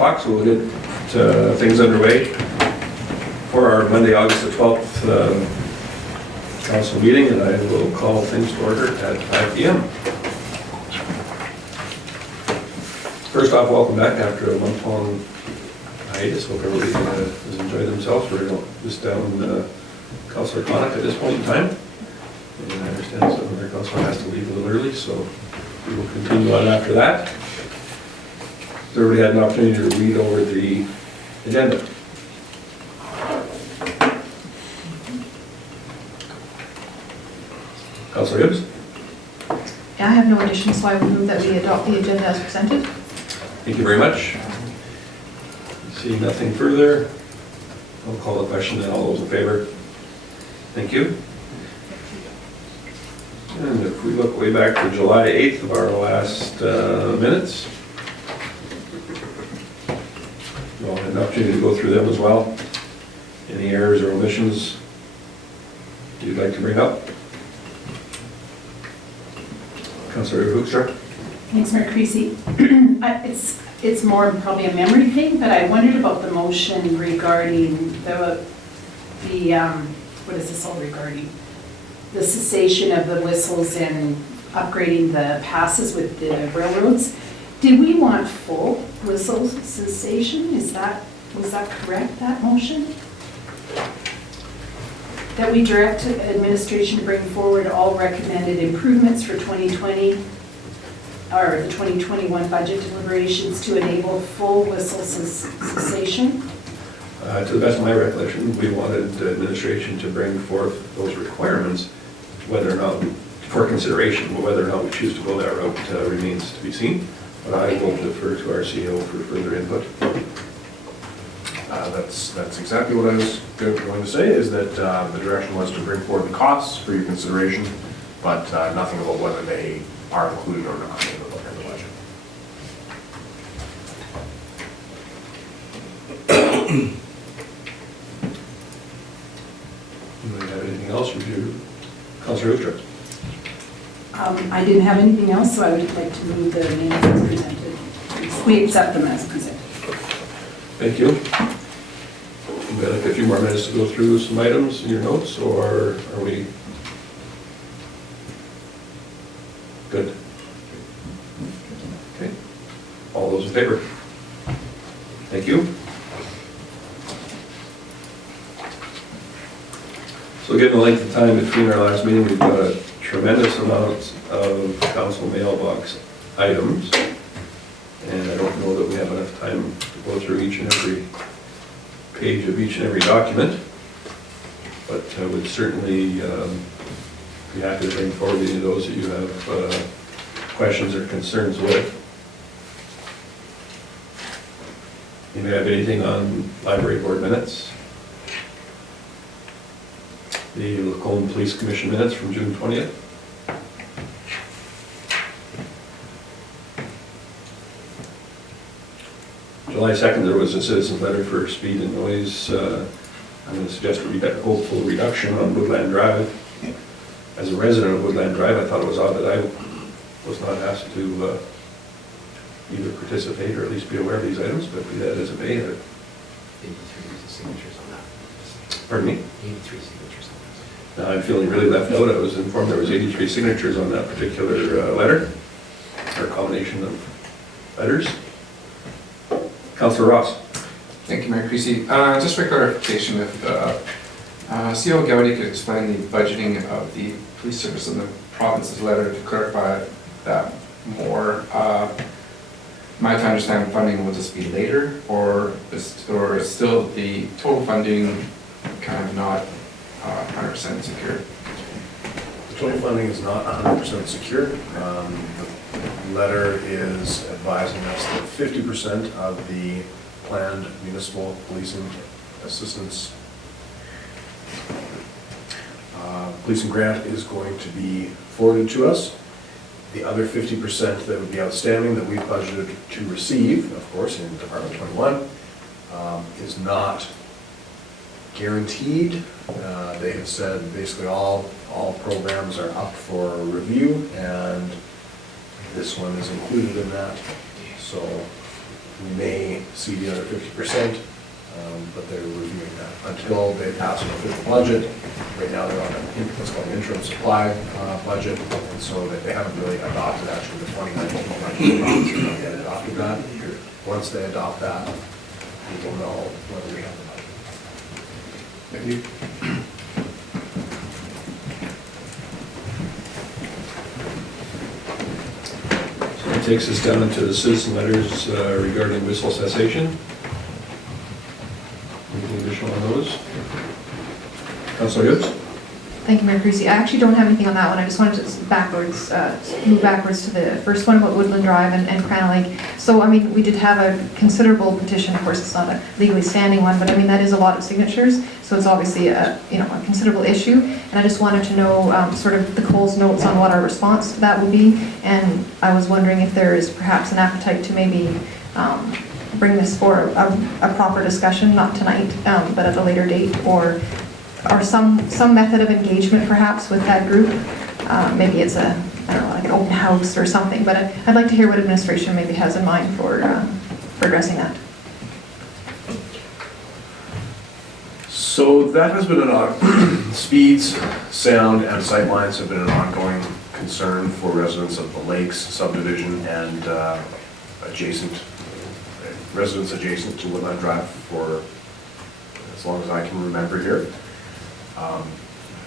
o'clock, so we'll get things underway for our Monday, August the 12th council meeting, and I will call things to order at 5 p.m. First off, welcome back after a month-long hiatus. Hope everybody has enjoyed themselves. We're just down Councillor Connick at this point in time. And I understand some of our councillor has to leave a little early, so we will continue on after that. Has everybody had an opportunity to read over the agenda? Councillor Hibbs? Yeah, I have no additions, so I would move that we adopt the agenda as presented. Thank you very much. Seeing nothing further, I'll call the question and all those in favor. Thank you. And if we look way back to July 8th of our last minutes, we'll have an opportunity to go through them as well. Any errors or omissions you'd like to bring up? Councillor Hoekstra? Thanks, Mayor Creasy. It's more probably a memory thing, but I wondered about the motion regarding the what is this all regarding? The cessation of the whistles and upgrading the passes with the railroads. Did we want full whistle cessation? Was that correct, that motion? That we direct administration to bring forward all recommended improvements for 2020 or the 2021 budget deliberations to enable full whistle cessation? To the best of my recollection, we wanted administration to bring forth those requirements, whether or not, for consideration, but whether or not we choose to go that route remains to be seen. But I will defer to our CEO for further input. That's exactly what I was going to say, is that the direction was to bring forward the costs for your consideration, but nothing about whether they are included or not in the budget. Do you have anything else? Would you, Councillor Hoekstra? I didn't have anything else, so I would like to move the minutes as presented. We accept them as presented. Thank you. We've got like a few more minutes to go through some items in your notes, or are we good? Okay. All those in favor? Thank you. So given the length of time between our last meeting, we've got a tremendous amount of council mailbox items, and I don't know that we have enough time to go through each and every page of each and every document, but I would certainly be happy to bring forward any of those that you have questions or concerns with. You may have anything on library board minutes? The Lacombe Police Commission minutes from June 20th. July 2nd, there was a citizen's letter for speed and noise. I'm going to suggest a hopeful reduction on Woodland Drive. As a resident of Woodland Drive, I thought it was odd that I was not asked to either participate or at least be aware of these items, but be that as it may. 83 signatures on that. Pardon me? 83 signatures on that. Now I'm feeling really left out. I was informed there was 83 signatures on that particular letter, or combination of letters. Councillor Ross. Thank you, Mayor Creasy. Just for clarification, if CO Gowdy could explain the budgeting of the police service in the province's letter to clarify that more. My understanding funding will just be later, or is still the total funding kind of not 100% secure? The total funding is not 100% secure. The letter is advising us that 50% of the planned municipal policing assistance policing grant is going to be forwarded to us. The other 50% that would be outstanding that we've budgeted to receive, of course, in Department 21, is not guaranteed. They have said basically all programs are up for review, and this one is included in that. So we may see the other 50%, but they're reviewing that until they pass an official budget. Right now, they're on what's called an interim supply budget, and so they haven't really adopted actually the 2019 budget. They haven't yet adopted that. Once they adopt that, we will know whether we have the budget. Thank you. So that takes us down into the citizen letters regarding whistle cessation. Anything additional on those? Councilor Gibbs? Thank you, Mayor Creasy. I actually don't have anything on that one. I just wanted to move backwards to the first one about Woodland Drive and Cranna Lake. So, I mean, we did have a considerable petition. Of course, it's not a legally standing one, but I mean, that is a lot of signatures. So it's obviously a considerable issue. And I just wanted to know sort of the Coles notes on what our response to that would be. And I was wondering if there is perhaps an appetite to maybe bring this for a proper discussion, not tonight, but at a later date, or some method of engagement perhaps with that group. Maybe it's like an open house or something, but I'd like to hear what administration maybe has in mind for addressing that. So that has been speeds, sound, and sightlines have been an ongoing concern for residents of the Lakes subdivision and residents adjacent to Woodland Drive for as long as I can remember here.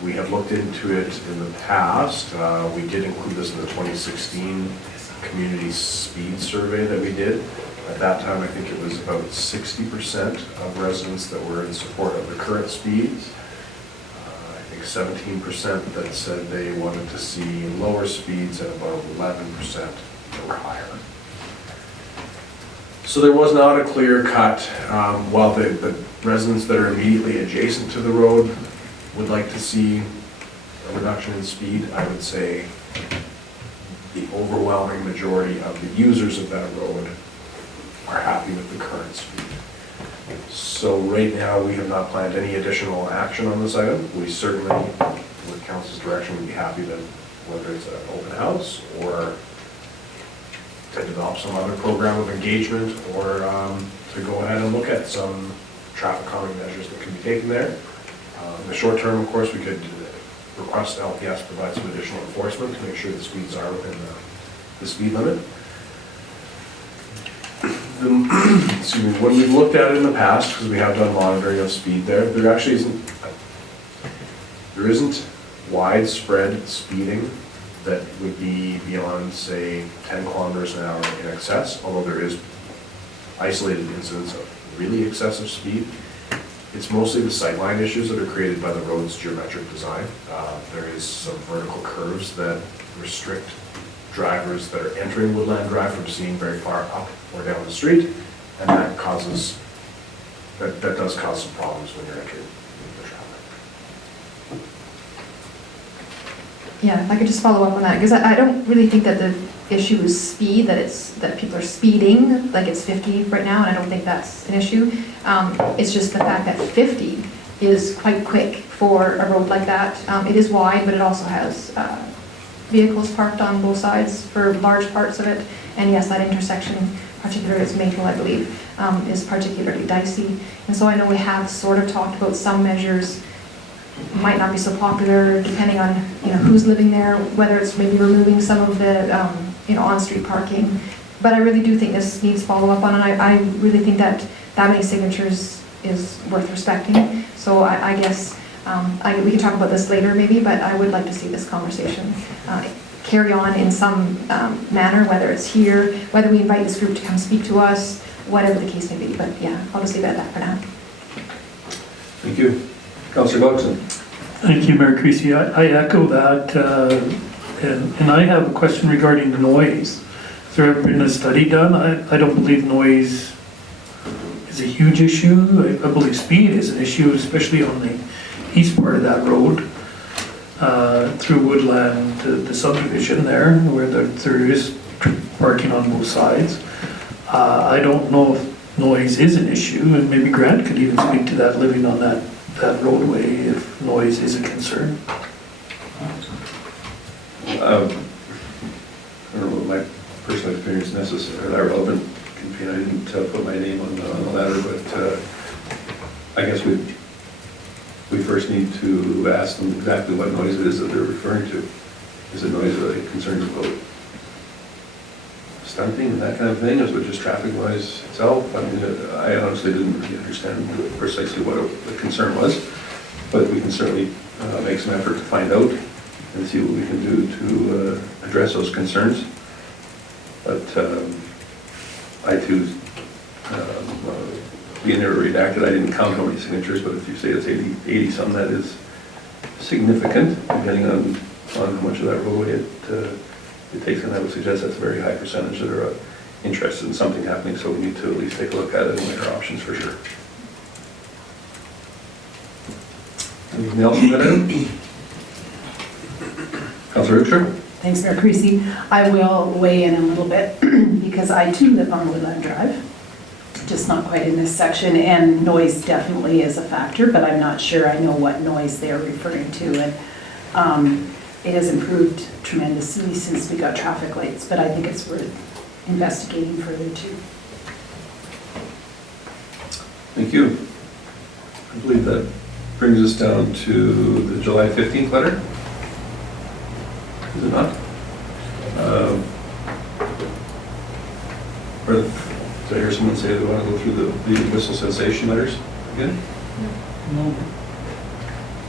We have looked into it in the past. We did include this in the 2016 community speed survey that we did. At that time, I think it was about 60% of residents that were in support of the current speeds. I think 17% that said they wanted to see lower speeds and about 11% that were higher. So there was not a clear cut. While the residents that are immediately adjacent to the road would like to see a reduction in speed, I would say the overwhelming majority of the users of that road are happy with the current speed. So right now, we have not planned any additional action on this item. We certainly, with council's direction, would be happy to, whether it's an open house or to develop some other program of engagement, or to go ahead and look at some traffic calming measures that can be taken there. In the short term, of course, we could request LPS provide some additional enforcement to make sure the speeds are within the speed limit. Excuse me, when we've looked at it in the past, because we have done monitoring of speed there actually isn't widespread speeding that would be beyond, say, 10 kilometers an hour in excess, although there is isolated incidents of really excessive speed. It's mostly the sightline issues that are created by the road's geometric design. There is some vertical curves that restrict drivers that are entering Woodland Drive from seeing very far up or down the street, and that does cause some problems when you're entering the traffic. Yeah, if I could just follow up on that, because I don't really think that the issue is speed, that people are speeding, like it's 50 right now, and I don't think that's an issue. It's just the fact that 50 is quite quick for a road like that. It is wide, but it also has vehicles parked on both sides for large parts of it. And yes, that intersection, particularly as Maple, I believe, is particularly dicey. And so I know we have sort of talked about some measures might not be so popular depending on who's living there, whether it's maybe removing some of the on-street parking. But I really do think this needs follow-up on, and I really think that many signatures is worth respecting. So I guess we can talk about this later maybe, but I would like to see this conversation carry on in some manner, whether it's here, whether we invite this group to come speak to us, whatever the case may be. But yeah, I'll just leave it at that for now. Thank you. Councillor Hodgson. Thank you, Mayor Creasy. I echo that, and I have a question regarding noise. Has there ever been a study done? I don't believe noise is a huge issue. I believe speed is an issue, especially on the east part of that road, through Woodland, the subdivision there, where there is parking on both sides. I don't know if noise is an issue, and maybe Grant could even speak to that, living on that roadway, if noise is a concern. I don't know if my personal experience is necessarily relevant. I didn't put my name on the letter, but I guess we first need to ask them exactly what noise it is that they're referring to. Is it noise that they're concerned about stunting and that kind of thing? Is it just traffic noise itself? I mean, I honestly didn't really understand precisely what the concern was, but we can certainly make some effort to find out and see what we can do to address those concerns. But I too, being there redacted, I didn't count how many signatures, but if you say it's 80 some, that is significant, depending on how much of that roadway it takes, and I would suggest that's a very high percentage that are interested in something happening, so we need to at least take a look at it and weigh our options for sure. Anything else on that item? Councilor Hoekstra? Thanks, Mayor Creasy. I will weigh in a little bit because I too live on Woodland Drive, just not quite in this section, and noise definitely is a factor, but I'm not sure I know what noise they're referring to. And it has improved tremendously since we got traffic lights, but I think it's worth investigating further too. Thank you. I believe that brings us down to the July 15th letter. Is it not? Did I hear someone say they want to go through the whistle sensation letters again? No.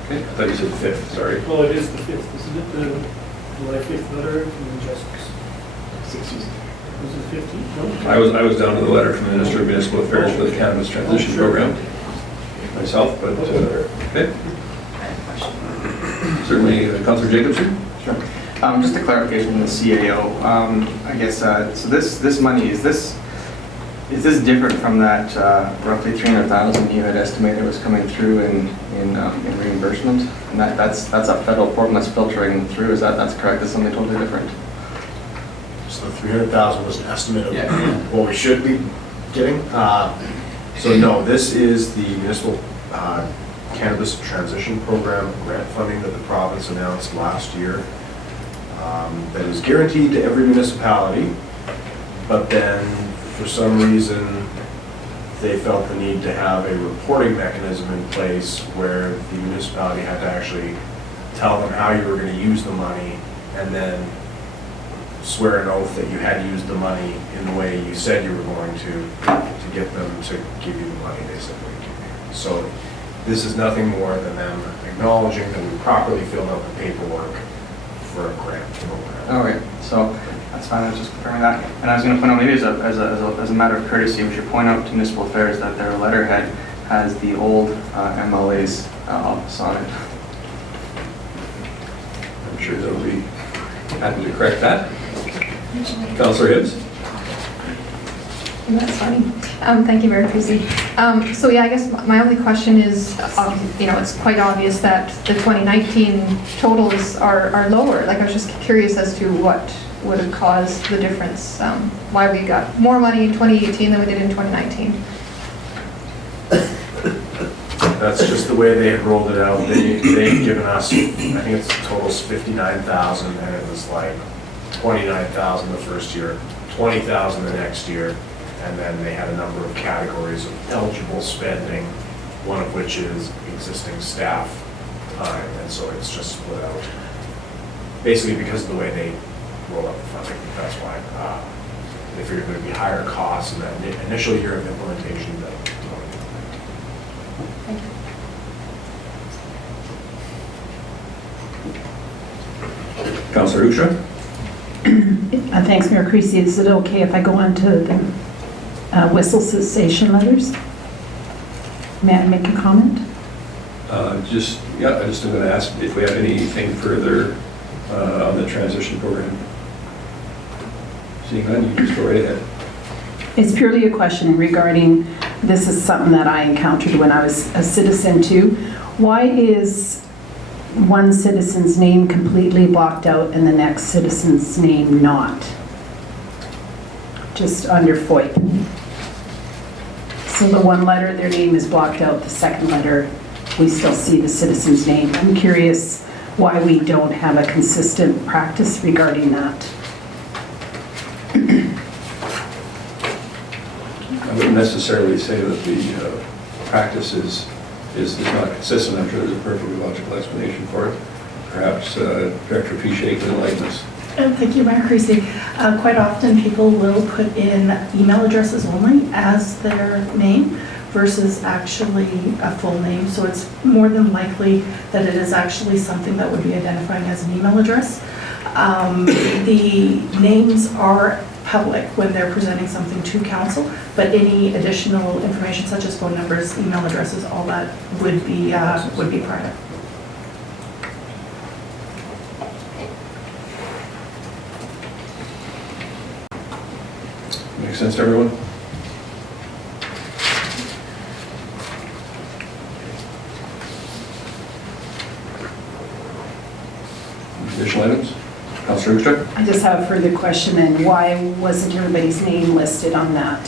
Okay, I thought you said 5th, sorry. Well, it is the 5th, isn't it? The July 5th letter from the Justice. 60s. Was it 15th? No? I was down to the letter from the Minister of Municipal Affairs for the Cannabis Transition sure. Program myself, but okay. Certainly, Councilor Jacobson? Sure. Just a clarification on the CAO. I guess, so this money, is this different from that roughly 300,000 you had estimated was coming through in reimbursement? And that's a federal program that's filtering through, that's correct? Is something totally different? So the 300,000 was an estimate of Yeah. what we should be getting. So no, this is the municipal cannabis transition program grant funding that the province announced last year. That is guaranteed to every municipality, but then for some reason they felt the need to have a reporting mechanism in place where the municipality had to actually tell them how you were going to use the money and then swear an oath that you had to use the money in the way you said you were going to get them to give you the money they said they would give you. So this is nothing more than them acknowledging that we properly filled out the paperwork for a grant program. Okay, so that's fine, I was just confirming that. And I was going to point out, maybe as a matter of courtesy, we should point out to Municipal Affairs that their letterhead has the old MLA's office on it. I'm sure they'll be happy to correct that. Councilor Hibbs? That's funny. Thank you, Mayor Creasy. So yeah, I guess my only question is, it's quite obvious that the 2019 totals are lower. Like, I was just curious as to what would have caused the difference, why we got more money in 2018 than we did in 2019. That's just the way they had rolled it out. They had given us, I think it's totals 59,000, and it was like 29,000 the first year, 20,000 the next year, and then they had a number of categories of eligible spending, one of which is existing staff time, and so it's just split out. Basically because of the way they roll out the funding, that's why they figured there would be higher costs in that initial year of implementation than 2019. Councilor Hoekstra? Thanks, Mayor Creasy. Is it okay if I go on to the whistle cessation letters? May I make a comment? I just am going to ask if we have anything further on the transition program. Seeing none, you just go right ahead. It's purely a question regarding, this is something that I encountered when I was a citizen too. Why is one citizen's name completely blocked out and the next citizen's name not? Just under FOIP. So the one letter, their name is blocked out, the second letter, we still see the citizen's name. I'm curious why we don't have a consistent practice regarding that. wouldn't necessarily say that the practice is not consistent. I'm sure there's a perfectly logical explanation for it. Perhaps Director Piché could enlighten us. Thank you, Mayor Creasy. Quite often, people will put in email addresses only as their name versus actually a full name. So it's more than likely that it is actually something that would be identifying as an email address. The names are public when they're presenting something to council, but any additional information such as phone numbers, email addresses, all that would be private. Makes sense to everyone? Additional items? Councilor Hoekstra? I just have a further question then. Why wasn't everybody's name listed on that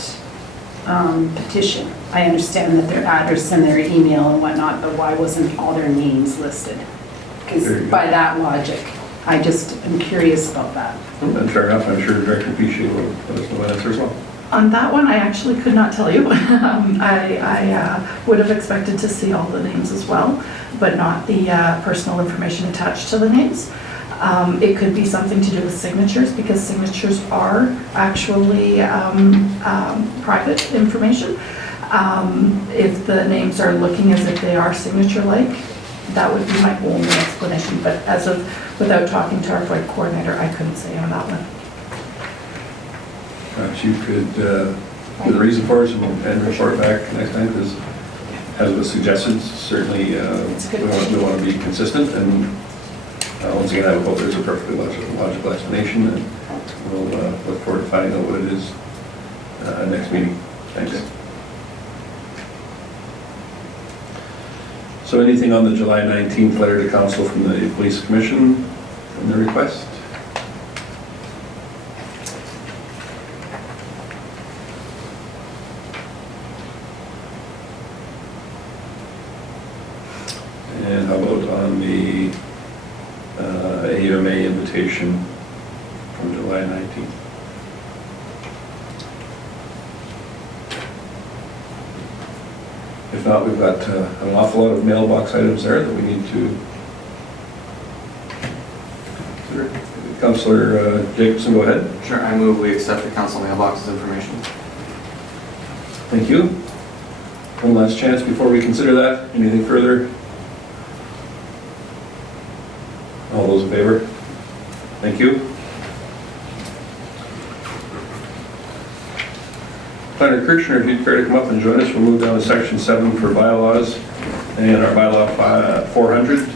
petition? I understand that their address and their email and whatnot, but why wasn't all their names listed? There you Because go. by that logic, I just am curious about that. And fair enough, I'm sure Director Piché will let us know that answer as well. On that one, I actually could not tell you. I would have expected to see all the names as well, but not the personal information attached to the names. It could be something to do with signatures, because signatures are actually private information. If the names are looking as if they are signature-like, that would be my only explanation. But without talking to our FOID coordinator, I couldn't say on that one. Perhaps you could give the reason for us and report back next time, because as was suggested, certainly we want to be consistent, and once again, I would hope there's a perfectly logical explanation, and we'll look forward to finding out what it is next meeting. Thanks. So anything on the July 19th letter to council from the police commission and the request? And how about on the AUMA invitation from July 19th? If not, we've got an awful lot of mailbox items there that we need to consider. Councillor Jacobson, go ahead. Sure, I move we accept the council mailbox's information. Thank you. One last chance before we consider that. Anything further? All those in favor? Thank you. Planner Kirchner, if you'd care to come up and join us, we'll move down to section 7 for bylaws and our bylaw 400.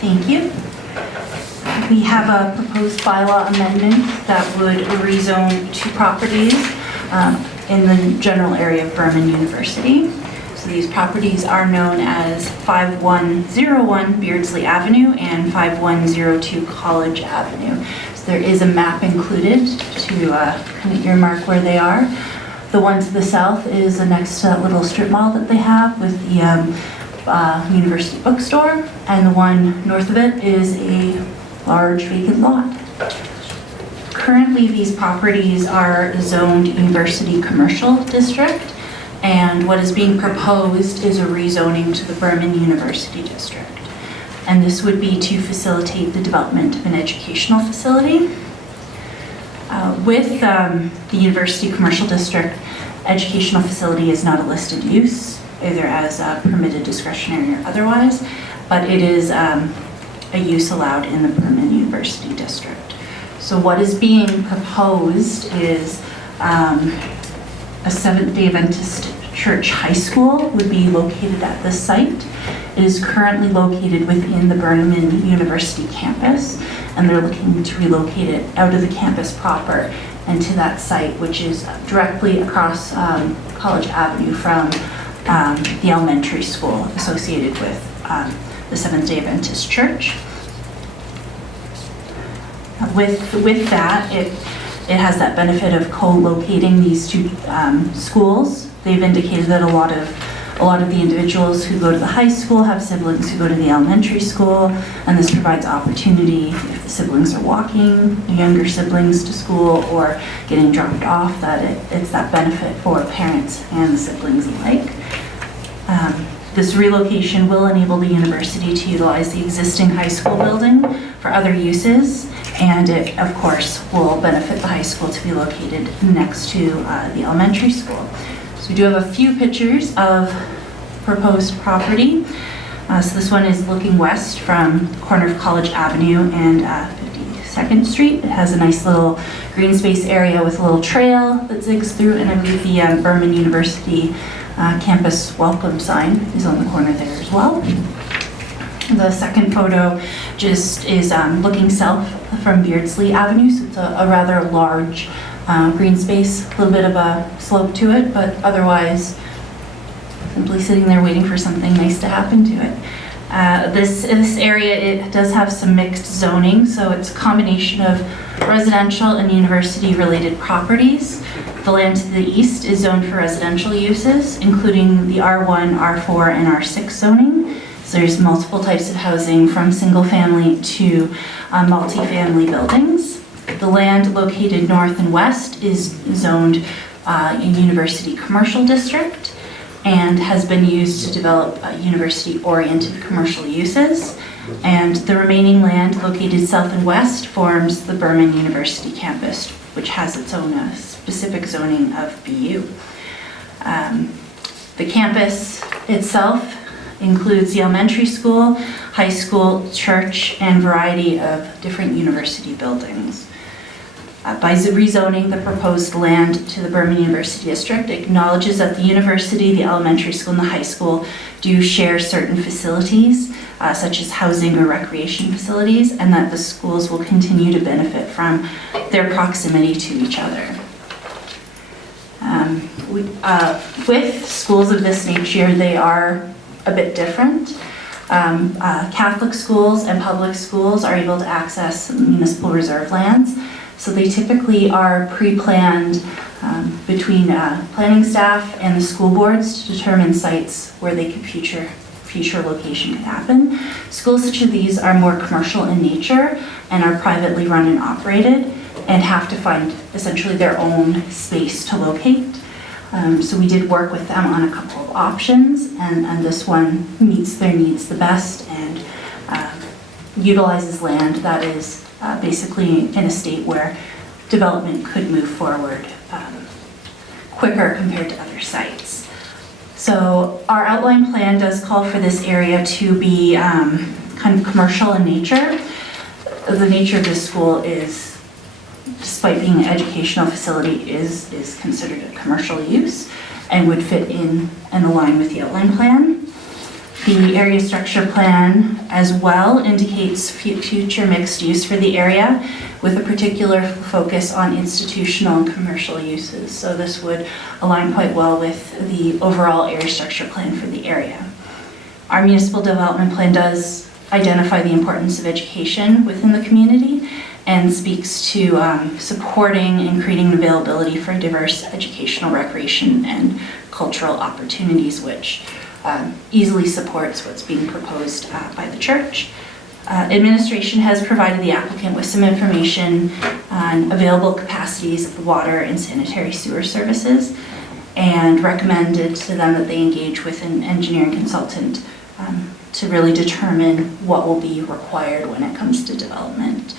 Thank you. We have a proposed bylaw amendment that would rezone 2 properties in the general area of Berman University. So these properties are known as 5101 Beardsley Avenue and 5102 College Avenue. So there is a map included to kind of earmark where they are. The one to the south is next to that little strip mall that they have with the university bookstore, and the one north of it is a large vacant lot. Currently, these properties are zoned University Commercial District, and what is being proposed is a rezoning to the Berman University District. And this would be to facilitate the development of an educational facility. With the University Commercial District, educational facility is not a listed use, either as permitted, discretionary, or otherwise, but it is a use allowed in the Berman University District. So what is being proposed is a Seventh-day Adventist Church High School would be located at this site. It is currently located within the Berman University campus, and they're looking to relocate it out of the campus proper and to that site, which is directly across College Avenue from the elementary school associated with the Seventh-day Adventist Church. With that, it has that benefit of co-locating these 2 schools. They've indicated that a lot of A lot of the individuals who go to the high school have siblings who go to the elementary school, and this provides opportunity if the siblings are walking, younger siblings to school, or getting dropped off, that it's that benefit for parents and the siblings alike. This relocation will enable the university to utilize the existing high school building for other uses, and it, of course, will benefit the high school to be located next to the elementary school. So we do have a few pictures of proposed property. So this one is looking west from the corner of College Avenue and 52nd Street. It has a nice little green space area with a little trail that zigs through, and I believe the Berman University campus welcome sign is on the corner there as well. The second photo just is looking south from Beardsley Avenue, so it's a rather large green space, a little bit of a slope to it, but otherwise simply sitting there waiting for something nice to happen to it. This area, it does have some mixed zoning, so it's a combination of residential and university-related properties. The land to the east is zoned for residential uses, including the R1, R4, and R6 zoning. So there's multiple types of housing from single-family to multi-family buildings. The land located north and west is zoned in University Commercial District and has been used to develop university-oriented commercial uses. And the remaining land located south and west forms the Berman University campus, which has its own specific zoning of BU. The campus itself includes the elementary school, high school, church, and variety of different university buildings. By rezoning the proposed land to the Berman University District, it acknowledges that the university, the elementary school, and the high school do share certain facilities, such as housing or recreation facilities, and that the schools will continue to benefit from their proximity to each other. With schools of this nature, they are a bit different. Catholic schools and public schools are able to access municipal reserve lands, so they typically are pre-planned between planning staff and the school boards to determine sites where they could future location could happen. Schools such as these are more commercial in nature and are privately run and operated and have to find essentially their own space to locate. So we did work with them on a couple of options, and this one meets their needs the best and utilizes land that is basically in a state where development could move forward quicker compared to other sites. So our outline plan does call for this area to be kind of commercial in nature. The nature of this school is, despite being an educational facility, is considered a commercial use and would fit in and align with the outline plan. The area structure plan as well indicates future mixed use for the area with a particular focus on institutional and commercial uses. So this would align quite well with the overall area structure plan for the area. Our municipal development plan does identify the importance of education within the community and speaks to supporting and creating availability for diverse educational, recreation, and cultural opportunities, which easily supports what's being proposed by the church. Administration has provided the applicant with some information on available capacities of the water and sanitary sewer services and recommended to them that they engage with an engineering consultant to really determine what will be required when it comes to development.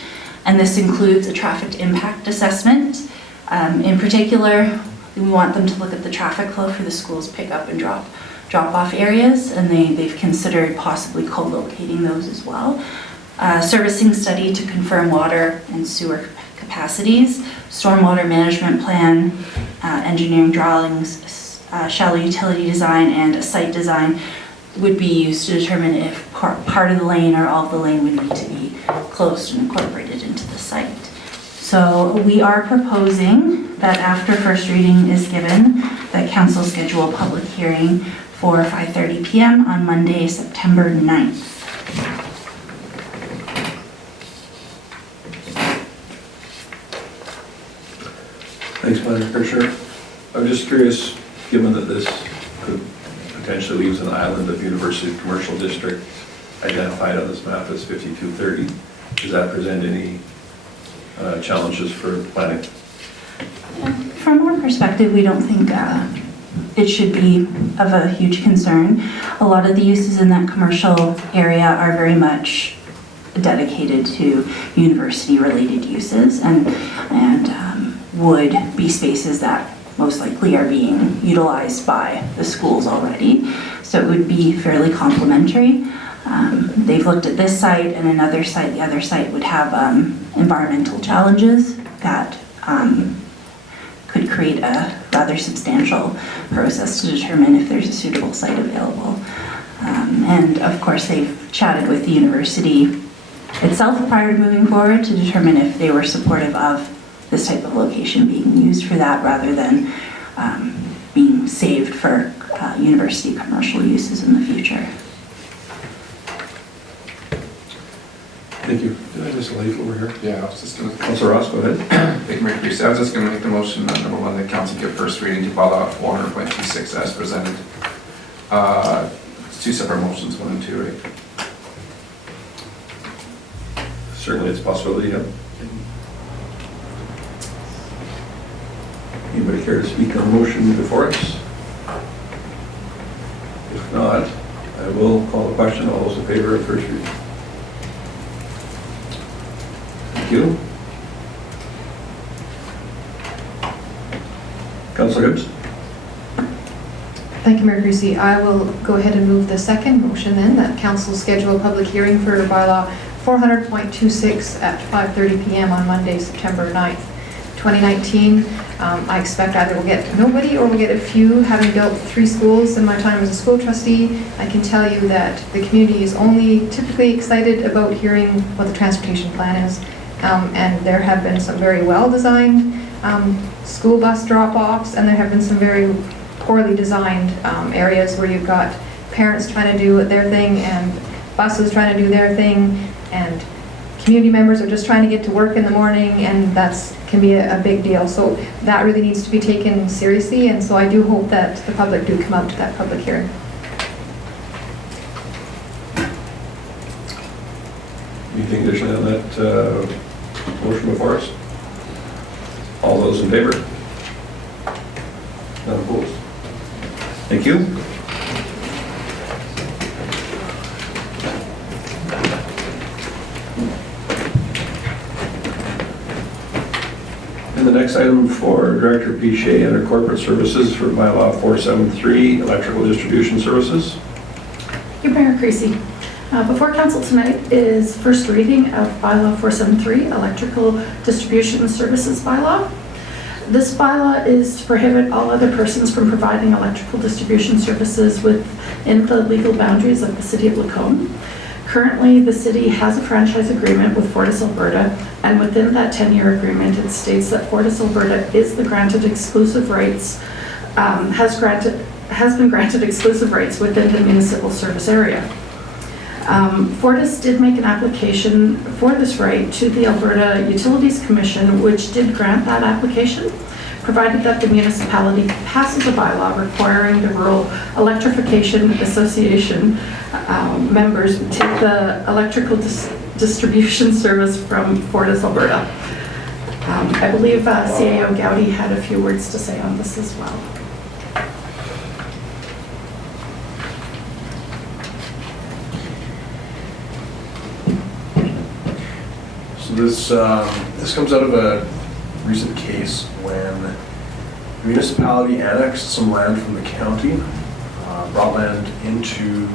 And this includes a traffic impact assessment. In particular, we want them to look at the traffic flow for the school's pickup and drop-off areas, and they've considered possibly co-locating those as well. Servicing study to confirm water and sewer capacities, stormwater management plan, engineering drawings, shallow utility design, and a site design would be used to determine if part of the lane or all of the lane would need to be closed and incorporated into the site. So we are proposing that after first reading is given, that council schedule a public hearing for 5:30 p.m. on Monday, September 9th. Thanks, Madam Commissioner. I'm just curious, given that this could potentially leaves an island of University Commercial District identified on this map as 5230. Does that present any challenges for planning? From our perspective, we don't think it should be of a huge concern. A lot of the uses in that commercial area are very much dedicated to university-related uses and would be spaces that most likely are being utilized by the schools already. So it would be fairly complementary. They've looked at this site and another site. The other site would have environmental challenges that could create a rather substantial process to determine if there's a suitable site available. And of course, they've chatted with the university itself prior to moving forward to determine if they were supportive of this type of location being used for that rather than being saved for university commercial uses in the future. Thank you. Did I just leave over here? Yeah, I was just gonna. Councilor Ross, go ahead. Thank you, Mayor Creasy. I was just gonna make the motion that number one, the council give first reading to bylaw 400.26 as presented. It's two separate motions, 1 and 2, right? Certainly it's a possibility, yeah. Anybody care to speak on the motion before us? If not, I will call the question. All those in favor of first reading? Thank you. Councilor Gibbs? Thank you, Mayor Creasy. I will go ahead and move the second motion then, that council schedule a public hearing for bylaw 400.26 at 5:30 p.m. on Monday, September 9th, 2019. I expect either we'll get nobody or we'll get a few. Having built 3 schools in my time as a school trustee, I can tell you that the community is only typically excited about hearing what the transportation plan is. And there have been some very well-designed school bus drop-offs, and there have been some very poorly designed areas where you've got parents trying to do their thing and buses trying to do their thing, and community members are just trying to get to work in the morning, and that's can be a big deal. So that really needs to be taken seriously, and so I do hope that the public do come out to that public hearing. Anything additional on that motion before us? All those in favor? None opposed? Thank you. And the next item for Director Pichet under Corporate Services for bylaw 473, Electrical Distribution Services. Thank you, Mayor Creasy. Before council tonight is first reading of bylaw 473, Electrical Distribution Services bylaw. This bylaw is to prohibit all other persons from providing electrical distribution services within the legal boundaries of the city of Lacombe. Currently, the city has a franchise agreement with Fortis Alberta, and within that 10-year agreement, it states that Fortis Alberta is the granted exclusive rights, has been granted exclusive rights within the municipal service area. Fortis did make an application for this right to the Alberta Utilities Commission, which did grant that application, provided that the municipality passes a bylaw requiring the Rural Electrification Association members to take the electrical distribution service from Fortis Alberta. I believe CAO Gowdy had a few words to say on this as well. So this comes out of a recent case when the municipality annexed some land from the county, brought land into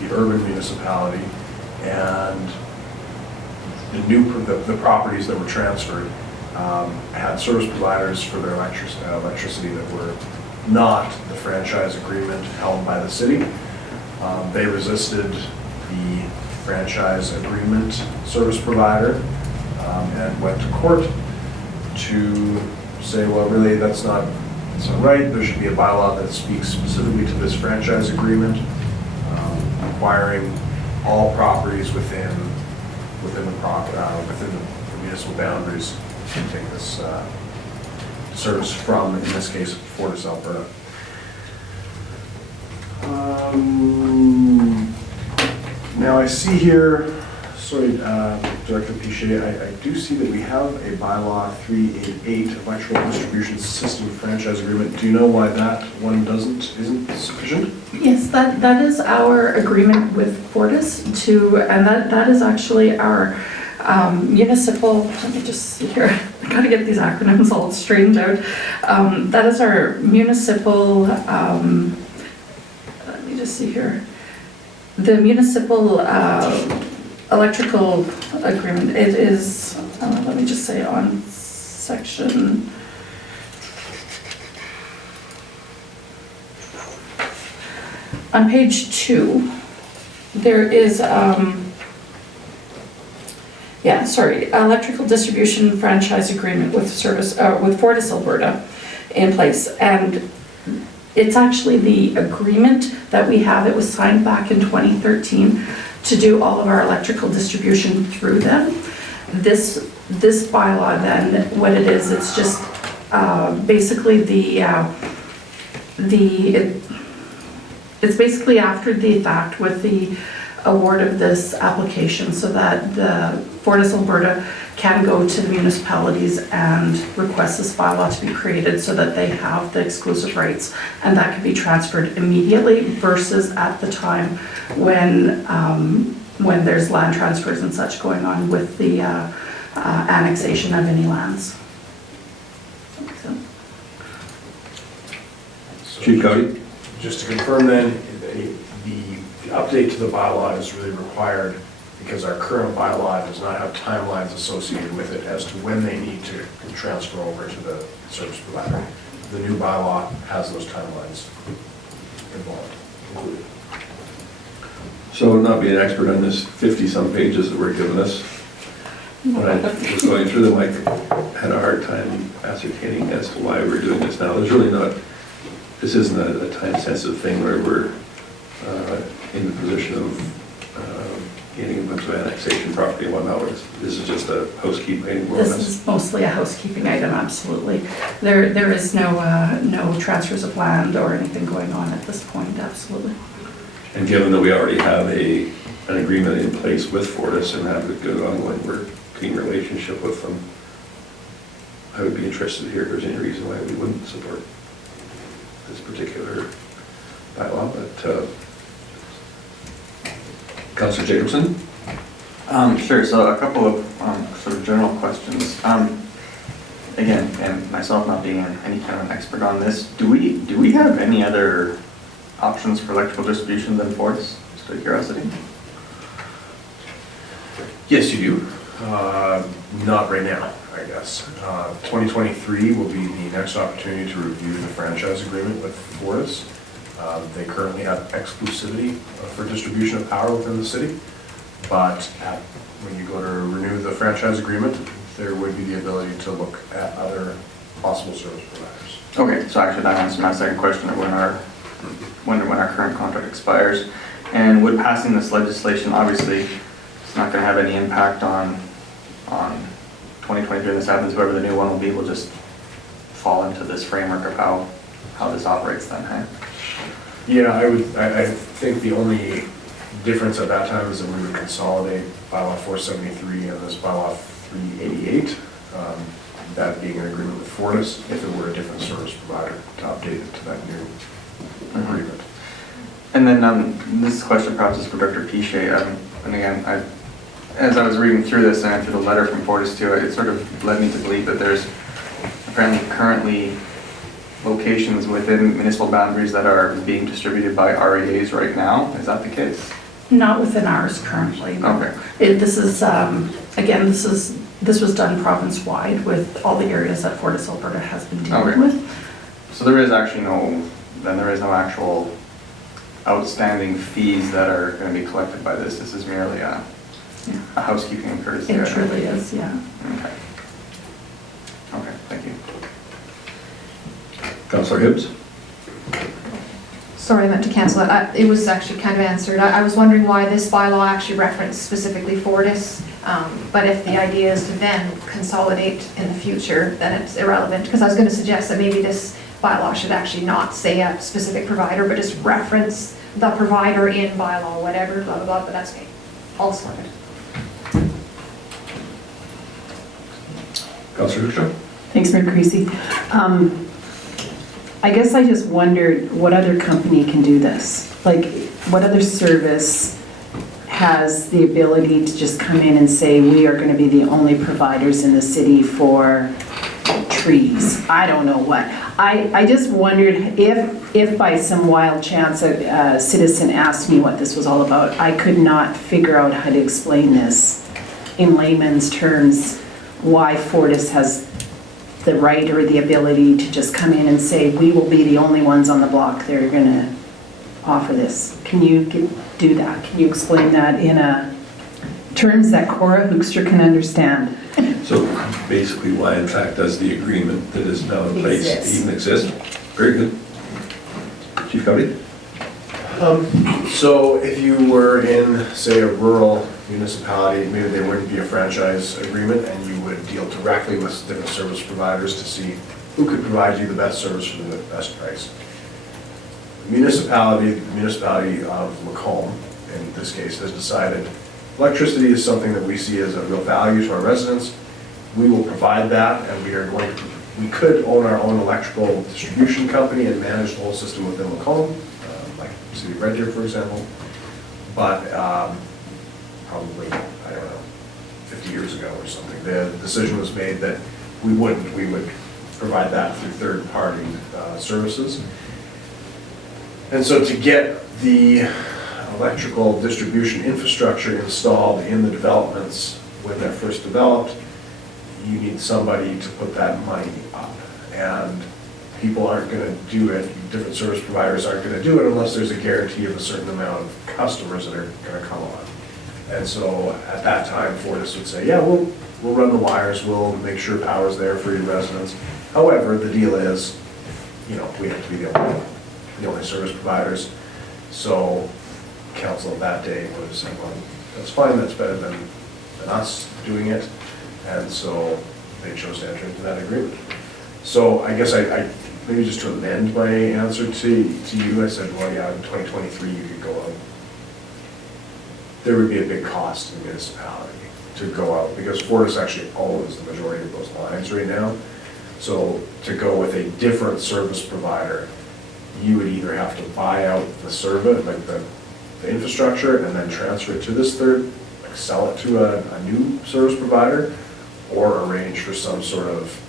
the urban municipality, and the properties that were transferred had service providers for their electricity that were not the franchise agreement held by the city. They resisted the franchise agreement service provider and went to court to say, well, really, that's not right. There should be a bylaw that speaks specifically to this franchise agreement, requiring all properties within the municipal boundaries to take this service from, in this case, Fortis Alberta. Now I see here, sorry, Director Piché, I do see that we have a bylaw 388, electrical distribution system franchise agreement. Do you know why that one isn't sufficient? Yes, that is our agreement with Fortis and that is actually our municipal, let me just see here, I gotta get these acronyms all straightened out. That is our municipal, let me just see here. The municipal electrical agreement, it is, let me just say on section, on page 2, there is, electrical distribution franchise agreement with with Fortis Alberta in place. And it's actually the agreement that we have. It was signed back in 2013 to do all of our electrical distribution through them. This bylaw then, what it is, it's just basically it's basically after the fact with the award of this application so that the Fortis Alberta can go to the municipalities and request this bylaw to be created so that they have the exclusive rights, and that can be transferred immediately versus at the time when there's land transfers and such going on with the annexation of any lands. So. Chief Cody? Just to confirm then, the update to the bylaw is really required because our current bylaw does not have timelines associated with it as to when they need to transfer over to the service provider. The new bylaw has those timelines involved, included. So not being an expert on this 50-some pages that were given us, when I was going through them, I had a hard time ascertaining as to why we're doing this now. There's really not, this isn't a time-sensitive thing where we're in the position of getting a bunch of annexation property in 1 hour. This is just a housekeeping. This is mostly a housekeeping item, absolutely. There is no transfers of land or anything going on at this point, absolutely. And given that we already have an agreement in place with Fortis and have a good ongoing working relationship with them, I would be interested to hear if there's any reason why we wouldn't support this particular bylaw, but Councillor Jacobson? Sure, so a couple of sort of general questions. Again, and myself not being any kind of an expert on this, do we have any other options for electrical distribution than Fortis, just out of curiosity? Yes, you do. Not right now, I guess. 2023 will be the next opportunity to review the franchise agreement with Fortis. They currently have exclusivity for distribution of power within the city, but when you go to renew the franchise agreement, there would be the ability to look at other possible service providers. Okay, so actually that answers my second question of when our current contract expires. And would passing this legislation, obviously, it's not going to have any impact on 2023 when this happens, whoever the new one will be will just fall into this framework of how this operates then, hey? Yeah, I think the only difference at that time is that we would consolidate bylaw 473 and this bylaw 388, that being an agreement with Fortis, if it were a different service provider to update it to that new agreement. And then this question perhaps is for Director Piché, and again, as I was reading through this and through the letter from Fortis to it sort of led me to believe that there's apparently currently locations within municipal boundaries that are being distributed by REAs right now. Is that the case? Not within ours currently. Okay. This is, again, this was done province-wide with all the areas that Fortis Alberta has been dealing with. So there is actually no actual outstanding fees that are going to be collected by this. This is merely a housekeeping courtesy. It truly is, yeah. Okay, thank you. Councillor Hibbs? Sorry, I meant to cancel it. It was actually kind of answered. I was wondering why this bylaw actually referenced specifically Fortis, but if the idea is to then consolidate in the future, then it's irrelevant, because I was going to suggest that maybe this bylaw should actually not say a specific provider, but just reference the provider in bylaw, whatever, blah, blah, blah, but that's okay. All sorted. Councillor Hughes? Thanks, Mayor Creasy. I guess I just wondered what other company can do this? Like, what other service has the ability to just come in and say, we are going to be the only providers in the city for trees? I don't know what. I just wondered if by some wild chance a citizen asked me what this was all about, I could not figure out how to explain this in layman's terms, why Fortis has the right or the ability to just come in and say, we will be the only ones on the block that are going to offer this. Can you do that? Can you explain that in terms that Cora Hoekstra can understand? So basically why in fact does the agreement that is now in place even exist? Very good. Chief Cody? So if you were in, say, a rural municipality, maybe there wouldn't be a franchise agreement and you would deal directly with different service providers to see who could provide you the best service for the best price. The municipality of Macomb, in this case, has decided electricity is something that we see as a real value to our residents. We will provide that, and we could own our own electrical distribution company and manage the whole system within Macomb, like the City of Red Deer, for example. But probably, I don't know, 50 years ago or something, the decision was made that we wouldn't. We would provide that through third-party services. And so to get the electrical distribution infrastructure installed in the developments when they're first developed, you need somebody to put that money up. And people aren't going to do it, different service providers aren't going to do it unless there's a guarantee of a certain amount of customers that are going to come on. And so at that time, Fortis would say, yeah, we'll run the wires, we'll make sure power's there for your residents. However, the deal is, you know, we have to be the only service providers. So council that day would have said, well, that's fine, that's better than us doing it. And so they chose to enter into that agreement. So I guess I maybe just to amend my answer to you, I said, well, yeah, in 2023 you could go out. There would be a big cost to the municipality to go out because Fortis actually owns the majority of those lines right now. So to go with a different service provider, you would either have to buy out the service, like the infrastructure, and then transfer it to this third, like sell it to a new service provider, or arrange for some sort of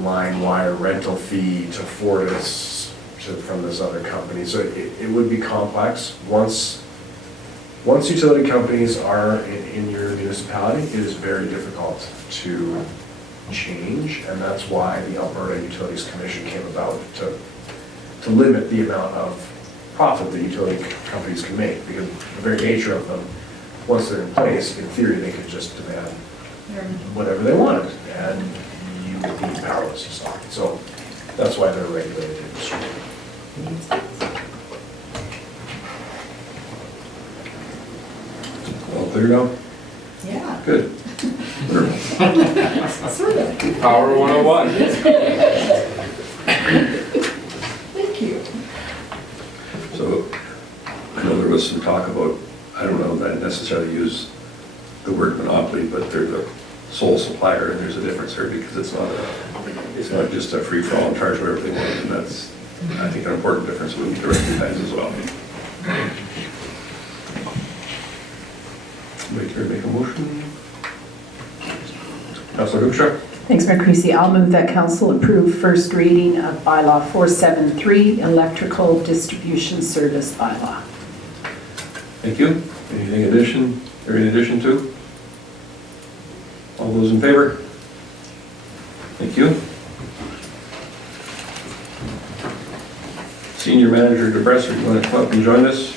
line wire rental fee to Fortis from this other company. So it would be complex. Once utility companies are in your municipality, it is very difficult to change, and that's why the Alberta Utilities Commission came about to limit the amount of profit that utility companies can make, because the very nature of them, once they're in place, in theory, they could just demand whatever they wanted, and you would be powerless to stop it. So that's why they're regulated industry. All clear now? Yeah. Good. Sort of. Power 101. Thank you. So I know there was some talk about, I don't know that I necessarily use the word monopoly, but they're the sole supplier, and there's a difference here because it's not just a free-for-all and charge whatever they want, and that's, I think, an important difference we need to recognize as well. Somebody care to make a motion? Councilor Hookstra? Thanks, Mayor Creasy. I'll move that council approve first reading of bylaw 473, electrical distribution service bylaw. Thank you. Anything in addition to? All those in favor? Thank you. Senior Manager DeBresser, you want to come up and join us?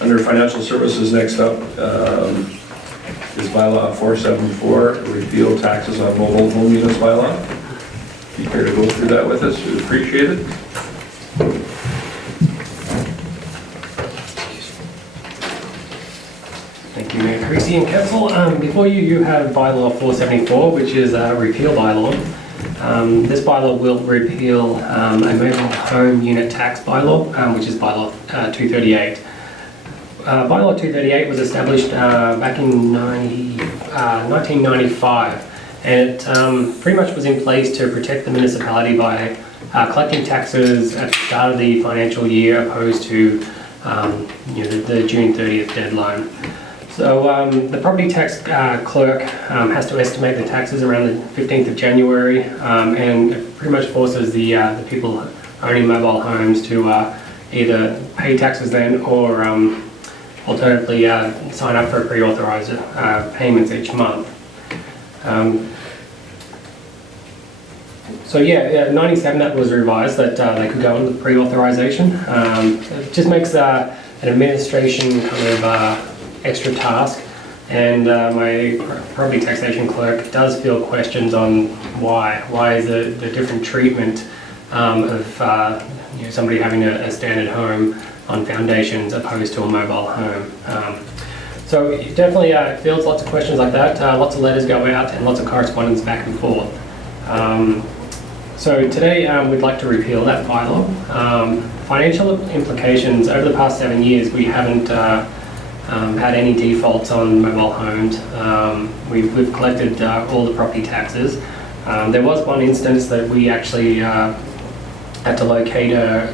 Under financial services, next up is bylaw 474, repeal taxes on mobile home units bylaw. If you care to go through that with us, we'd appreciate it. Thank you, Mayor Creasy and Council. Before you have bylaw 474, which is a repeal bylaw. This bylaw will repeal a mobile home unit tax bylaw, which is bylaw 238. Bylaw 238 was established back in 1995, and it pretty much was in place to protect the municipality by collecting taxes at the start of the financial year opposed to the June 30th deadline. So the property tax clerk has to estimate the taxes around the 15th of January, and it pretty much forces the people owning mobile homes to either pay taxes then or alternatively sign up for pre-authorized payments each month. So yeah, 97 that was revised that they could go into pre-authorization. It just makes an administration kind of extra task, and my property taxation clerk does feel questions on why is the different treatment of somebody having a standard home on foundations opposed to a mobile home. So it definitely fields lots of questions like that. Lots of letters go out and lots of correspondence back and forth. So today we'd like to repeal that bylaw. Financial implications, over the past 7 years we haven't had any defaults on mobile homes. We've collected all the property taxes. There was one instance that we actually had to locate a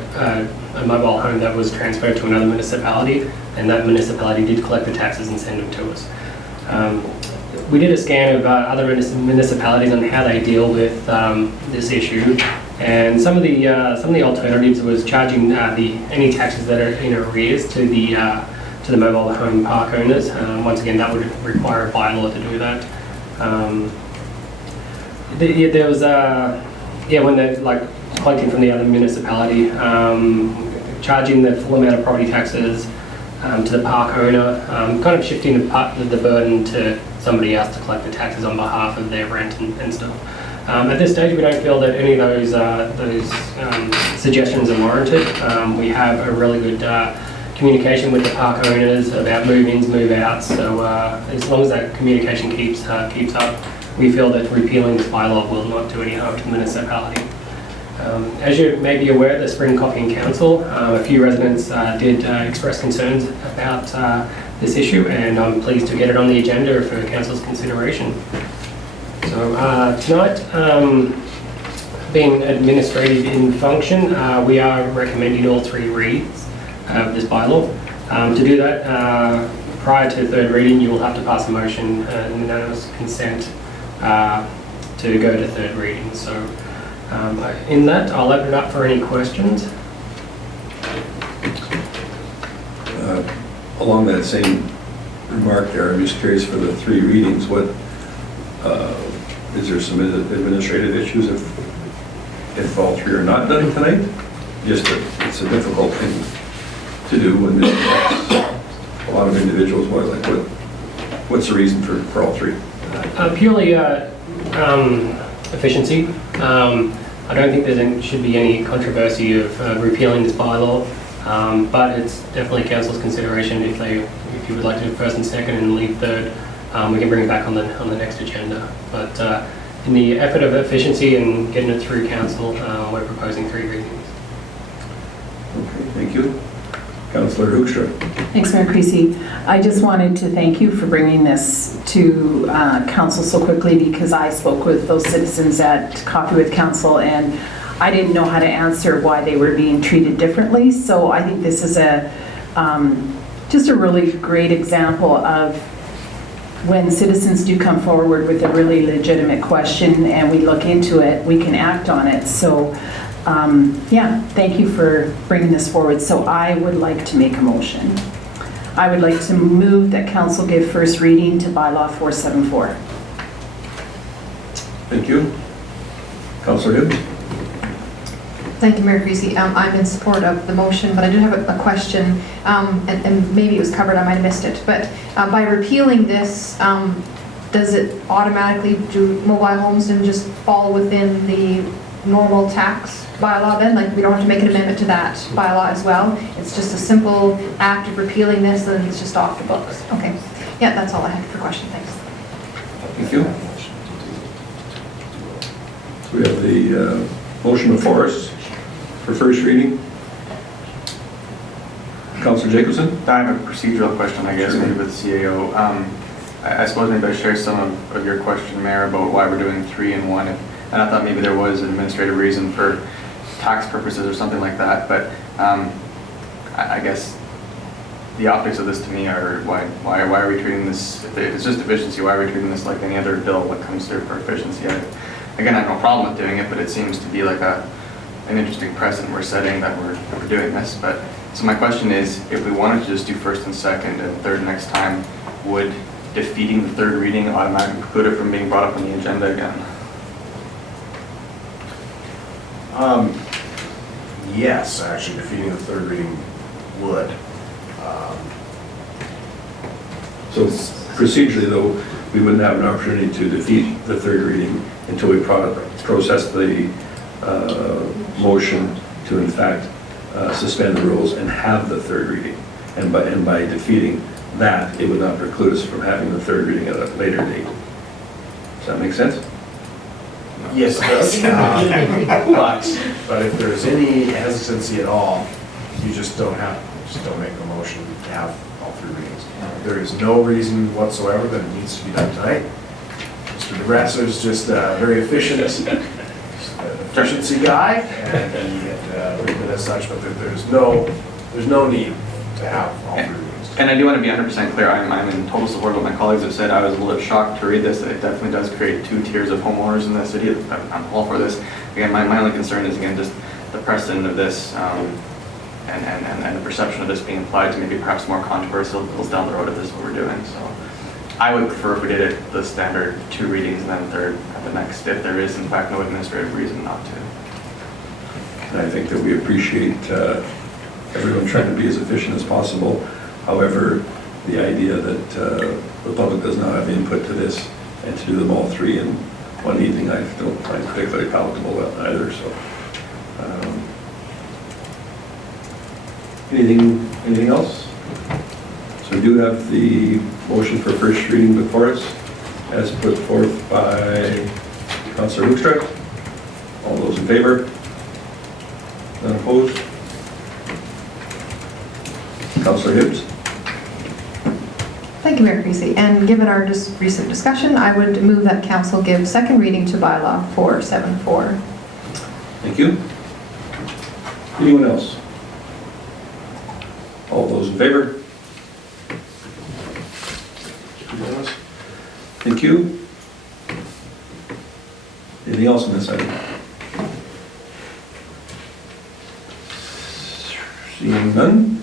mobile home that was transferred to another municipality, and that municipality did collect the taxes and send them to us. We did a scan of other municipalities on how they deal with this issue, and some of the alternatives was charging any taxes that are in arrears to the mobile home park owners. Once again, that would require a bylaw to do that. There was when they're collecting from the other municipality, charging the full amount of property taxes to the park owner, kind of shifting the burden to somebody else to collect the taxes on behalf of their rent and stuff. At this stage, we don't feel that any of those suggestions are warranted. We have a really good communication with the park owners about move-ins, move-outs. So as long as that communication keeps up, we feel that repealing this bylaw will not do any harm to the municipality. As you may be aware, the Spring Coffee and Council, a few residents did express concerns about this issue, and I'm pleased to get it on the agenda for Council's consideration. So tonight, being administrative in function, we are recommending all 3 reads of this bylaw. To do that, prior to third reading, you will have to pass a motion, unanimous consent, to go to third reading. So in that, I'll open it up for any questions. Along that same remark there, I'm just curious for the 3 readings, what is there some administrative issues if all 3 are not done tonight? Just that it's a difficult thing to do when there's a lot of individuals. What's the reason for all 3? Purely efficiency. I don't think there should be any controversy of repealing this bylaw, but it's definitely Council's consideration if you would like to do first and second and leave third. We can bring it back on the next agenda. But in the effort of efficiency and getting it through Council, we're proposing 3 readings. Okay, thank you. Councillor Hoekstra. Thanks, Mayor Creasy. I just wanted to thank you for bringing this to Council so quickly, because I spoke with those citizens at Coffee with Council and I didn't know how to answer why they were being treated differently. So I think this is just a really great example of when citizens do come forward with a really legitimate question and we look into it, we can act on it. So yeah, thank you for bringing this forward. So I would like to make a motion. I would like to move that Council give first reading to bylaw 474. Thank you. Councillor Hibbs. Thank you, Mayor Creasy. I'm in support of the motion, but I do have a question, and maybe it was covered, I might have missed it. But by repealing this, does it automatically do mobile homes and just fall within the normal tax bylaw then? Like, we don't have to make an amendment to that bylaw as well? It's just a simple act of repealing this and it's just off the books? Okay. Yeah, that's all I had for question. Thanks. Thank you. We have the motion before us for first reading. Councillor Jacobson? I have a procedural question, I guess, Sure. maybe with CAO. I suppose maybe I share some of your question, Mayor, about why we're doing 3 and 1. And I thought maybe there was an administrative reason for tax purposes or something like that. But I guess the optics of this to me are why are we treating this, if it's just efficiency, why are we treating this like any other bill that comes through for efficiency? Again, I have no problem with doing it, but it seems to be like an interesting precedent we're setting that we're doing this. But so my question is, if we wanted to just do first and second and third next time, would defeating the third reading automatically preclude it from being brought up on the agenda again? Yes, actually, defeating the third reading would. So procedurally, though, we wouldn't have an opportunity to defeat the third reading until we process the motion to, in fact, suspend the rules and have the third reading. And by defeating that, it would not preclude us from having the third reading at a later date. Does that make sense? Yes, it does. But if there's any hesitancy at all, you just don't make a motion to have all 3 readings. There is no reason whatsoever that it needs to be done tonight. Mr. DeGrasso is just a very efficiency guy, and he had written it as such, but there's no need to have all 3 readings. And I do want to be 100% clear, I'm in total support of what my colleagues have said. I was a little bit shocked to read this, that it definitely does create 2 tiers of homeowners in the city. I'm all for this. Again, my only concern is, again, just the precedent of this and the perception of this being applied to maybe perhaps more controversial bills down the road if this is what we're doing. So I would prefer if we did it the standard 2 readings and then third at the next, if there is in fact no administrative reason not to. And I think that we appreciate everyone trying to be as efficient as possible. However, the idea that the public does not have input to this and to do them all 3 in one evening, I don't find particularly palatable either. So, anything else? So we do have the motion for first reading before us, as put forth by Councillor Hoekstra. All those in favor? None opposed? Councillor Hibbs? Thank you, Mayor Creasy. And given our recent discussion, I would move that council give second reading to bylaw 474. Thank you. Anyone else? All those in favor? Unanimous. Thank you. Anything else on this item? Seeing none,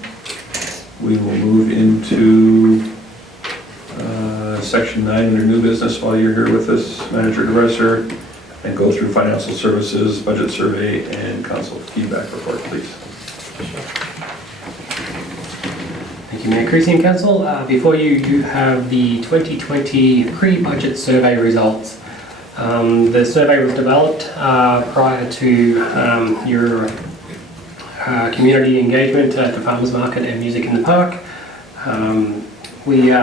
we will move into Section 9 under new business while you're here with us, Manager DeResser, and go through financial services, budget survey, and council feedback report, please. Thank you, Mayor Creasy and Council. Before you, you have the 2020 pre-budget survey results. The survey was developed prior to your community engagement at the Farmers Market and Music in the Park. We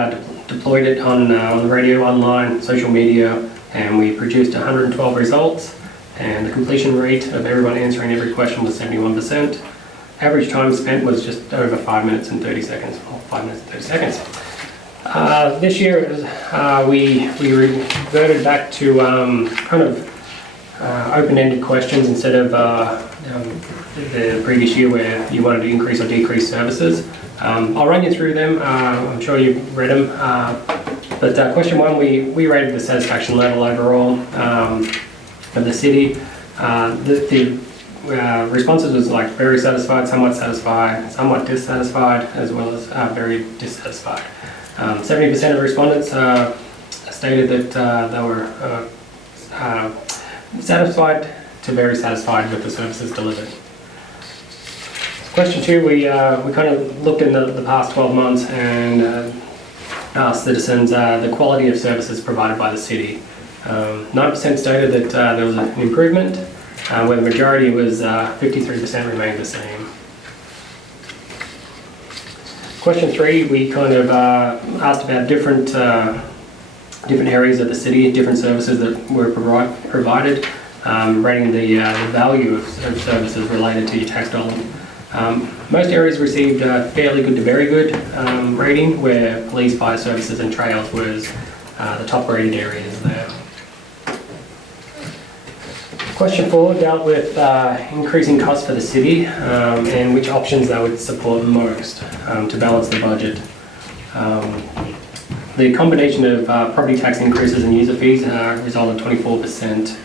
deployed it on the radio, online, social media, and we produced 112 results, and the completion rate of everyone answering every question was 71%. Average time spent was just over 5 minutes and 30 seconds, or 5 minutes and 30 seconds. This year, we reverted back to kind of open-ended questions instead of the previous year where you wanted to increase or decrease services. I'll run you through them. I'm sure you've read them. But question 1, we rated the satisfaction level overall of the city. The responses was like very satisfied, somewhat dissatisfied, as well as very dissatisfied. 70% of respondents stated that they were satisfied to very satisfied with the services delivered. Question 2, we kind of looked in the past 12 months and asked citizens the quality of services provided by the city. 9% stated that there was an improvement, where the majority was 53% remained the same. Question 3, we kind of asked about different areas of the city, different services that were provided. rating the value of services related to your tax dollar. Most areas received fairly good to very good rating, where police, fire services and trails was the top rated areas there. Question 4 dealt with increasing costs for the city and which options they would support most to balance the budget. The combination of property tax increases and user fees resulted in 24%.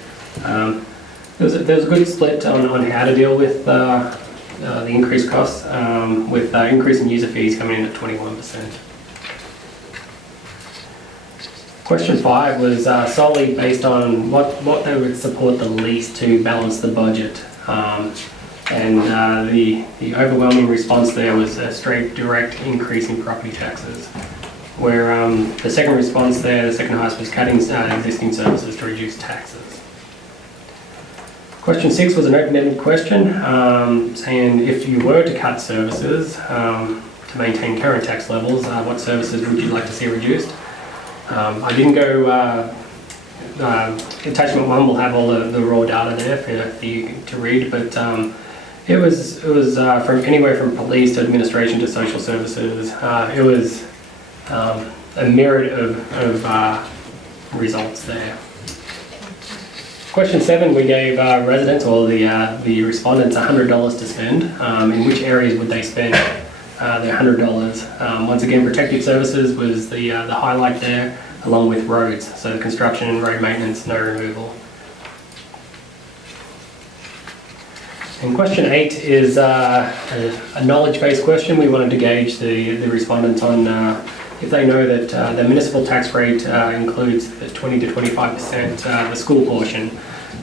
There was a good split on how to deal with the increased costs, with increase in user fees coming in at 21%. Question 5 was solely based on what they would support the least to balance the budget. And the overwhelming response there was a straight direct increase in property taxes. Where the second response there, the second highest, was cutting existing services to reduce taxes. Question 6 was an open-ended question, saying if you were to cut services to maintain current tax levels, what services would you like to see reduced? I didn't go, attachment 1 will have all the raw data there for you to read, but it was from anywhere from police to administration to social services. It was a myriad of results there. Question 7, we gave residents or the respondents $100 to spend. In which areas would they spend their $100? Once again, protective services was the highlight there, along with roads, so construction, road maintenance, snow removal. And question 8 is a knowledge-based question. We wanted to gauge the respondents on if they know that the municipal tax rate includes the 20 to 25% the school portion,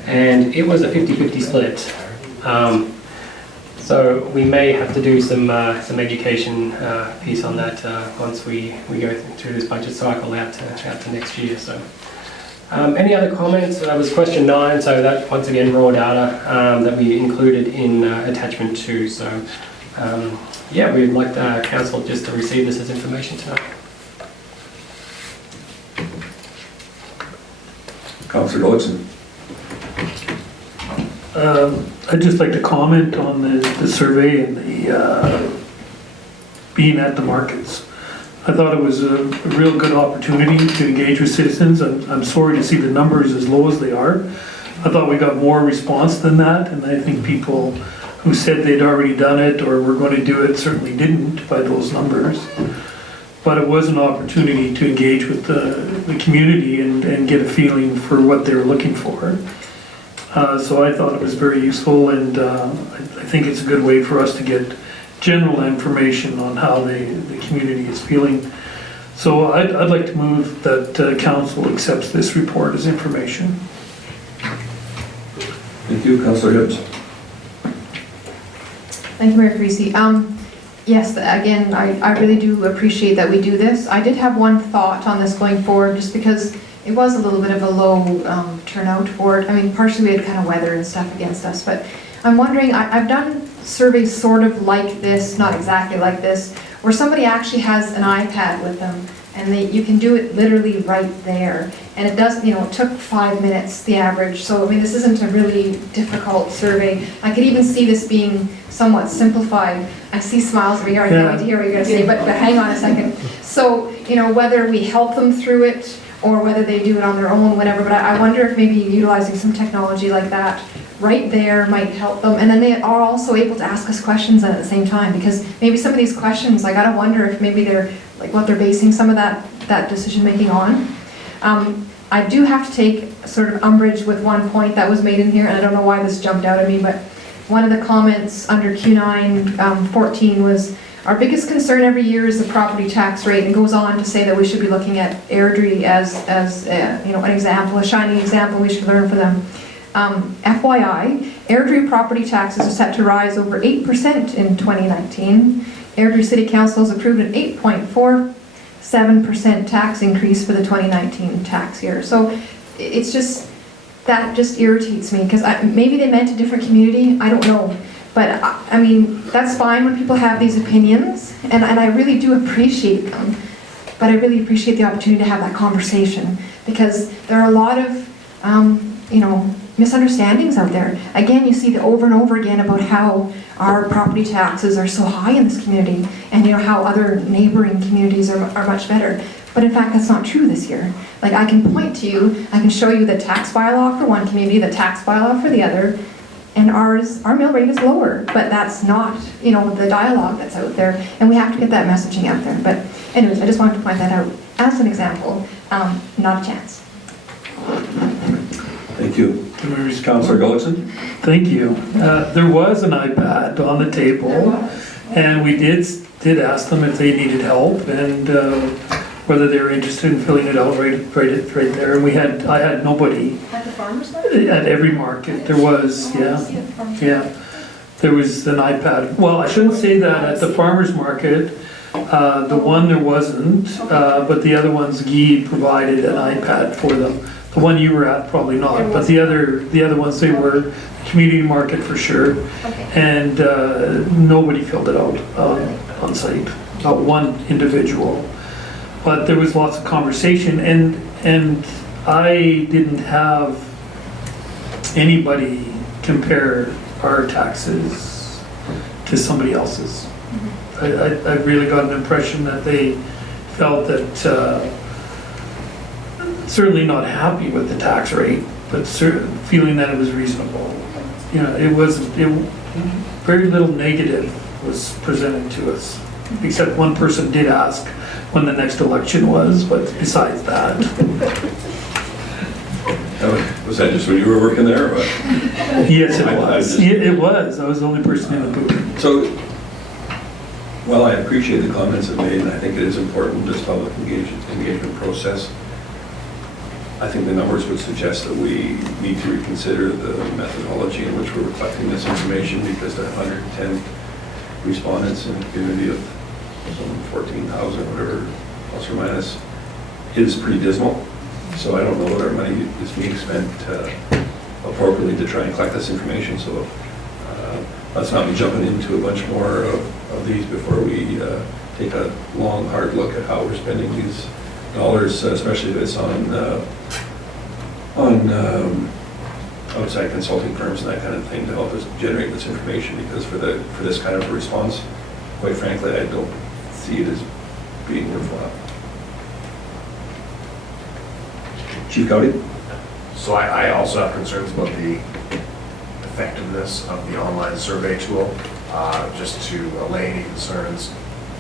and it was a 50-50 split. So we may have to do some education piece on that once we go through this budget cycle out to next year. So any other comments? That was question 9. So that once again raw data that we included in attachment 2. So yeah, we'd like council just to receive this as information tonight. Councillor Goldson. I'd just like to comment on the survey and the being at the markets. I thought it was a real good opportunity to engage with citizens. I'm sorry to see the numbers as low as they are. I thought we got more response than that, and I think people who said they'd already done it or were going to do it certainly didn't by those numbers. But it was an opportunity to engage with the community and get a feeling for what they were looking for. So I thought it was very useful, and I think it's a good way for us to get general information on how the community is feeling. So I'd like to move that council accepts this report as information. Thank you, Councillor Hibbs. Thank you, Mayor Creasy. Yes, again, I really do appreciate that we do this. I did have one thought on this going forward, just because it was a little bit of a low turnout for it. I mean, partially we had kind of weather and stuff against us, but I'm wondering, I've done surveys sort of like this, not exactly like this, where somebody actually has an iPad with them, and you can do it literally right there. And it does, it took 5 minutes, the average. So, I mean, this isn't a really difficult survey. I could even see this being somewhat simplified. I see smiles over here, I have no idea what you're gonna say, but hang on a second. So, whether we help them through it, or whether they do it on their own, whatever, but I wonder if maybe utilizing some technology like that right there might help them. And then they are also able to ask us questions at the same time, because maybe some of these questions, I gotta wonder if maybe they're, like, what they're basing some of that decision-making on. I do have to take sort of umbrage with one point that was made in here, and I don't know why this jumped out at me, but one of the comments under Q9 14 was, our biggest concern every year is the property tax rate, and goes on to say that we should be looking at Airdrie as an example, a shining example we should learn from them. FYI, Airdrie property taxes are set to rise over 8% in 2019. Airdrie City Council has approved an 8.47% tax increase for the 2019 tax year. So it's just, that just irritates me, because maybe they meant a different community, I don't know. But I mean, that's fine when people have these opinions, and I really do appreciate them. But I really appreciate the opportunity to have that conversation, because there are a lot of, misunderstandings out there. Again, you see the over and over again about how our property taxes are so high in this community, and how other neighboring communities are much better. But in fact, that's not true this year. Like, I can point to you, I can show you the tax bylaw for one community, the tax bylaw for the other, and our mill rate is lower, but that's not, the dialogue that's out there, and we have to get that messaging out there. But anyways, I just wanted to point that out as an example, not a chance. Thank you. Councillor Gullikson? Thank you. There was an iPad on the table, and we did ask them if they needed help and whether they were interested in filling it out right there. And I had nobody. At the farmer's market? At every market, there was, yeah. There was an iPad. Well, I shouldn't say that at the farmer's market. The one there wasn't, but the other ones, Guy provided an iPad for them. The one you were at, probably not, but the other ones, they were community market for sure. Okay. And nobody filled it out on site, not one individual. But there was lots of conversation, and I didn't have anybody compare our taxes to somebody else's. I really got an impression that they felt that, certainly not happy with the tax rate, but feeling that it was reasonable. Very little negative was presented to us, except one person did ask when the next election was, but besides that. Was that just when you were working there, or what? Yes, it was. It was. I was the only person in the booth. So, well, I appreciate the comments that made, and I think it is important, this public engagement process. I think the numbers would suggest that we need to reconsider the methodology in which we're reflecting this information, because the 110 respondents in a community of some 14,000, whatever, plus or minus, is pretty dismal. So I don't know that our money is being spent appropriately to try and collect this information. So let's not be jumping into a bunch more of these before we take a long, hard look at how we're spending these dollars, especially if it's on outside consulting firms and that kind of thing to help us generate this information. Because for this kind of a response, quite frankly, I don't see it as being worthwhile. Chief Gowdy? So I also have concerns about the effectiveness of the online survey tool. Just to allay any concerns,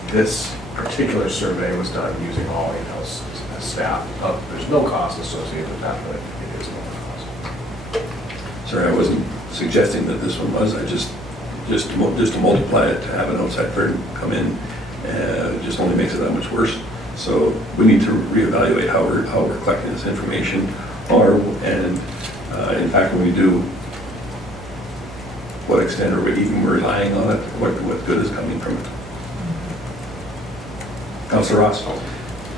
this particular survey was done using all in-house staff. There's no cost associated with that, but it is no cost. Sorry, I wasn't suggesting that this one was. I just to multiply it, to have an outside firm come in, just only makes it that much worse. So we need to reevaluate how we're collecting this information, and in fact, when we do, what extent are we even relying on it? What good is coming from it? Councillor Ross.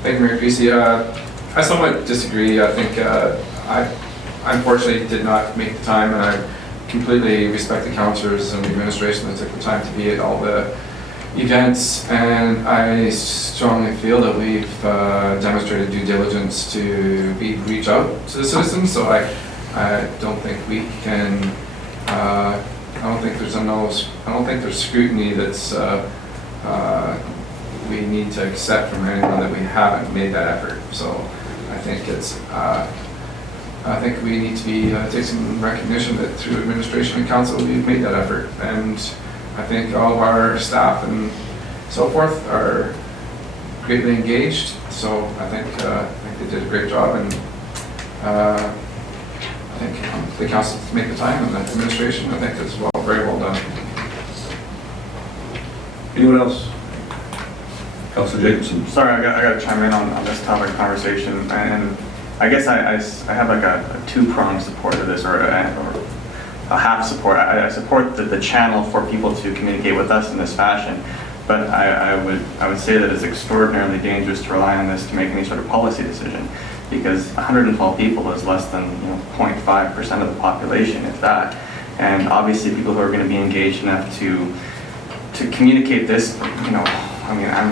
Thank you, Mayor Creasy. I somewhat disagree. I think I unfortunately did not make the time, and I completely respect the councillors and the administration that took the time to be at all the events, and I strongly feel that we've demonstrated due diligence to reach out to the citizens. So I don't think we can. I don't think there's scrutiny that's we need to accept from anyone that we haven't made that effort. So I think I think we need to take some recognition that through administration and council we've made that effort, and I think all of our staff and so forth are greatly engaged. So I think they did a great job, and I think the council to make the time, and the administration, I think it's very well done. Anyone else? Councillor Jacobson. Sorry, I got to chime in on this topic of conversation, and I guess I have like a two-pronged support of this, or a half support. I support the channel for people to communicate with us in this fashion, but I would say that it's extraordinarily dangerous to rely on this to make any sort of policy decision, because 112 people is less than 0.5% of the population, if that. And obviously people who are going to be engaged enough to communicate this, I mean, I'm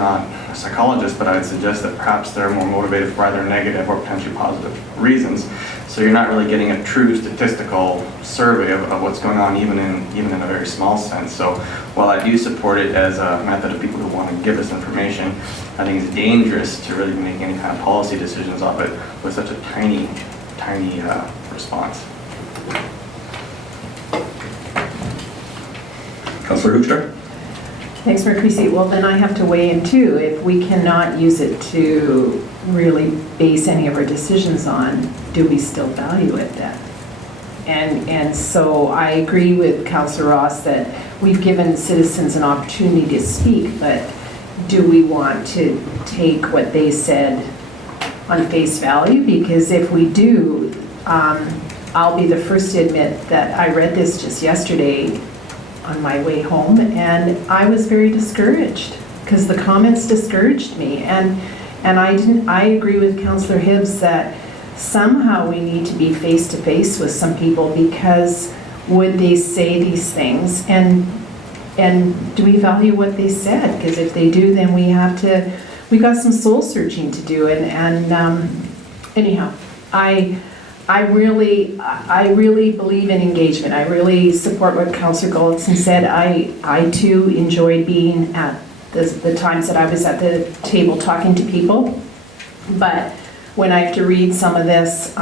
a psychologist, but I'd suggest that perhaps they're more motivated for either negative or potentially positive reasons. So you're not really getting a true statistical survey of what's going on, even in a very small sense. So while I do support it as a method of people who want to give us information, I think it's dangerous to really be making any kind of policy decisions off it with such a tiny response. Councillor Hoekstra? Thanks, Mayor Creasy. Well, then I have to weigh in too. If we cannot use it to really base any of our decisions on, do we still value it then? And so I agree with Councillor Ross that we've given citizens an opportunity to speak, but do we want to take what they said on face value? Because if we do, I'll be the first to admit that I read this just yesterday on my way home, and I was very discouraged because the comments discouraged me. And I agree with Councillor Hibbs that somehow we need to be face to face with some people, because would they say these things, and do we value what they said? Because if they do, then we got some soul searching to do. Anyhow, I really believe in engagement. I really support what Councillor Gullickson said. I too enjoyed being at the times that I was at the table talking to people. But when I have to read some of this,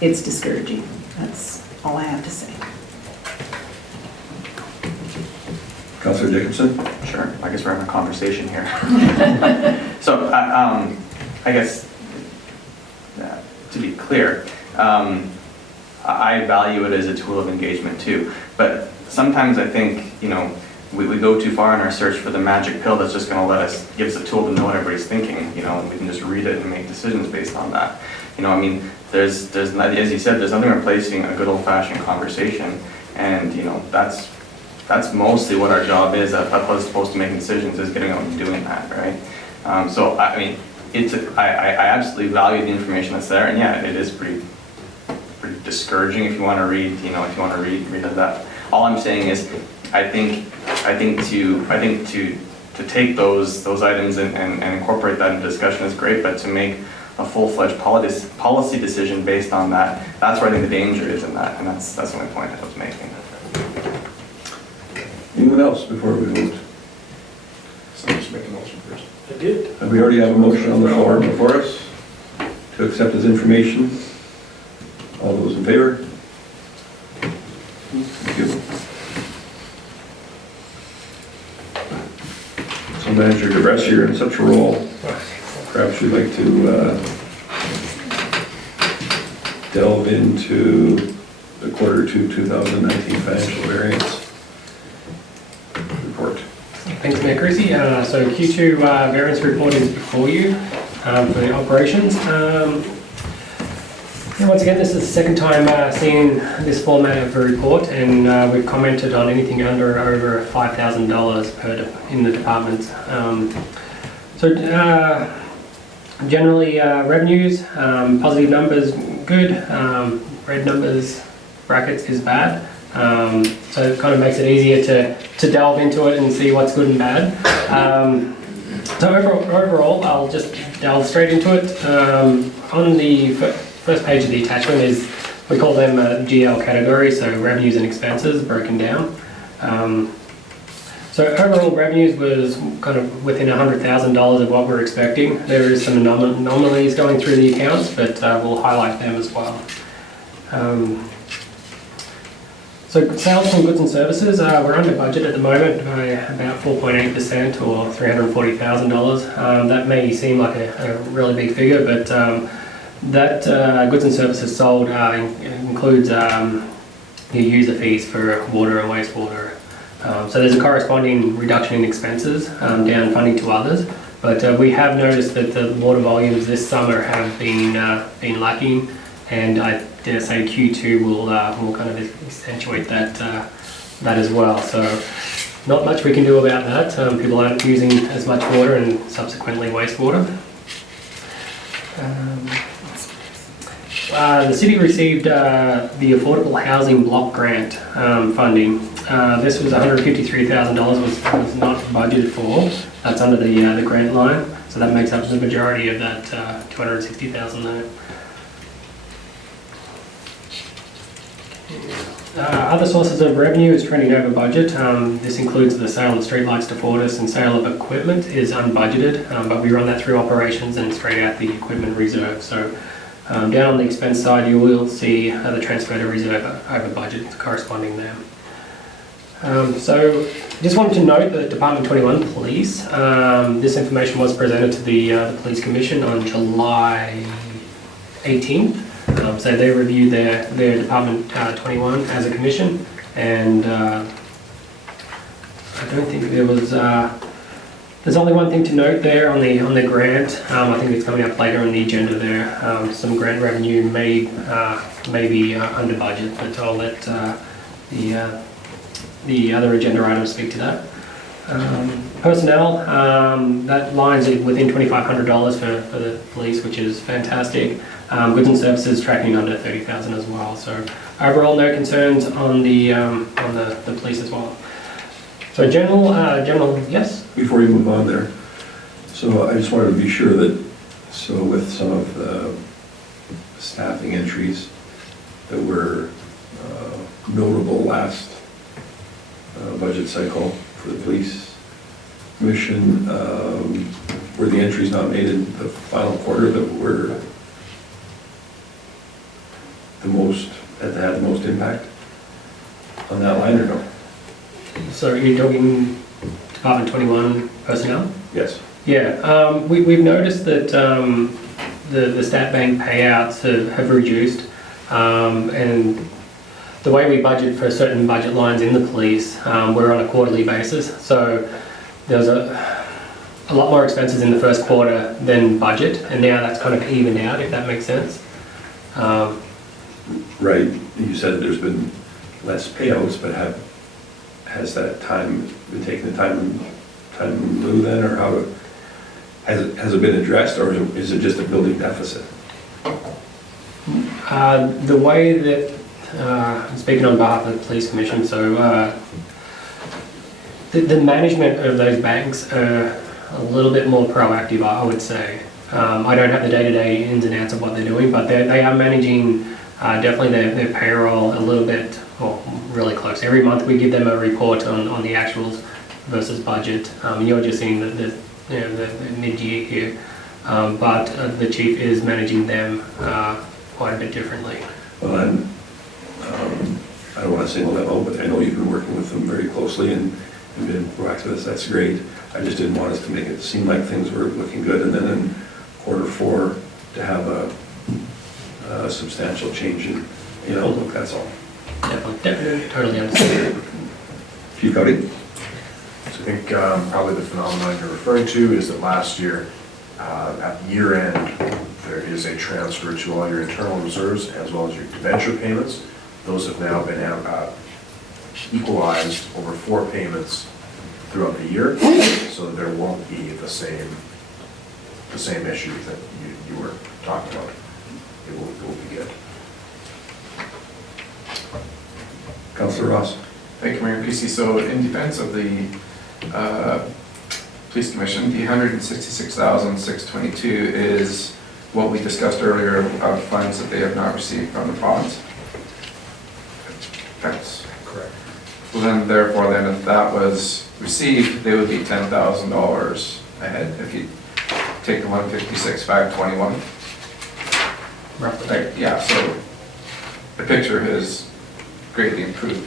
it's discouraging. That's all I have to say. Councillor Jacobson? Sure, I guess we're having a conversation here. So, I guess, to be clear, I value it as a tool of engagement too, but sometimes I think, we go too far in our search for the magic pill that's just going to give us a tool to know what everybody's thinking, and we can just read it and make decisions based on that. There's as you said, there's nothing replacing a good old-fashioned conversation, and that's mostly what our job is, as opposed to making decisions, is getting out and doing that, right? So I absolutely value the information that's there, and yeah, it is pretty discouraging if you want to read, read that. All I'm saying is, I think to take those items and incorporate that into discussion is great, but to make a full-fledged policy decision based on that, that's where I think the danger is in that, and that's the only point I was making. Anyone else before we vote? Someone should make a motion first. I did. We already have a motion on the floor before us to accept as information. All those in favor? Thank you. So Manager DeBress, you're in such a role. Perhaps you'd like to delve into the Q2 2019 financial variance report. Thanks, Mayor Creasy. So Q2 variance report is before you for the operations. And once again, this is the second time seeing this format of a report, and we've commented on anything under or over $5,000 in the departments. Generally, revenues, positive numbers, good. Red numbers, brackets is bad. So it kind of makes it easier to delve into it and see what's good and bad. So overall, I'll just delve straight into it. On the first page of the attachment is, we call them GL categories, so revenues and expenses broken down. So overall revenues was kind of within $100,000 of what we're expecting. There is some anomalies going through the accounts, but we'll highlight them as well. So sales from goods and services, we're under budget at the moment by about 4.8% or $340,000. That may seem like a really big figure, but that goods and services sold includes your user fees for water and wastewater. So there's a corresponding reduction in expenses, down funding to others. But we have noticed that the water volumes this summer have been lacking, and I dare say Q2 will kind of accentuate that as well. So not much we can do about that. People aren't using as much water and subsequently wastewater. The city received the Affordable Housing Block Grant funding. This was $153,000 was not budgeted for. That's under the grant line, so that makes up the majority of that $260,000 there. Other sources of revenue is trending over budget. This includes the sale of streetlights to Fortis, and sale of equipment is unbudgeted, but we run that through operations and straight out the equipment reserve. So down on the expense side, you will see the transfer to reserve over budget corresponding there. So just wanted to note that Department 21 Police, this information was presented to the Police Commission on July 18th. So they reviewed their Department 21 as a commission, and I don't think there was, there's only one thing to note there on the grant. I think it's coming up later on the agenda there. Some grant revenue may be under budget, but I'll let the other agenda items speak to that. Personnel, that line's within $2,500 for the police, which is fantastic. Goods and services tracking under 30,000 as well. So overall, no concerns on the police as well. So general, yes? Before you move on there, so I just wanted to be sure that, so with some of the staffing entries that were notable last budget cycle for the police commission, were the entries not made in the final quarter that were that had the most impact on that line, or no? So you're talking Department 21 personnel? Yes. Yeah, we've noticed that the stat bank payouts have reduced, and the way we budget for certain budget lines in the police, we're on a quarterly basis. So there's a lot more expenses in the first quarter than budget, and now that's kind of evened out, if that makes sense. Right, you said there's been less payouts, but has that time been taken, the time in lieu then, or how, has it been addressed, or is it just a building deficit? The way that, I'm speaking on behalf of the police commission, so the management of those banks are a little bit more proactive, I would say. I don't have the day-to-day ins and outs of what they're doing, but they are managing definitely their payroll a little bit, well, really close. Every month we give them a report on the actuals versus budget. You're just seeing the mid-year here, but the chief is managing them quite a bit differently. Well, I don't want to single them out, but I know you've been working with them very closely and been proactive with us. That's great. I just didn't want us to make it seem like things were looking good, and then in quarter four to have a substantial change in outlook. That's all. Definitely, totally understand. Chief Cody? So I think probably the phenomenon you're referring to is that last year, at year end, there is a transfer to all your internal reserves as well as your debenture payments. Those have now been equalized over 4 payments throughout the year, so there won't be the same issues that you were talking about. It will be good. Councillor Ross? Thank you, Mayor Creasy. So in defense of the Police Commission, the $166,622 is what we discussed earlier of funds that they have not received from the province. That's correct. So then, therefore, then if that was received, they would be $10,000 ahead if you take the 156,521. Roughly. Yeah, so the picture has greatly improved.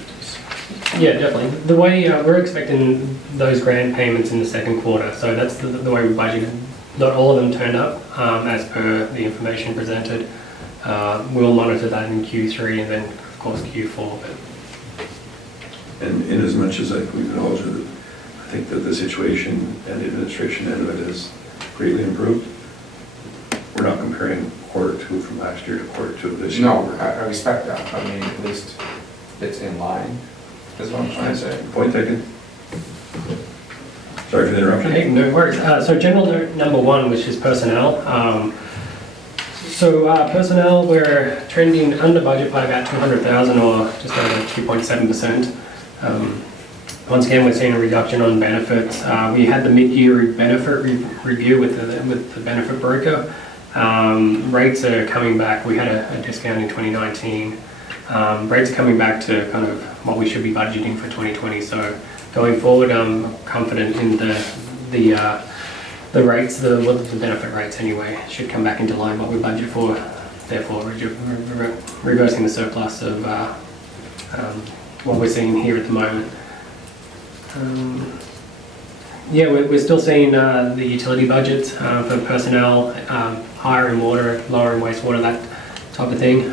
Yeah, definitely. The way we're expecting those grant payments in the second quarter, so that's the way we budgeted. Not all of them turned up as per the information presented. We'll monitor that in Q3 and then, of course, Q4. And in as much as we've acknowledged that I think that the situation and the administration end of it has greatly improved, we're not comparing quarter 2 from last year to quarter 2 of this year. No, I respect that. I mean, at least it's in line, is what I'm trying to say. Point taken. Sorry for the interruption. Hey, no worries. So general note number 1, which is personnel. Personnel, we're trending under budget by about 200,000 or just over 2.7%. Once again, we're seeing a reduction on benefits. We had the mid-year benefit review with the benefit broker. Rates are coming back. We had a discount in 2019. Rates are coming back to kind of what we should be budgeting for 2020. So going forward, I'm confident in the rates, the benefit rates anyway, should come back into line what we budget for, therefore reversing the surplus of what we're seeing here at the moment. Yeah, we're still seeing the utility budgets for personnel, higher in water, lower in wastewater, that type of thing.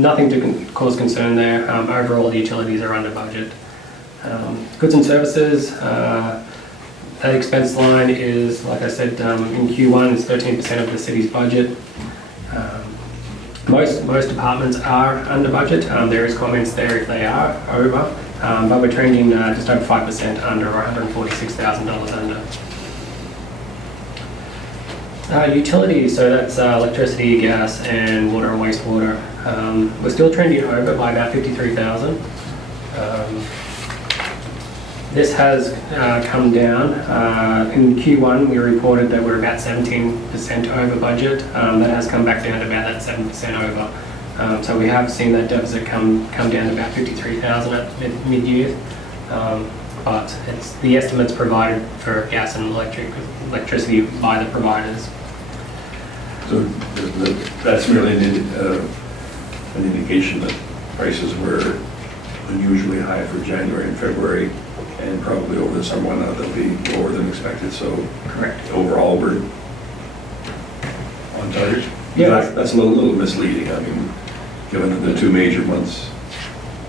Nothing to cause concern there. Overall, the utilities are under budget. Goods and services, that expense line is, like I said, in Q1, it's 13% of the city's budget. Most departments are under budget. There is comments there if they are over, but we're trending just over 5% under, or $146,000 under. Utilities, so that's electricity, gas, and water and wastewater. We're still trending over by about 53,000. This has come down. In Q1, we reported that we're about 17% over budget. That has come back down to about that 7% over. So we have seen that deficit come down to about 53,000 at mid-year. But it's the estimates provided for gas and electricity by the providers. So that's really an indication that prices were unusually high for January and February, and probably over the summer now they'll be lower than expected. So correct. Overall, we're on target. Yeah, that's a little misleading. I mean, given that the two major months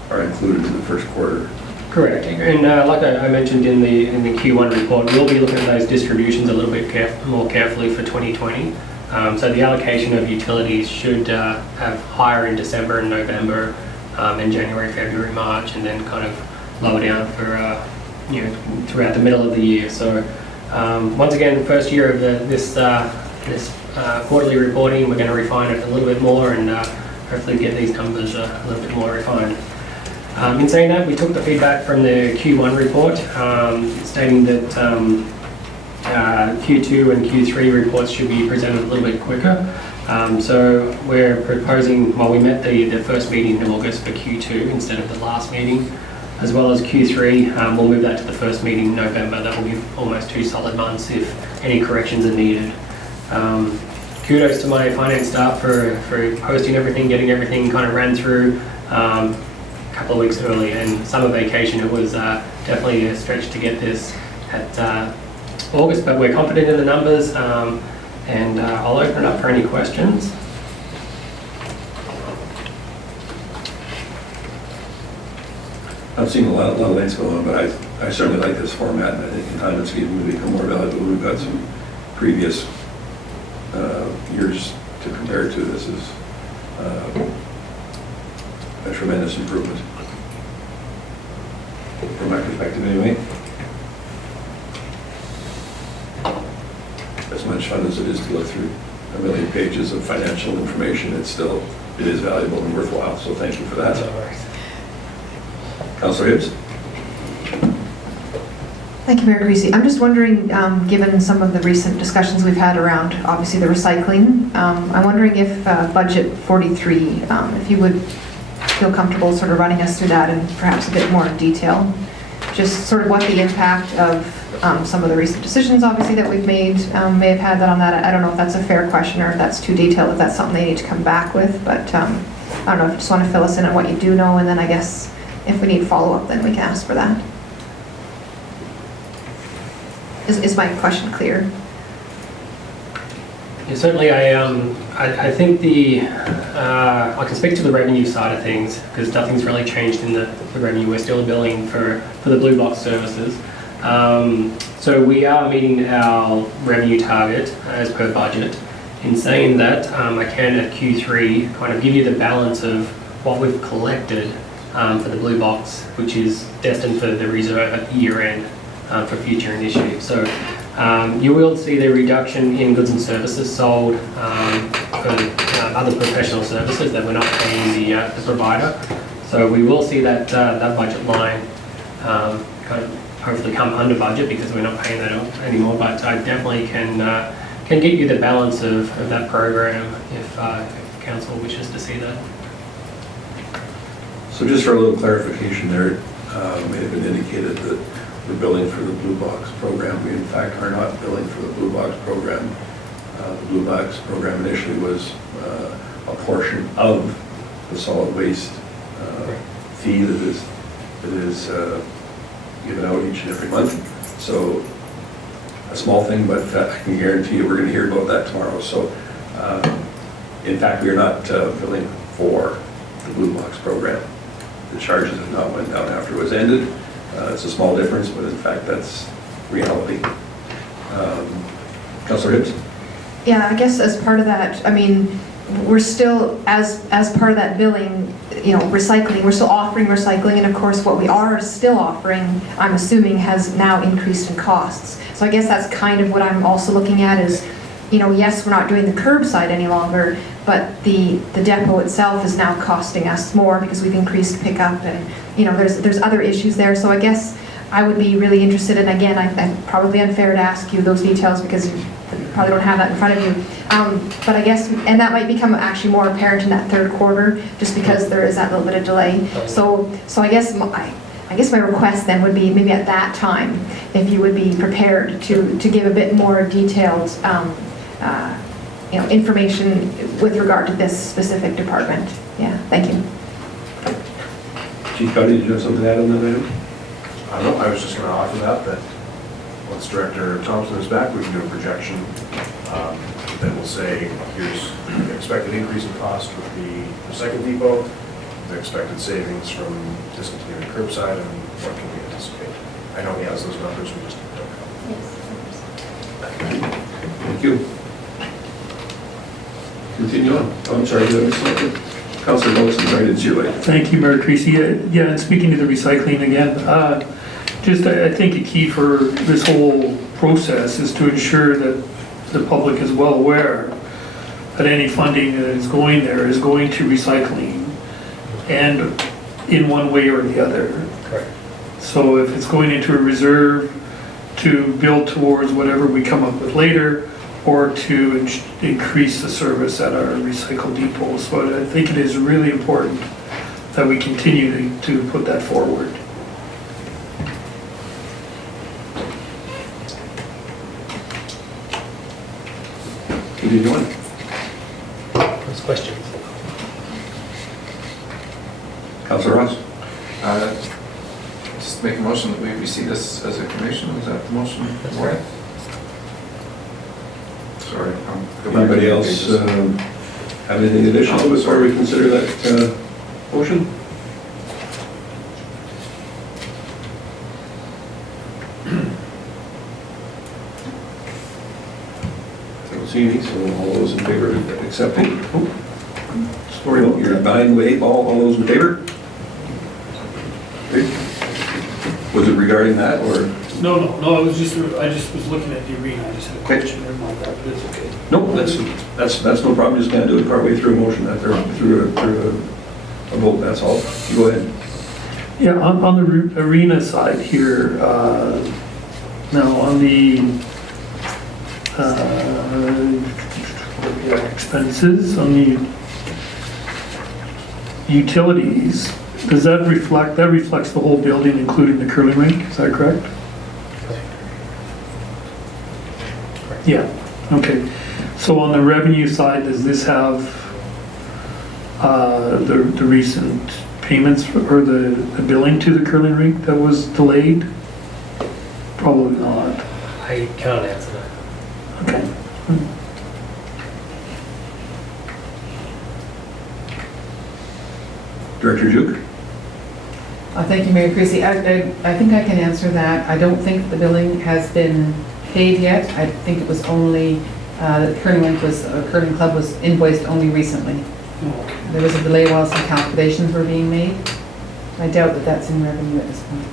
are included in the first quarter. Correct, and like I mentioned in the Q1 report, we'll be looking at those distributions a little bit more carefully for 2020. So the allocation of utilities should have higher in December and November, and January, February, March, and then kind of lower down for throughout the middle of the year. So once again, first year of this quarterly reporting, we're going to refine it a little bit more and hopefully get these numbers a little bit more refined. In saying that, we took the feedback from the Q1 report stating that Q2 and Q3 reports should be presented a little bit quicker. So we're proposing, well, we met the first meeting in August for Q2 instead of the last meeting, as well as Q3. We'll move that to the first meeting in November. That will be almost 2 solid months if any corrections are needed. Kudos to my finance staff for posting everything, getting everything kind of ran through a couple of weeks early, and summer vacation, it was definitely a stretch to get this at August, but we're confident in the numbers, and I'll open it up for any questions. I've seen a lot of things going on, but I certainly like this format, and I think in time it's even become more valuable. We've got some previous years to compare to. This is a tremendous improvement, from my perspective anyway. As much fun as it is to look through a million pages of financial information, it is valuable and worthwhile, so thank you for that. Councilor Hibbs? Thank you, Mayor Creasy. I'm just wondering, given some of the recent discussions we've had around, obviously, the recycling, I'm wondering if budget 43, if you would feel comfortable sort of running us through that in perhaps a bit more detail. Just sort of what the impact of some of the recent decisions, obviously, that we've made may have had that on that. I don't know if that's a fair question or if that's too detailed, if that's something they need to come back with, but I don't know if you just want to fill us in on what you do know, and then I guess if we need follow-up, then we can ask for that. Is my question clear? Yeah, certainly, I think I can speak to the revenue side of things, because nothing's really changed in the revenue. We're still billing for the blue box services. So we are meeting our revenue target as per budget. In saying that, I can at Q3 kind of give you the balance of what we've collected for the blue box, which is destined for the reserve at the year end for future initiatives. So you will see the reduction in goods and services sold for other professional services that we're not paying the provider. So we will see that budget line kind of hopefully come under budget because we're not paying that anymore. But I definitely can get you the balance of that program if council wishes to see that. So just for a little clarification there, it may have been indicated that we're billing for the Blue Box program. We in fact are not billing for the Blue Box program. The Blue Box program initially was a portion of the solid waste fee that is given out each and every month. So a small thing, but I can guarantee you we're going to hear about that tomorrow. So in fact, we are not billing for the Blue Box program. The charges have not went down after it was ended. It's a small difference, but in fact, that's reality. Councillor Hibbs? Yeah, I guess as part of that, I mean, we're still, as part of that billing, recycling, we're still offering recycling, and of course what we are still offering, I'm assuming, has now increased in costs. So I guess that's kind of what I'm also looking at is, yes, we're not doing the curbside any longer, but the depot itself is now costing us more because we've increased pickup, and there's other issues there. So I guess I would be really interested, and again, I'm probably unfair to ask you those details because you probably don't have that in front of you. But I guess, and that might become actually more apparent in that third quarter, just because there is that little bit of delay. So I guess my request then would be maybe at that time, if you would be prepared to give a bit more detailed information with regard to this specific department. Yeah, thank you. Chief Cuddy, did you have something to add on that item? I don't know, I was just going to offer that once Director Thompson is back, we can do a projection that will say, here's the expected increase in cost with the recycle depot, the expected savings from discontinuing curbside, and what can we anticipate. I know he has those numbers, we just don't have them. Thank you. Continue on. Oh, I'm sorry, did I miss something? Councillor Wilson, sorry, it's you. Thank you, Mayor Creasy. Yeah, and speaking to the recycling again, I think a key for this whole process is to ensure that the public is well aware that any funding that is going there is going to recycling, and in one way or the other. Correct. So if it's going into a reserve to build towards whatever we come up with later, or to increase the service at our recycle depot. So I think it is really important that we continue to put that forward. Continue on. Those questions. Councillor Ross? Just make a motion that we receive this as information. Is that the motion? That's right. Sorry. Anybody else have anything additional before we consider that motion? I don't see any, so all those in favor of accepting? Oh, sorry, you're behind the eight ball. All those in favor? Okay. Was it regarding that, or? No, I just was looking at the arena, I just had a question, never mind that, but it's okay. No, that's no problem, just gonna do it partway through a motion, through a vote, that's all. You go ahead. Yeah, on the arena side here, now on the expenses, on the utilities, does that reflects the whole building, including the curling rink, is that correct? Yeah, okay. So on the revenue side, does this have the recent payments or the billing to the curling rink that was delayed? Probably not. I can't answer that. Okay. Director Duke? Thank you, Mayor Creasy. I think I can answer that. I don't think the billing has been paid yet. I think it was only, the curling club was invoiced only recently. There was a delay while some calculations were being made. I doubt that that's in revenue at this point.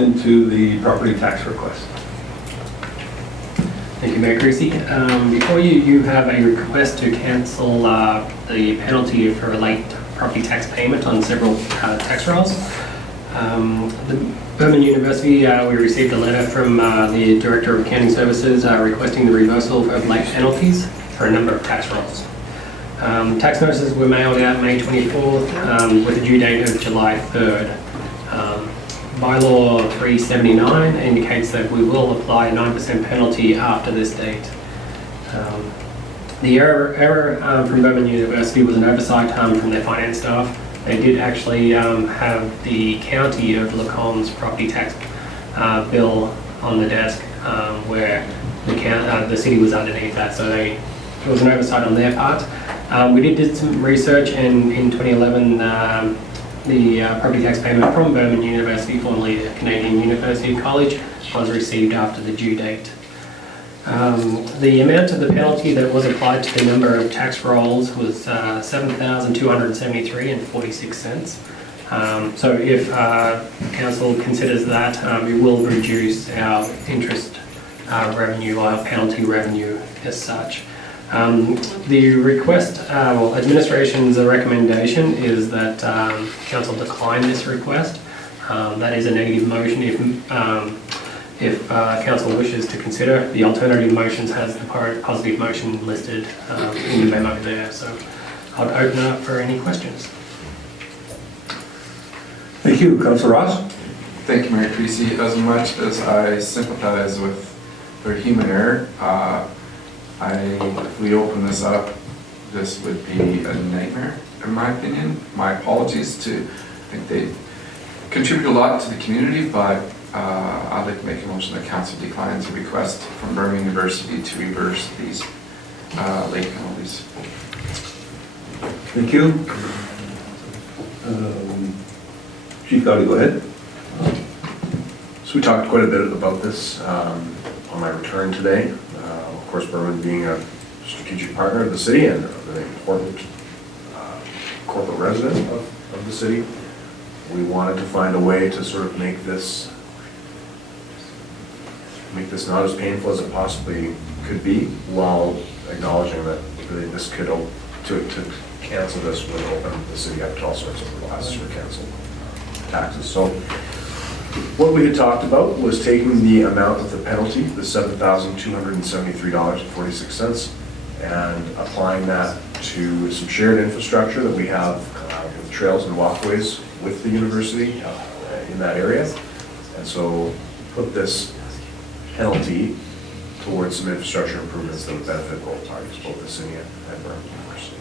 into the property tax request. Thank you, Mayor Creasy. Before you have a request to cancel the penalty for late property tax payment on several tax rolls. The Berman University, we received a letter from the Director of Accounting Services requesting the reversal of late penalties for a number of tax rolls. Tax notices were mailed out May 24th with a due date of July 3rd. Bylaw 379 indicates that we will apply a 9% penalty after this date. The error from Berman University was an oversight from their finance staff. They did actually have the county of Lacon's property tax bill on the desk where the city was underneath that, so it was an oversight on their part. We did some research, and in 2011 the property tax payment from Berman University, formerly Canadian University College, was received after the due date. The amount of the penalty that was applied to the number of tax rolls was $7,273.46. So if council considers that, it will reduce our interest revenue or our penalty revenue as such. The request, well, administration's recommendation is that council decline this request. That is a negative motion. If council wishes to consider, the alternative motions has the positive motion listed in the memo there. So I'll open up for any questions. Thank you, Councillor Ross. Thank you, Mayor Creasy. As much as I sympathize with their human error, if we open this up, this would be a nightmare, in my opinion. My apologies I think they contribute a lot to the community, but I'd like to make a motion that council declines a request from Berman University to reverse these late penalties. Thank you. Chief Gowdy, go ahead. So we talked quite a bit about this on my return today. Of course, Berman being a strategic partner of the city and a very important corporate resident of the city, we wanted to find a way to sort of make this not as painful as it possibly could be, while acknowledging that really this could, to cancel this would open the city up to all sorts of requests for canceled taxes. So what we had talked about was taking the amount of the penalty, the $7,273.46, and applying that to some shared infrastructure that we have with trails and walkways with the university in that area. And so put this penalty towards some infrastructure improvements that would benefit both parties, both the city and Berman University.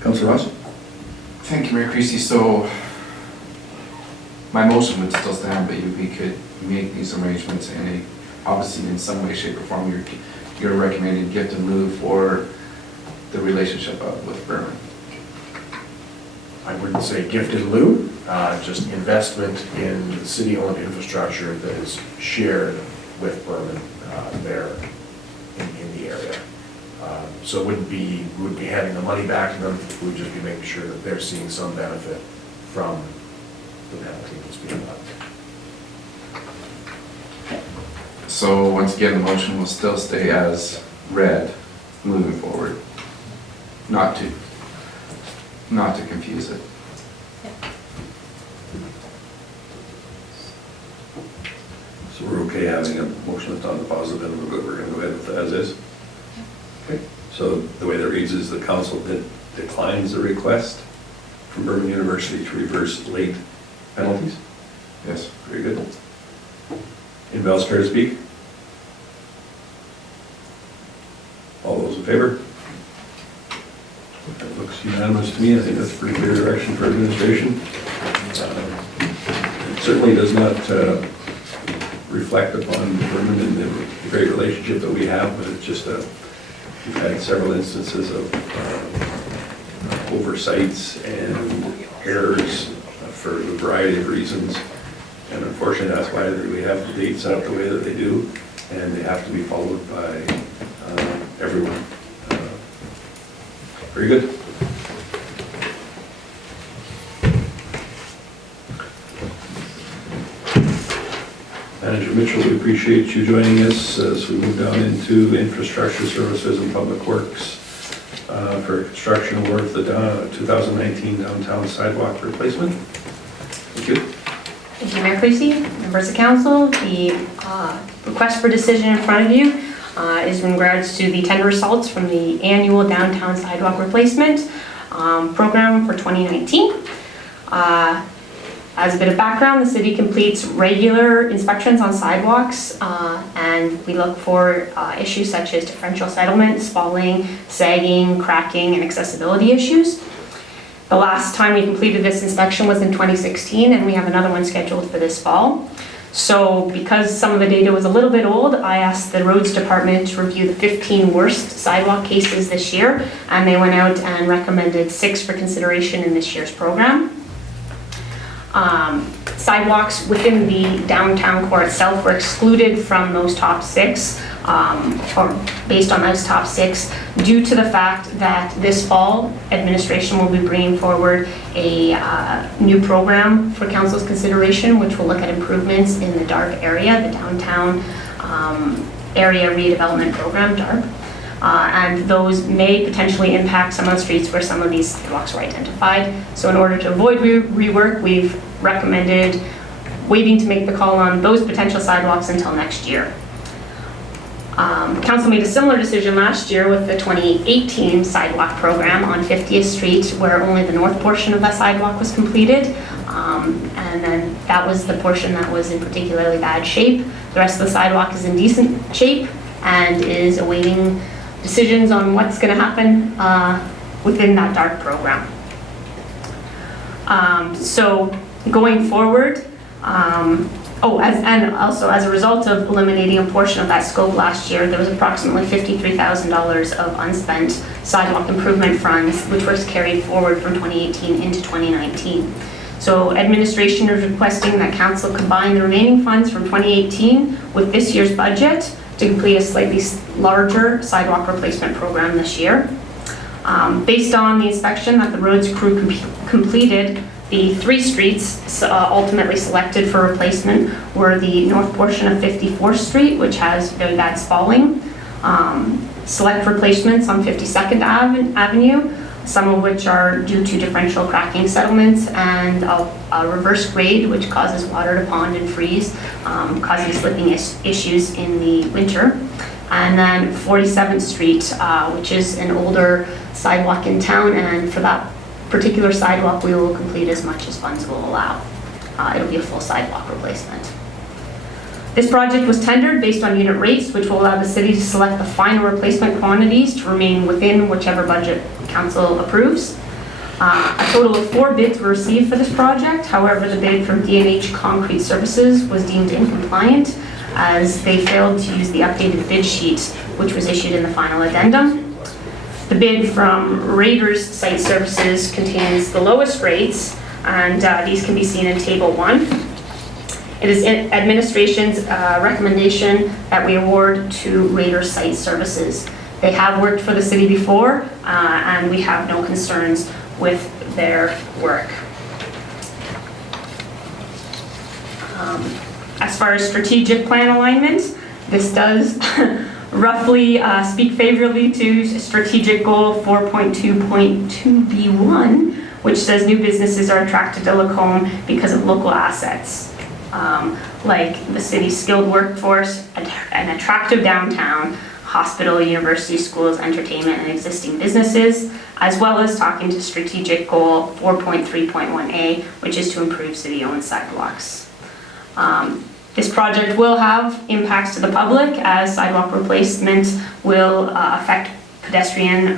Councillor Ross. Thank you, Mayor Creasy. So my motion would still stand, but we could make these arrangements obviously in some way, shape, or form. You're recommending gift in lieu for the relationship with Berman. I wouldn't say gift in lieu, just investment in the city-owned infrastructure that is shared with Berman there in the area. So we wouldn't be handing the money back to them, we would just be making sure that they're seeing some benefit from the penalty that's being levied. So once again, the motion will still stay as read moving forward, not to confuse it. So we're okay having a motion that's on the positive, and we're going to go ahead with it as is? Okay. So the way that reads is the council declines the request from Berman University to reverse late penalties? Yes. Very good. Anybody else care to speak? All those in favor? That looks unanimous to me. I think that's a pretty clear direction for administration. It certainly does not reflect upon Berman and the great relationship that we have, but it's just we've had several instances of oversights and errors for a variety of reasons. And unfortunately, that's why we have the dates set up the way that they do, and they have to be followed by everyone Very good. Manager Mitchell, we appreciate you joining us as we move down into infrastructure services and public works for construction work the 2019 downtown sidewalk replacement. Thank you. Thank you, Mayor Creasy, members of council. The request for decision in front of you is in regards to the tender results from the annual downtown sidewalk replacement program for 2019. As a bit of background, the city completes regular inspections on sidewalks and we look for issues such as differential settlements, falling, sagging, cracking, and accessibility issues. The last time we completed this inspection was in 2016 and we have another one scheduled for this fall. So because some of the data was a little bit old, I asked the roads department to review the 15 worst sidewalk cases this year, and they went out and recommended 6 for consideration in this year's program. Sidewalks within the downtown core itself were excluded from those top 6, or based on those top 6, due to the fact that this fall, administration will be bringing forward a new program for council's consideration, which will look at improvements in the DARP area, the downtown area redevelopment program, DARP. And those may potentially impact some of the streets where some of these sidewalks were identified. So in order to avoid rework, we've recommended waiting to make the call on those potential sidewalks until next year. Council made a similar decision last year with the 2018 sidewalk program on 50th Street, where only the north portion of that sidewalk was completed. And then that was the portion that was in particularly bad shape. The rest of the sidewalk is in decent shape and is awaiting decisions on what's going to happen within that DART program. So going forward, and also as a result of eliminating a portion of that scope last year, there was approximately $53,000 of unspent sidewalk improvement funds, which was carried forward from 2018 into 2019. So administration is requesting that council combine the remaining funds from 2018 with this year's budget to complete a slightly larger sidewalk replacement program this year. Based on the inspection that the roads crew completed, the 3 streets ultimately selected for replacement were the north portion of 54th Street, which has very bad spalling, select replacements on 52nd Avenue, some of which are due to differential cracking settlements, and a reverse grade, which causes water to pond and freeze, causing slipping issues in the winter. And then 47th Street, which is an older sidewalk in town, and for that particular sidewalk, we will complete as much as funds will allow. It'll be a full sidewalk replacement. This project was tendered based on unit rates, which will allow the city to select the final replacement quantities to remain within whichever budget council approves. A total of 4 bids were received for this project. However, the bid from D&H Concrete Services was deemed incompliant as they failed to use the updated bid sheet, which was issued in the final addendum. The bid from Raiders Site Services contains the lowest rates, and these can be seen in Table 1. It is administration's recommendation that we award to Raiders Site Services. They have worked for the city before, and we have no concerns with their work. As far as strategic plan alignment, this does roughly speak favorably to strategic goal 4.2.2B1, which says new businesses are attracted to Lacombe because of local assets, like the city's skilled workforce, an attractive downtown, hospital, university, schools, entertainment, and existing businesses, as well as talking to strategic goal 4.3.1A, which is to improve city-owned sidewalks. This project will have impacts to the public, as sidewalk replacement will affect pedestrian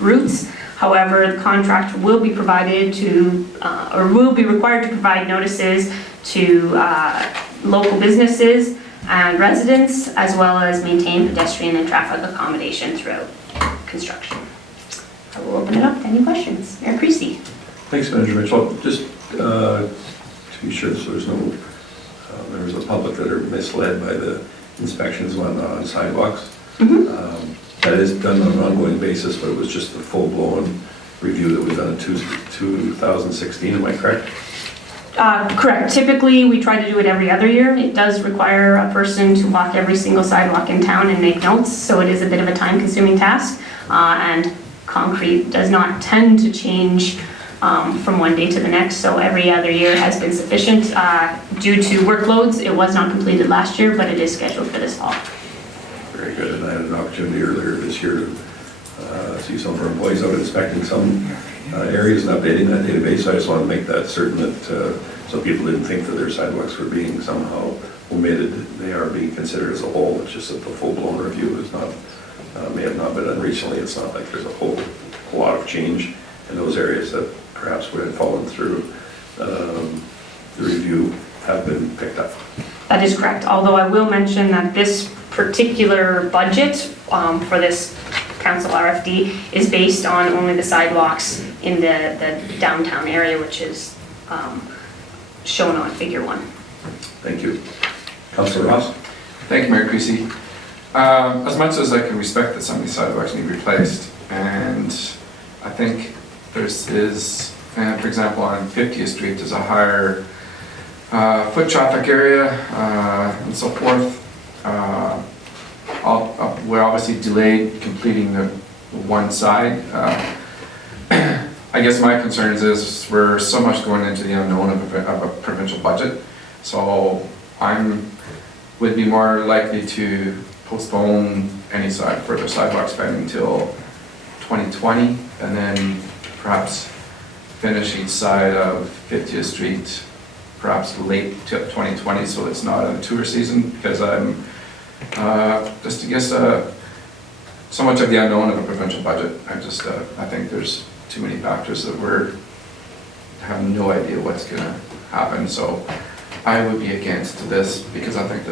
routes. However, the contractor will be provided to, or will be required to provide notices to local businesses and residents, as well as maintain pedestrian and traffic accommodation throughout construction. I will open it up to any questions. Mayor Creasy. Thanks, Manager Mitchell. Just to be sure so there's no members of the public that are misled by the inspections on sidewalks. That is done on an ongoing basis, but it was just a full-blown review that was done in 2016, am I correct? Correct. Typically, we try to do it every other year. It does require a person to walk every single sidewalk in town and make notes, so it is a bit of a time-consuming task. And concrete does not tend to change from one day to the next, so every other year has been sufficient. Due to workloads, it was not completed last year, but it is scheduled for this fall. Very good, and I had an opportunity earlier this year to see some of our employees out inspecting some areas and updating that database, so I just want to make that certain that, so people didn't think that their sidewalks were being somehow omitted. They are being considered as a whole. It's just that the full-blown review is not, may have not been done recently. It's not like there's a whole lot of change in those areas that perhaps would have fallen through the review have been picked up. That is correct, although I will mention that this particular budget for this council RFD is based on only the sidewalks in the downtown area, which is shown on figure 1. Thank you. Councillor Ross? Thank you, Mayor Creasy. As much as I can respect that some of these sidewalks need replaced, and I think for example, on 50th Street, there's a higher foot traffic area and so forth. We're obviously delayed completing the one side. I guess my concerns is we're so much going into the unknown of a provincial budget, so would be more likely to postpone any further sidewalk spending until 2020, and then perhaps finish each side of 50th Street perhaps late 2020, so it's not a tour season, because I'm just to guess so much of the unknown of a provincial budget. I think there's too many factors that have no idea what's going to happen. So I would be against this, because I think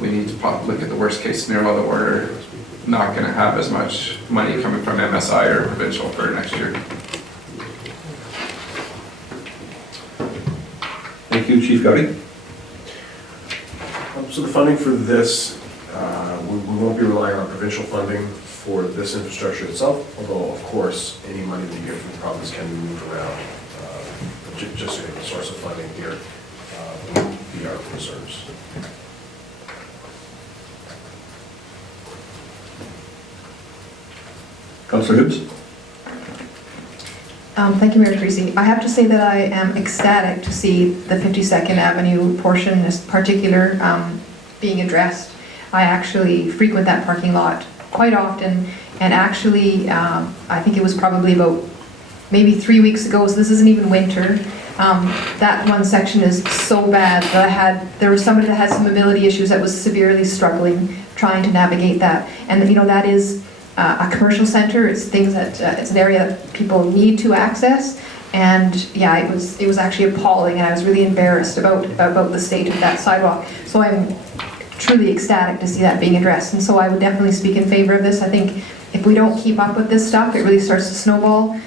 we need to probably look at the worst case scenario that we're not going to have as much money coming from MSI or provincial for next year. Thank you, Chief Gowdy. So the funding for this, we won't be relying on provincial funding for this infrastructure itself, although of course any money we get from the province can be moved around. Just a source of funding here will be our reserves. Councillor Hibbs? Thank you, Mayor Creasy. I have to say that I am ecstatic to see the 52nd Avenue portion, in particular, being addressed. I actually frequent that parking lot quite often, and actually, I think it was probably about maybe 3 weeks ago, so this isn't even winter. That one section is so bad that there was somebody that had some mobility issues that was severely struggling trying to navigate that. And that is a commercial center. It's things that it's an area that people need to access. And yeah, it was actually appalling, and I was really embarrassed about the state of that sidewalk. So I'm truly ecstatic to see that being addressed. And so I would definitely speak in favor of this. I think if we don't keep up with this stuff, it really starts to snowball.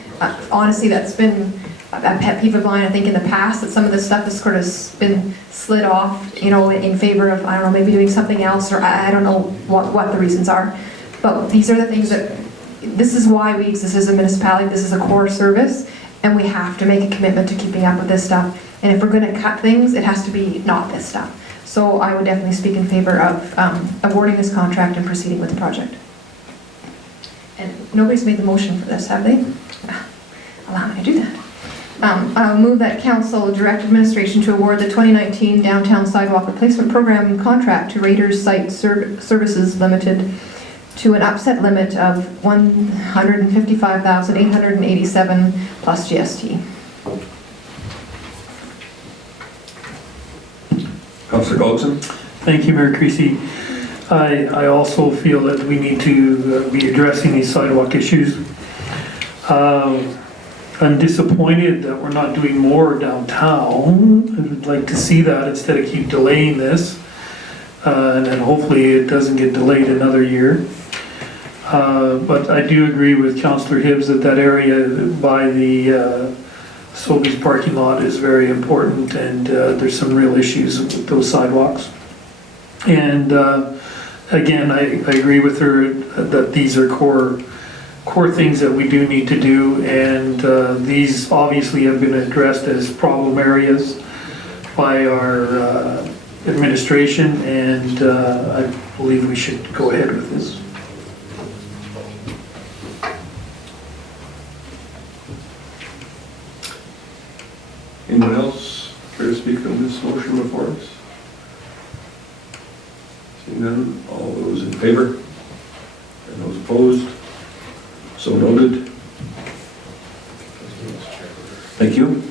Honestly, that's been a pet peeve of mine, I think, in the past, that some of this stuff has sort of been slid off, in favor of, I don't know, maybe doing something else, or I don't know what the reasons are. But these are the things this is why we exist as a municipality. This is a core service, and we have to make a commitment to keeping up with this stuff. And if we're going to cut things, it has to be not this stuff. So I would definitely speak in favor of awarding this contract and proceeding with the project. And nobody's made the motion for this, have they? Allow me to do that. I'll move that council direct administration to award the 2019 Downtown Sidewalk Replacement Program contract to Raiders Site Services Limited to an upset limit of $155,887 plus GST. Councillor Goldson? Thank you, Mayor Creasy. I also feel that we need to be addressing these sidewalk issues. I'm disappointed that we're not doing more downtown. I would like to see that instead of keep delaying this. And then hopefully it doesn't get delayed another year. But I do agree with Councillor Hibbs that area by the Sobeys parking lot is very important, and there's some real issues with those sidewalks. And again, I agree with her that these are core things that we do need to do, and these obviously have been addressed as problem areas by our administration, and I believe we should go ahead with this. Anyone else care to speak on this motion before us? Seeing none, all those in favor? And those opposed? So noted. Thank you.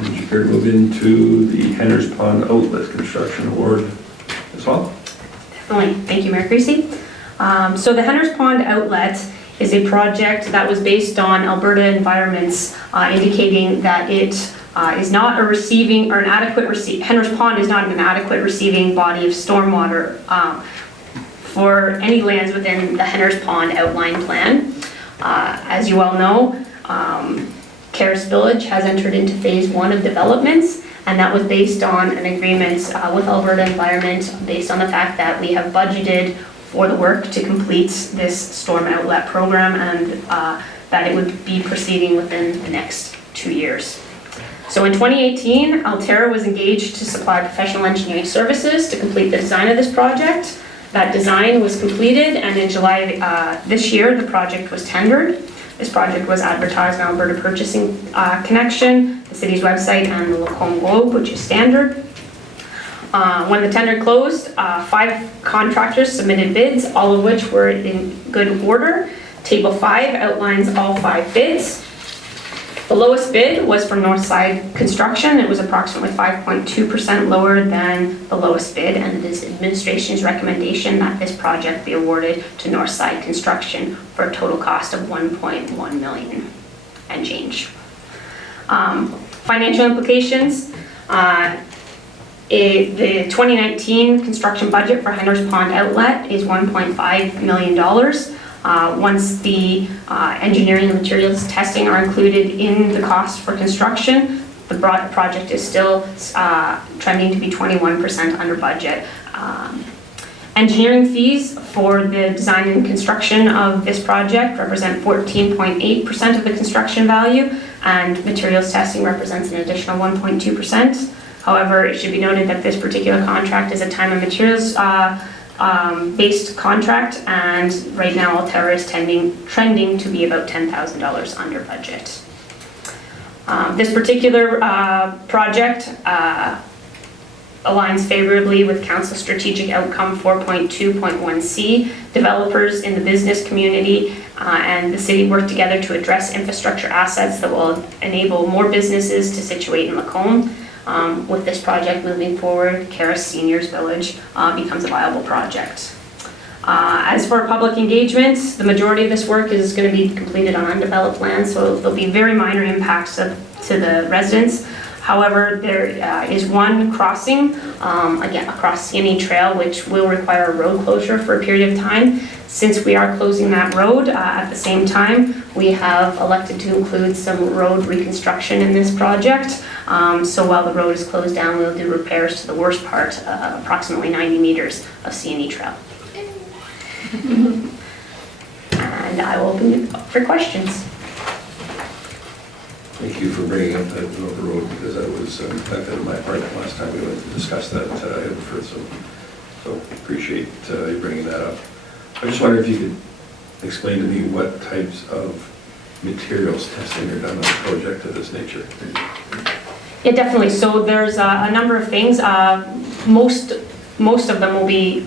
Would you care to move into the Henner's Pond Outlet Construction Award as well? Definitely. Thank you, Mayor Creasy. So the Henner's Pond Outlet is a project that was based on Alberta Environment's indicating that it is not a receiving or an adequate Henner's Pond is not an adequate receiving body of stormwater for any lands within the Henner's Pond outline plan. As you all know, Caris Village has entered into phase 1 of developments, and that was based on an agreement with Alberta Environment based on the fact that we have budgeted for the work to complete this storm outlet program, and that it would be proceeding within the next 2 years. So in 2018, Alterra was engaged to supply professional engineering services to complete the design of this project. That design was completed, and in July this year, the project was tendered. This project was advertised on Alberta Purchasing Connection, the city's website, and the Lacombe Globe, which is standard. When the tender closed, 5 contractors submitted bids, all of which were in good order. Table 5 outlines all 5 bids. The lowest bid was from Northside Construction. It was approximately 5.2% lower than the lowest bid, and it is administration's recommendation that this project be awarded to Northside Construction for a total cost of $1.1 million and change. Financial implications. The 2019 construction budget for Henner's Pond Outlet is $1.5 million. Once the engineering and materials testing are included in the cost for construction, the project is still trending to be 21% under budget. Engineering fees for the design and construction of this project represent 14.8% of the construction value, and materials testing represents an additional 1.2%. However, it should be noted that this particular contract is a time and materials based contract, and right now Alterra is trending to be about $10,000 under budget. This particular project aligns favorably with Council Strategic Outcome 4.2.1C. Developers in the business community and the city work together to address infrastructure assets that will enable more businesses to situate in Lacombe. With this project moving forward, Caris Seniors Village becomes a viable project. As for public engagements, the majority of this work is going to be completed on undeveloped land, so there'll be very minor impacts to the residents. However, there is one crossing, again, across CNE Trail, which will require a road closure for a period of time. Since we are closing that road, at the same time, we have elected to include some road reconstruction in this project. So while the road is closed down, we'll do repairs to the worst part, approximately 90 meters of CNE Trail. And I will open it up for questions. Thank you for bringing up that road, because that was affected in my part last time we went to discuss that item further. So appreciate you bringing that up. I just wonder if you could explain to me what types of materials testing are done on a project of this nature. Yeah, definitely. So there's a number of things. Most of them will be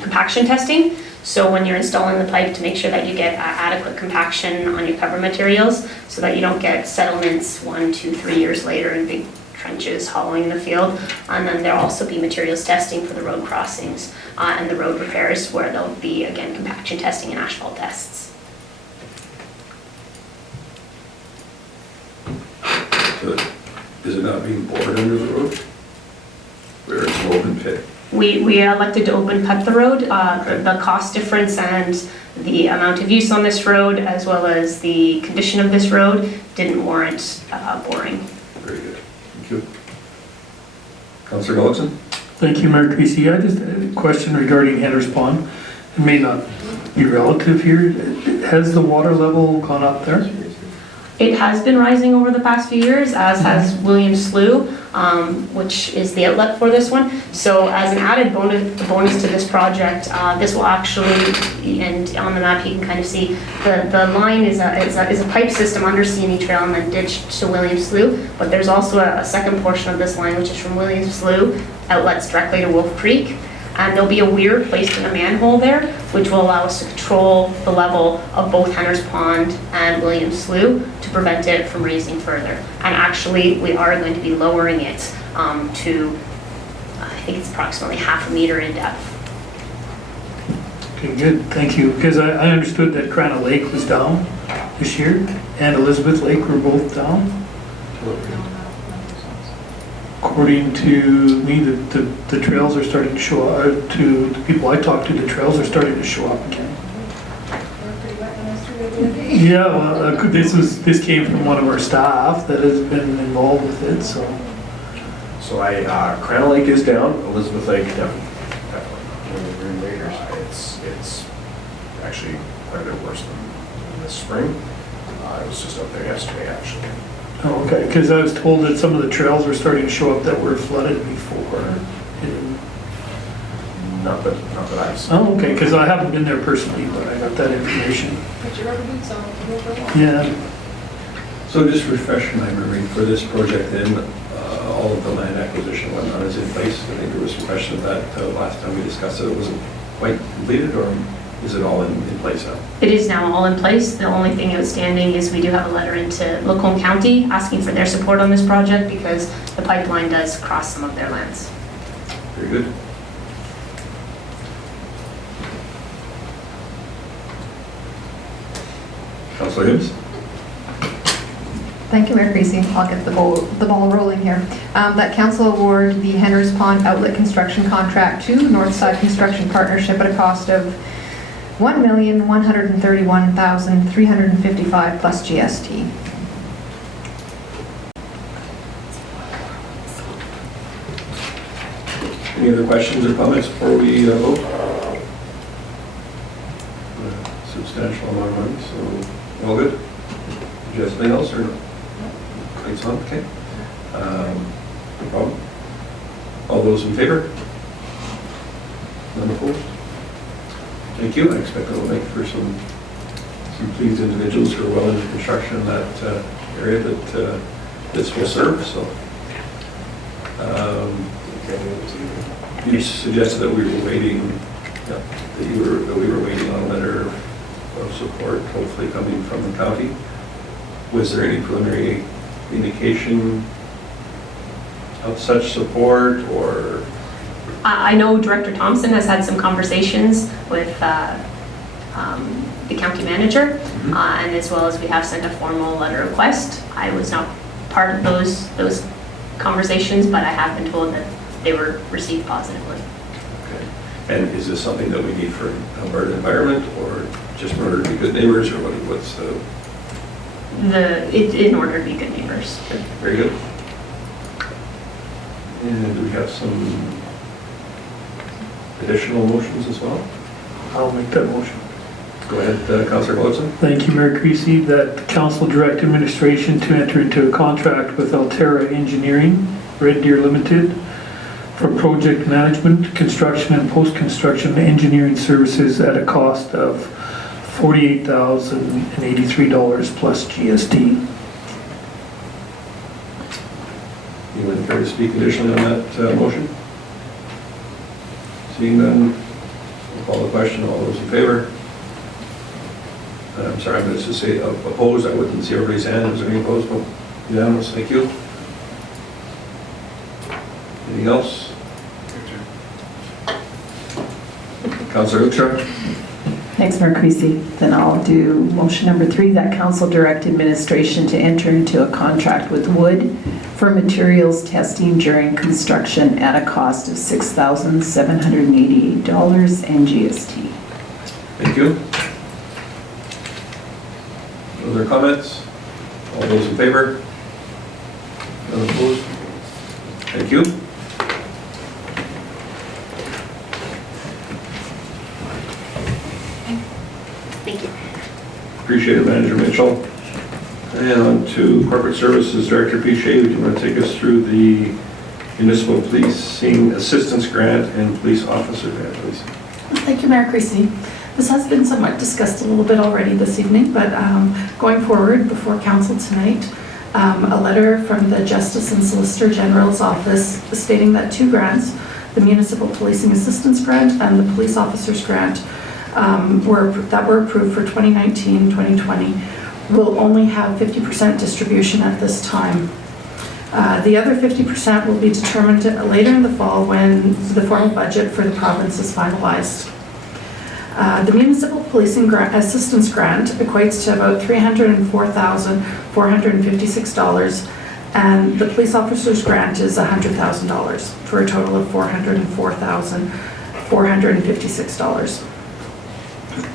compaction testing. So when you're installing the pipe, to make sure that you get adequate compaction on your cover materials so that you don't get settlements 1, 2, 3 years later in big trenches hollowing the field. And then there'll also be materials testing for the road crossings and the road repairs, where there'll be, again, compaction testing and asphalt tests. So is it not being bored under the road? Where it's an open pit? We elected to open cut the road. The cost difference and the amount of use on this road, as well as the condition of this road, didn't warrant boring. Very good. Thank you. Councillor Gullikson? Thank you, Mayor Creasy. I just had a question regarding Hender's Pond. It may not be relative here. Has the water level gone up there? It has been rising over the past few years, as has William Slough, which is the outlet for this one. So as an added bonus to this project, this will actually, and on the map you can kind of see, the line is a pipe system under CNE Trail and then ditched to William Slough. But there's also a second portion of this line, which is from William Slough, outlets directly to Wolf Creek. And there'll be a weir placed in a manhole there, which will allow us to control the level of both Hender's Pond and William Slough to prevent it from raising further. And actually, we are going to be lowering it to, I think it's approximately 1/2 meter in depth. Okay, good, thank you. Because I understood that Crana Lake was down this year and Elizabeth Lake were both down. According to me, the trails are starting to show up, to the people I talked to, the trails are starting to show up again. Yeah, well, this came from one of our staff that has been involved with it, so. So Crana Lake is down, Elizabeth Lake definitely. It's actually quite a bit worse than this spring. I was just up there yesterday, actually. Oh, okay, because I was told that some of the trails were starting to show up that were flooded before. Not that I've seen. Oh, okay, because I haven't been there personally, but I got that information. Put your rubber boots on. Yeah. So just refresh my memory for this project then, all of the land acquisition and whatnot is in place. I think there was some question of that last time we discussed it. It wasn't quite completed, or is it all in place now? It is now all in place. The only thing outstanding is we do have a letter into Lacombe County asking for their support on this project because the pipeline does cross some of their lands. Very good. Councillor Hibbs? Thank you, Mayor Creasy. I'll get the ball rolling here. That council award the Hender's Pond outlet construction contract to Northside Construction Partnership at a cost of $1,131,355 plus GST. Any other questions or comments before we vote? Substantial amount of money, so all good? Did you have something else or no? Lights on, okay. No problem. All those in favor? None opposed? Thank you. I expect that will make for some pleased individuals who are well into construction in that area that this will serve. So you suggested that we were waiting, that we were waiting on a letter of support, hopefully coming from the county. Was there any preliminary indication of such support, or? I know Director Thompson has had some conversations with the county manager, and as well as we have sent a formal letter request. I was not part of those conversations, but I have been told that they were received positively. Okay. And is this something that we need for Alberta environment, or just in order to be good neighbors, or what's the? In order to be good neighbors. Okay. Very good. And do we have some additional motions as well? I'll make that motion. Go ahead, Councillor Gullikson. Thank you, Mayor Creasy, that the council direct administration to enter into a contract with Alterra Engineering, Red Deer Limited, for project management, construction, and post-construction engineering services at a cost of $48,083 plus GST. Anyone care to speak additionally on that motion? Seeing none, we'll call the question. All those in favor? I'm sorry, I'm going to say opposed. I wouldn't see everybody's hand. Was there any opposed? No. Unanimous. Thank you. Anything else? Councillor Luxor? Thanks, Mayor Creasy. Then I'll do motion number 3, that council direct administration to enter into a contract with Wood for materials testing during construction at a cost of $6,788 and GST. Thank you. Other comments? All those in favor? None opposed? Thank you. Appreciate it, Manager Mitchell. And on to Corporate Services Director Piche. Would you want to take us through the Municipal Policing Assistance Grant and Police Officer Grant, please? Thank you, Mayor Creasy. This has been somewhat discussed a little bit already this evening, but going forward before council tonight, a letter from the Justice and Solicitor General's office stating that 2 grants, the Municipal Policing Assistance Grant and the Police Officers Grant, were approved for 2019-2020, will only have 50% distribution at this time. The other 50% will be determined later in the fall when the formal budget for the province is finalized. The Municipal Policing Assistance Grant equates to about $304,456, and the Police Officers Grant is $100,000 for a total of $404,456.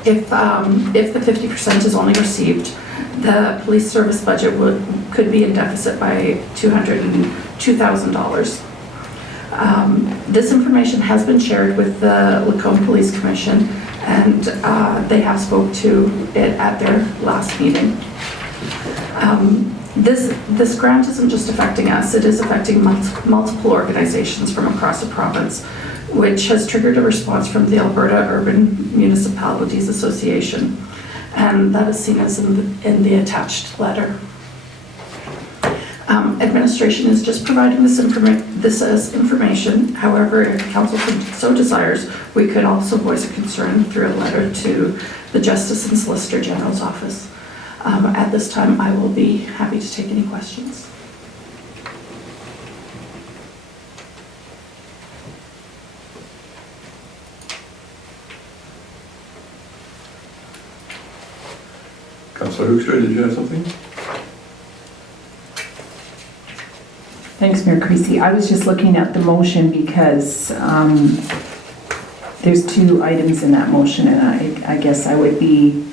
If the 50% is only received, the police service budget could be in deficit by $202,000. This information has been shared with the Lacombe Police Commission, and they have spoke to it at their last meeting. This grant isn't just affecting us, it is affecting multiple organizations from across the province, which has triggered a response from the Alberta Urban Municipalities Association, and that is seen as in the attached letter. Administration is just providing this as information. However, if council so desires, we could also voice a concern through a letter to the Justice and Solicitor General's office. At this time, I will be happy to take any questions. Councillor Hoekstra, did you have something? Thanks, Mayor Creasy. I was just looking at the motion because there's 2 items in that motion, and I guess I would be,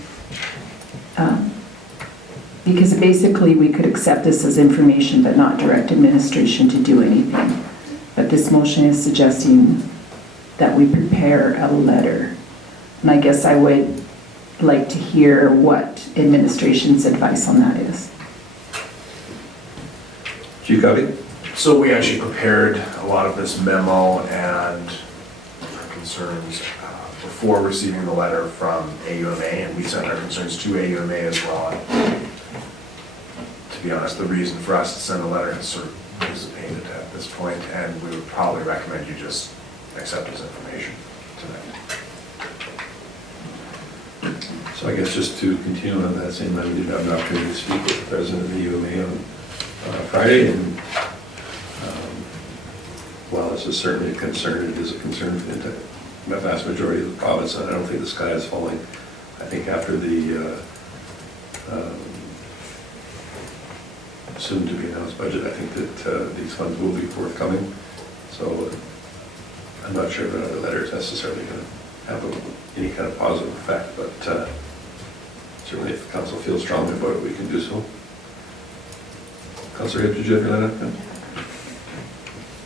because basically we could accept this as information but not direct administration to do anything. But this motion is suggesting that we prepare a letter. And I guess I would like to hear what administration's advice on that is. Chief Covey? So we actually prepared a lot of this memo and our concerns before receiving the letter from AUMA, and we sent our concerns to AUMA as well. To be honest, the reason for us to send a letter has sort of dissipated at this point, and we would probably recommend you just accept this information tonight. So I guess just to continue on that same line, we did have an opportunity to speak with the president of the UMA on Friday, and while this is certainly a concern, it is a concern for the vast majority of the province, and I don't think the sky is falling. I think after the soon-to-be announced budget, I think that these funds will be forthcoming. So I'm not sure that a letter is necessarily going to have any kind of positive effect, but certainly if the council feels strongly about it, we can do so. Councillor Hibb, did you have your line up?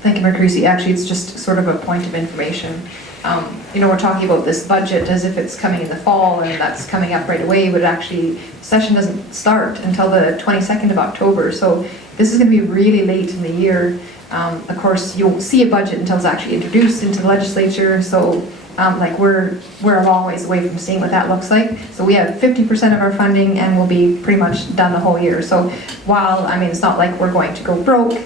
Thank you, Mayor Creasy. Actually, it's just sort of a point of information. We're talking about this budget as if it's coming in the fall and that's coming up right away, but actually session doesn't start until the 22nd of October. So this is going to be really late in the year. Of course, you won't see a budget until it's actually introduced into the legislature. So we're a long ways away from seeing what that looks like. So we have 50% of our funding and we'll be pretty much done the whole year. So while, it's not like we're going to go broke,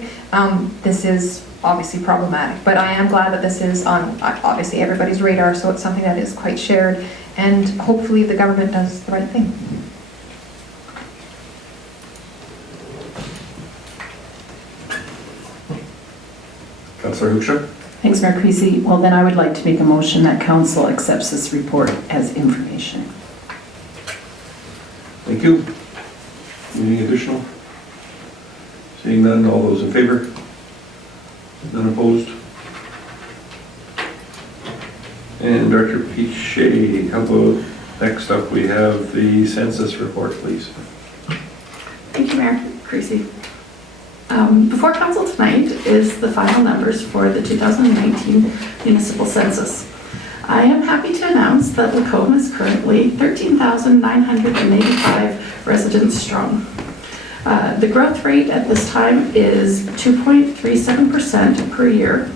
this is obviously problematic, but I am glad that this is on obviously everybody's radar, so it's something that is quite shared, and hopefully the government does the right thing. Councillor Hoekstra? Thanks, Mayor Creasy. Well, then I would like to make a motion that council accepts this report as information. Thank you. Anything additional? Seeing none, all those in favor? None opposed? And Director Piche, how about next up we have the census report, please. Thank you, Mayor Creasy. Before council tonight is the final numbers for the 2019 municipal census. I am happy to announce that Lacombe is currently 13,985 residents strong. The growth rate at this time is 2.37% per year,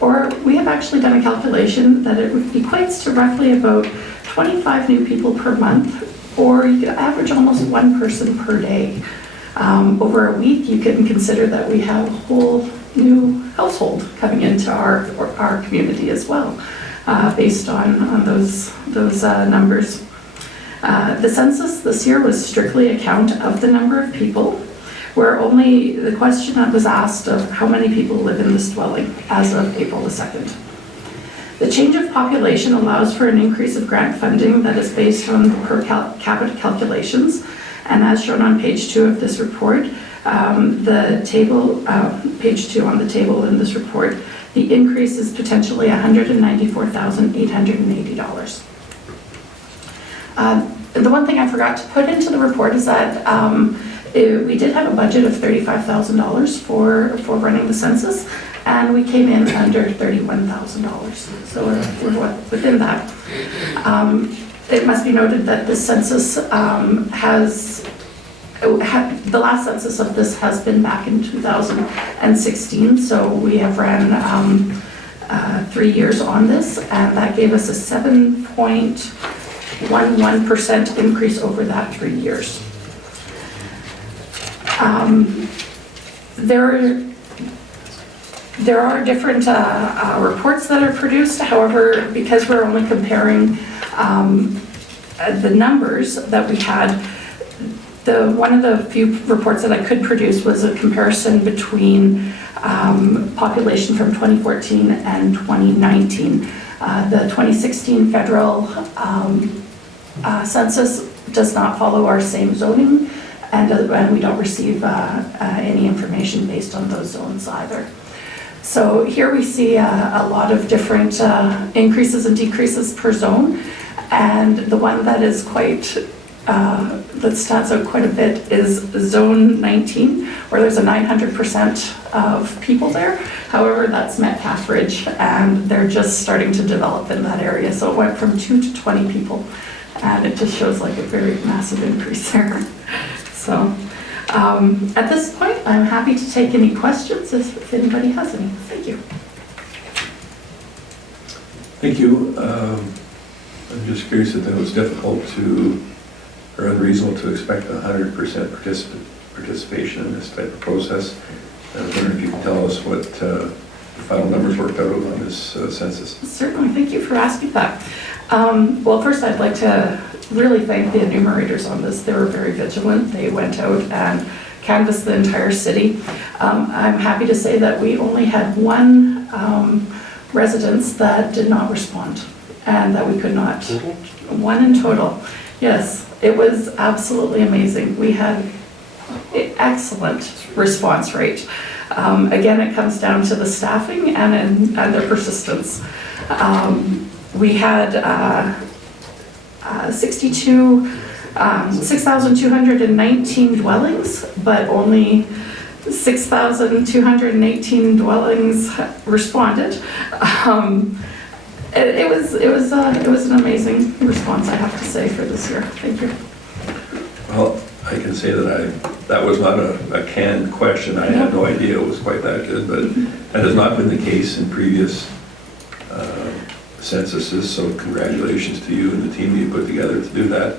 or we have actually done a calculation that it equates to roughly about 25 new people per month, or you could average almost one person per day. Over a week, you can consider that we have a whole new household coming into our community as well, based on those numbers. The census this year was strictly a count of the number of people, where only the question that was asked of how many people live in this dwelling as of April the 2nd. The change of population allows for an increase of grant funding that is based on per capita calculations. And as shown on page 2 of this report, the table, page 2 on the table in this report, the increase is potentially $194,880. The one thing I forgot to put into the report is that we did have a budget of $35,000 for running the census, and we came in under $31,000. So we're within that. It must be noted that this census the last census of this has been back in 2016, so we have ran 3 years on this, and that gave us a 7.11% increase over that 3 years. There are different reports that are produced. However, because we're only comparing the numbers that we had, one of the few reports that I could produce was a comparison between population from 2014 and 2019. The 2016 federal census does not follow our same zoning, and we don't receive any information based on those zones either. So here we see a lot of different increases and decreases per zone, and the one that is that stands out quite a bit is zone 19, where there's a 900% of people there. However, that's Metcalf Ridge, and they're just starting to develop in that area. So it went from 2 to 20 people, and it just shows like a very massive increase there. So at this point, I'm happy to take any questions if anybody has any. Thank you. Thank you. I'm just curious if that was difficult or unreasonable to expect 100% participation in this type of process. I was wondering if you could tell us what the final numbers worked out on this census. Certainly, thank you for asking that. Well, first I'd like to really thank the enumerators on this. They were very vigilant. They went out and canvassed the entire city. I'm happy to say that we only had one residence that did not respond, and that we could not. One in total. Yes, it was absolutely amazing. We had an excellent response rate. Again, it comes down to the staffing and their persistence. We had 6,219 dwellings, but only 6,218 dwellings responded. It was an amazing response, I have to say, for this year. Thank you. Well, I can say that was not a canned question. I had no idea it was quite that good, but that has not been the case in previous censuses, so congratulations to you and the team you put together to do that.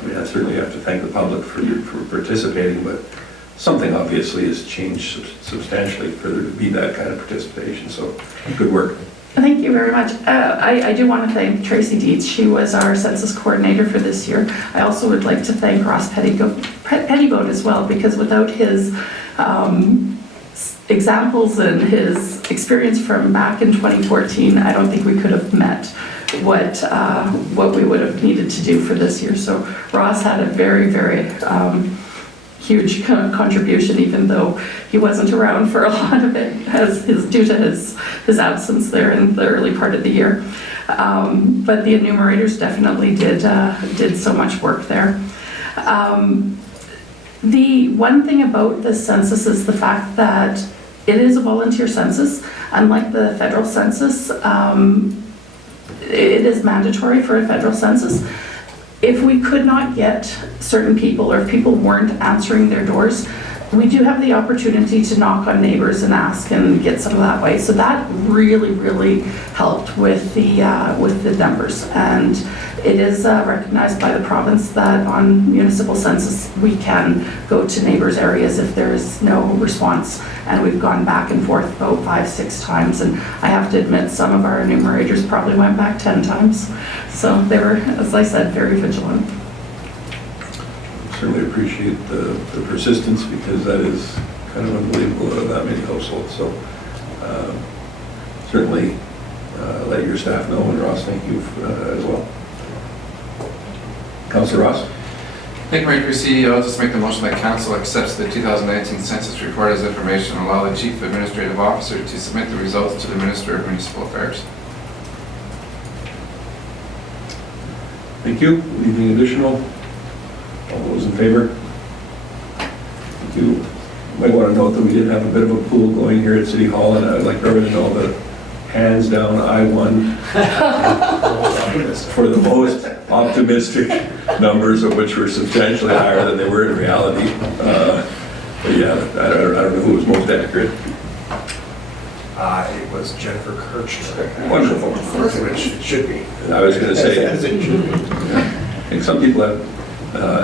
I mean, I certainly have to thank the public for participating, but something obviously has changed substantially for there to be that kind of participation, so good work. Thank you very much. I do want to thank Tracy Dietz. She was our census coordinator for this year. I also would like to thank Ross Pettyboat as well, because without his examples and his experience from back in 2014, I don't think we could have met what we would have needed to do for this year. So Ross had a very, very huge contribution, even though he wasn't around for a lot of it due to his absence there in the early part of the year. But the enumerators definitely did so much work there. The one thing about this census is the fact that it is a volunteer census. Unlike the federal census, it is mandatory for a federal census. If we could not get certain people, or if people weren't answering their doors, we do have the opportunity to knock on neighbors and ask and get some of that way. So that really, really helped with the numbers. And it is recognized by the province that on municipal census, we can go to neighbors' areas if there is no response. And we've gone back and forth about 5-6 times. And I have to admit, some of our enumerators probably went back 10 times. So they were, as I said, very vigilant. Certainly appreciate the persistence, because that is kind of unbelievable out of that many households. So certainly let your staff know, and Ross, thank you as well. Councillor Ross? Thank you, Mayor Creasy. I'll just make the motion that council accepts the 2019 census report as information and allow the chief administrative officer to submit the results to the Minister of Municipal Affairs. Thank you. Anything additional? All those in favor? Thank you. You might want to note that we did have a bit of a pool going here at City Hall, and I'd like everyone to know that hands down, I won for the most optimistic numbers, of which were substantially higher than they were in reality. But yeah, I don't know who was most accurate. It was Jennifer Kirchner. Wonderful. Which it should be. I was going to say, As it should be. I think some people have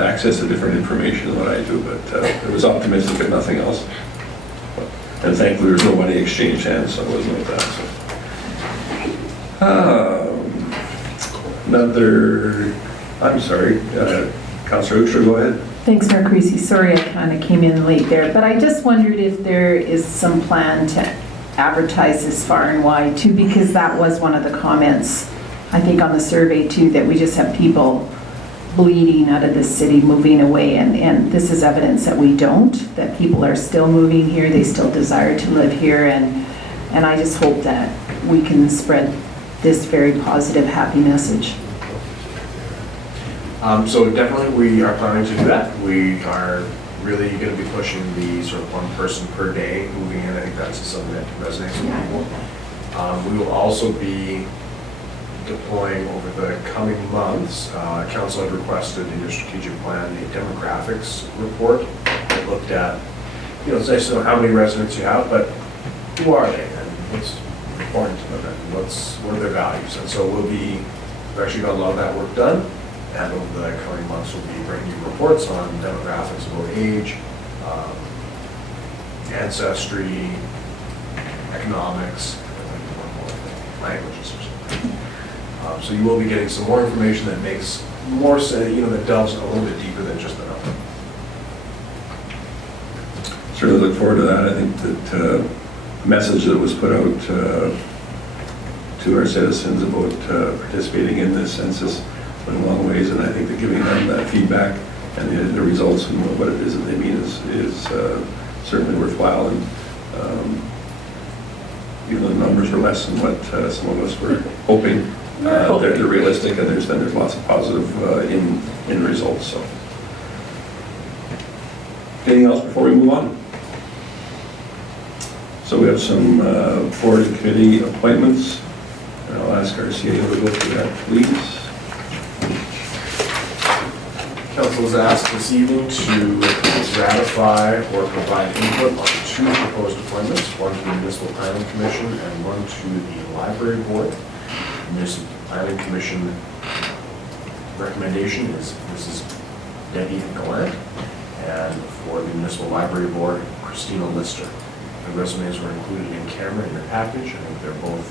access to different information than what I do, but it was optimistic if nothing else. And thankfully there's no money exchanged hands, so it wasn't like that. I'm sorry, Councillor Uchter, go ahead. Thanks, Mayor Creasy. Sorry I kind of came in late there, but I just wondered if there is some plan to advertise this far and wide too, because that was one of the comments, I think, on the survey too, that we just have people bleeding out of this city, moving away, and this is evidence that we don't, that people are still moving here, they still desire to live here, and I just hope that we can spread this very positive, happy message. So definitely we are planning to do that. We are really going to be pushing the sort of one person per day moving in. I think that's something that resonates with people. We will also be deploying over the coming months. Council had requested in your strategic plan a demographics report that looked at, it's nice to know how many residents you have, but who are they and what's important to them and what are their values. And so we've actually got a lot of that work done. And over the coming months, we'll be bringing you reports on demographics about age, ancestry, economics, languages or something. So you will be getting some more information that makes more sense, that delves a little bit deeper than just the number. Certainly look forward to that. I think that the message that was put out to our citizens about participating in this census went a long ways, and I think that giving them that feedback and the results and what it is that they mean is certainly worthwhile. And even though the numbers were less than what some of us were hoping, they're realistic, and there's lots of positive in results. So, anything else before we move on? So we have some board and committee appointments, and I'll ask our CAO to go through that, please. Council is asked this evening to ratify or provide input on 2 proposed appointments, one to the Municipal Planning Commission and one to the Library Board. The Municipal Planning Commission recommendation is Mrs. Debbie Gallant, and for the Municipal Library Board, Christina Lister. The resumes were included in camera in your package. I think they're both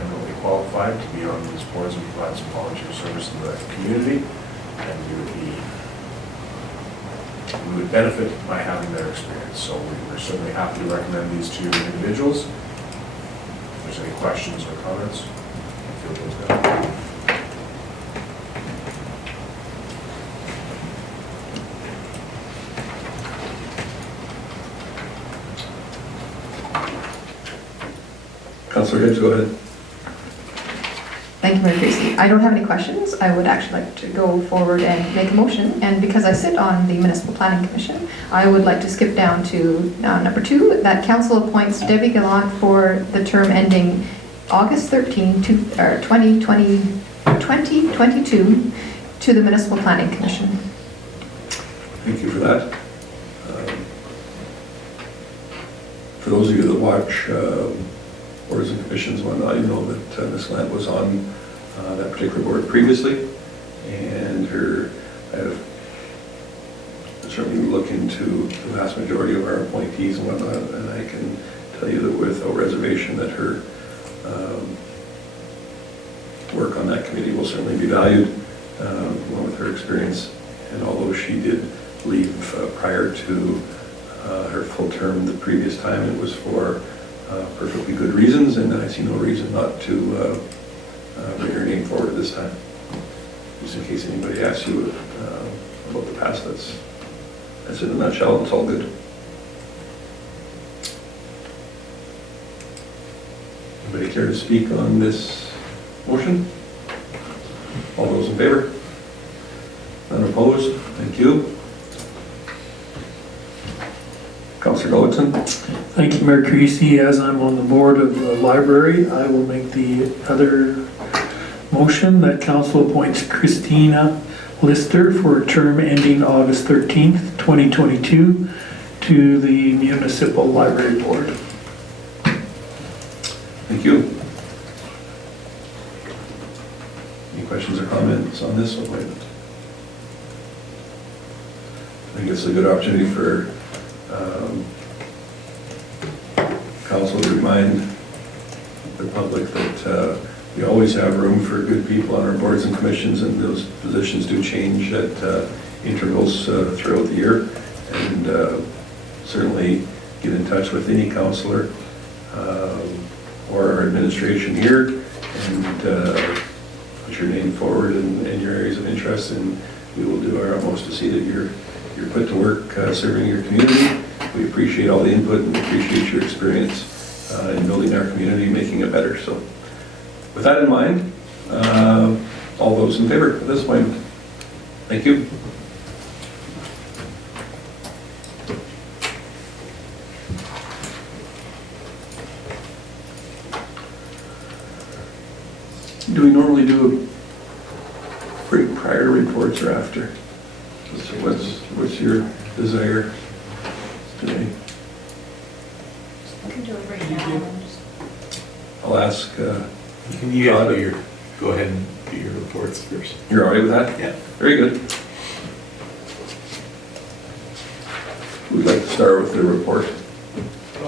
eminently qualified to be on these boards and provide some volunteer service to the community. And we would benefit by having their experience. So we're certainly happy to recommend these 2 individuals. If there's any questions or comments, feel free to go. Councillor Hibbs, go ahead. Thank you, Mayor Creasy. I don't have any questions. I would actually like to go forward and make a motion. And because I sit on the Municipal Planning Commission, I would like to skip down to number 2, that council appoints Debbie Gallant for the term ending August 13, 2022 to the Municipal Planning Commission. Thank you for that. For those of you that watch boards and commissions and whatnot, you know that Ms. Lant was on that particular board previously, and I have certainly looked into the vast majority of our appointees and whatnot, and I can tell you that without reservation that her work on that committee will certainly be valued, along with her experience. And although she did leave prior to her full term the previous time, it was for perfectly good reasons, and I see no reason not to bring her name forward this time. Just in case anybody asks you about the past, that's in a nutshell. It's all good. Anybody care to speak on this motion? All those in favor? None opposed? Thank you. Councillor Gullickson. Thank you, Mayor Creasy. As I'm on the board of the library, I will make the other motion that council appoints Christina Lister for a term ending August 13th, 2022 to the Municipal Library Board. Thank you. Any questions or comments on this appointment? I think it's a good opportunity for council to remind the public that we always have room for good people on our boards and commissions, and those positions do change at intervals throughout the year. And certainly get in touch with any councillor or our administration here and put your name forward and your areas of interest, and we will do our utmost to see that you're put to work serving your community. We appreciate all the input and appreciate your experience in building our community, making it better. So with that in mind, all those in favor at this point, thank you. Do we normally do a break prior to reports or after? What's your desire today? We can do it right now. I'll ask. You guys go ahead and do your reports first. You're all right with that? Yeah. Very good. We'd like to start with the report.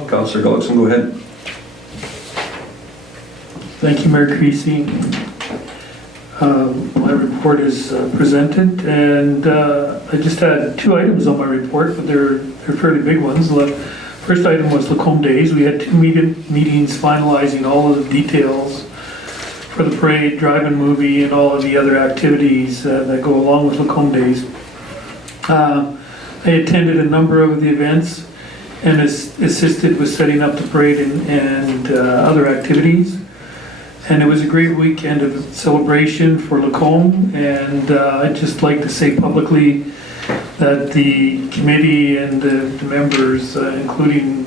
Councillor Gullickson, go ahead. Thank you, Mayor Creasy. My report is presented, and I just had 2 items on my report, but they're fairly big ones. The first item was Lacombe Days. We had 2 meetings finalizing all of the details for the parade, drive-in movie, and all of the other activities that go along with Lacombe Days. I attended a number of the events and assisted with setting up the parade and other activities. And it was a great weekend of celebration for Lacombe, and I'd just like to say publicly that the committee and the members, including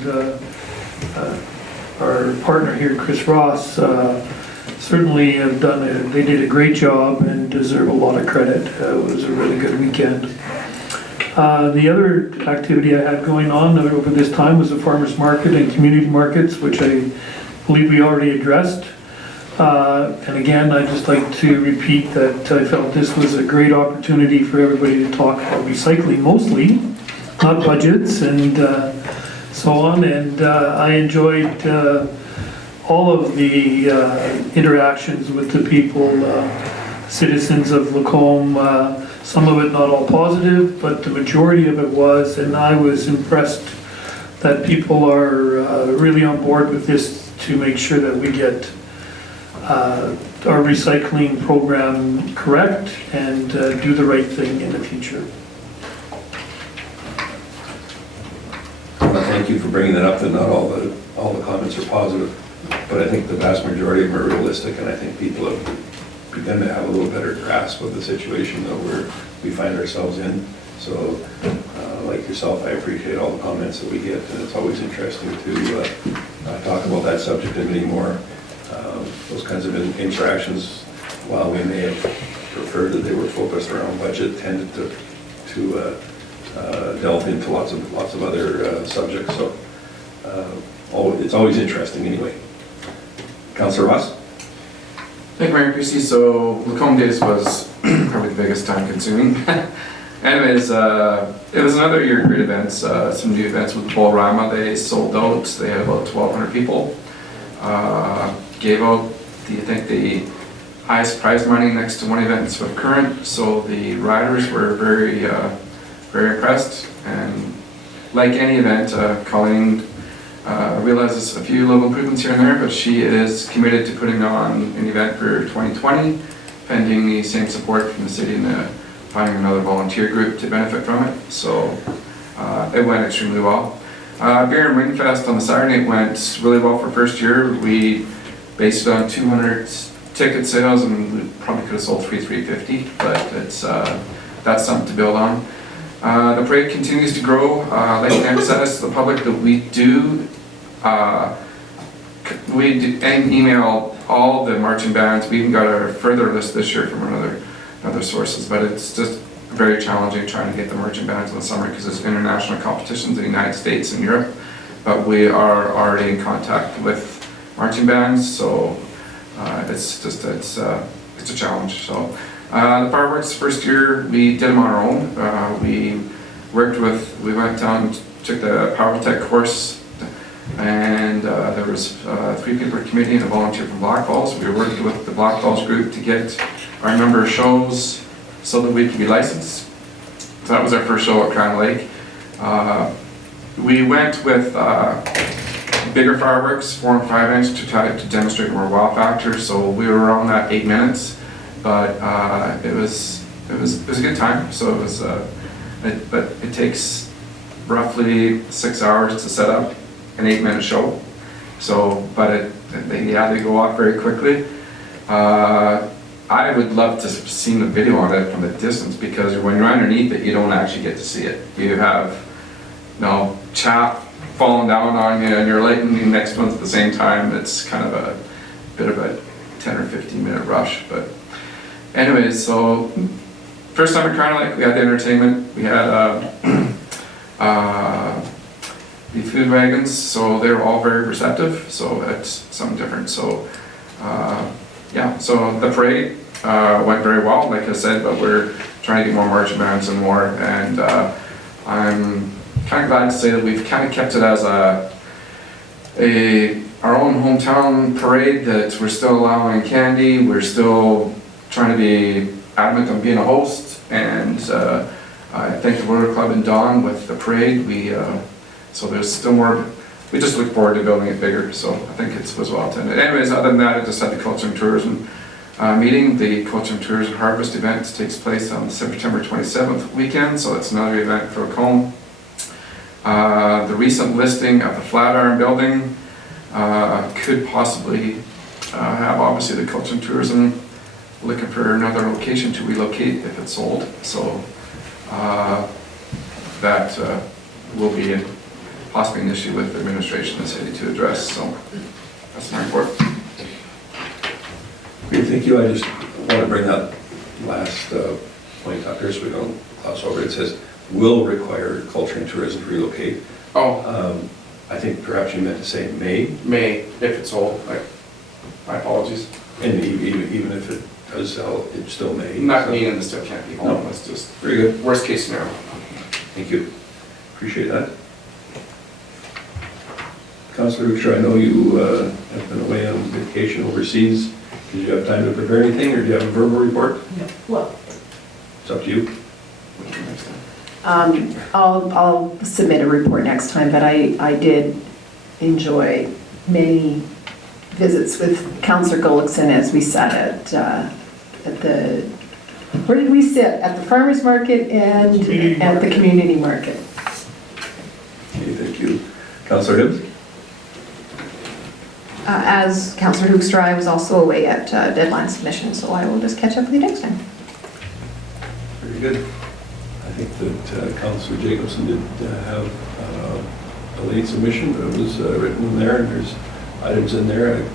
our partner here, Chris Ross, certainly have they did a great job and deserve a lot of credit. It was a really good weekend. The other activity I had going on over this time was the farmers market and community markets, which I believe we already addressed. And again, I'd just like to repeat that I felt this was a great opportunity for everybody to talk about recycling mostly, not budgets and so on. And I enjoyed all of the interactions with the people, citizens of Lacombe. Some of it not all positive, but the majority of it was, and I was impressed that people are really on board with this to make sure that we get our recycling program correct and do the right thing in the future. I want to thank you for bringing that up, that not all the comments are positive, but I think the vast majority of them are realistic, and I think people have begun to have a little better grasp of the situation that we find ourselves in. So like yourself, I appreciate all the comments that we get, and it's always interesting to talk about that subject and many more. those kinds of interactions, while we may have preferred that they were focused around budget, tended to delve into lots of other subjects. So it's always interesting anyway. Councillor Ross? Thank you, Mayor Creasy. So Lacombe Days was probably the biggest time consuming. Anyways, it was another year of great events, some new events with Bolrama. They sold out, they had about 1,200 people. Gave out, I think, the highest prize money next to one event with Current, so the riders were very impressed. And like any event, Colleen realizes a few little improvements here and there, but she is committed to putting on an event for 2020, pending the same support from the city and finding another volunteer group to benefit from it. So it went extremely well. Beer and Wing Fest on the Saturday night went really well for first year. We based it on 200 ticket sales, and we probably could have sold 350, but it's that's something to build on. The parade continues to grow. I'd like to emphasize to the public that we do email all the marching bands. We even got a further list this year from other sources, but it's just very challenging trying to get the marching bands in the summer because there's international competitions in the United States and Europe. But we are already in contact with marching bands, so it's a challenge. So the fireworks first year we did them on our own. We went down, took the Power Tech course, and there was 3 people in the committee and a volunteer from Black Falls. We were working with the Black Falls group to get our number of shows so that we could be licensed. So that was our first show at Crown Lake. We went with bigger fireworks, 4 and 5 inch, to try to demonstrate more wow factor. So we were around that 8 minutes, but it was a good time. So it was, but it takes roughly 6 hours to set up an 8-minute show. So, but they go off very quickly. I would love to have seen the video on it from the distance, because when you're underneath it, you don't actually get to see it. You have chaff falling down on you, and you're lighting the next ones at the same time. It's kind of a bit of a 10 or 15 minute rush. But anyways, so first time at Crown Lake, we had the entertainment. We had the food wagons, so they were all very receptive. So that's something different. So yeah, so the parade went very well, like I said, but we're trying to get more marching bands and more. And I'm kind of glad to say that we've kind of kept it as our own hometown parade, that we're still allowing candy, we're still trying to be adamant on being a host, and I thank the Rotor Club and Dawn with the parade. So there's still more, we just look forward to building it bigger, so I think it was well attended. Anyways, other than that, I just had the Culture and Tourism meeting. The Culture and Tourism Harvest event takes place on September 27th weekend, so it's another event for Lacombe. The recent listing of the Flatiron building could possibly have, obviously, the Culture and Tourism looking for another location to relocate if it's sold. So that will be possibly an issue with the administration of the city to address. So that's my report. Great, thank you. I just want to bring that last point up here so we don't gloss over it. It says will require Culture and Tourism to relocate. Oh. I think perhaps you meant to say may. May, if it's sold. My apologies. And even if it does sell, it still may. Not meaning it still can't be home. It's just very good. Worst case scenario. Thank you. Appreciate that. Councillor Hoekstra, I know you have been away on vacation overseas. Did you have time to prepare anything, or do you have a verbal report? No. Well, it's up to you. I'll submit a report next time, but I did enjoy many visits with Councillor Gullickson as we sat at the, where did we sit? At the farmers market and at the community market. Okay, thank you. Councillor Hibbs? As Councillor Hoekstra, I was also away at deadline submission, so I will just catch up with you next time. Very good. I think that Councillor Jacobson did have a late submission, but it was written in there, and there's items in there.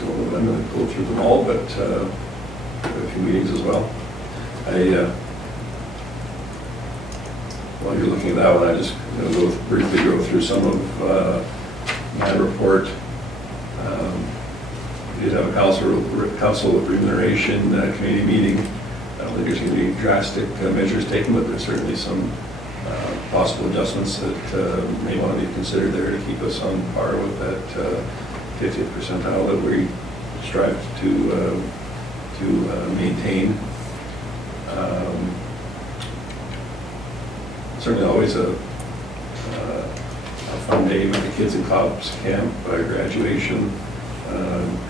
don't know that I'm going to go through them all, but a few meetings as well. While you're looking at that one, I just going to briefly go through some of my report. We did have a council remuneration committee meeting. I don't think there's going to be drastic measures taken, but there's certainly some possible adjustments that may want to be considered there to keep us on par with that 50th percentile that we strive to maintain. Certainly always a fun day with the kids in Cops Camp graduation.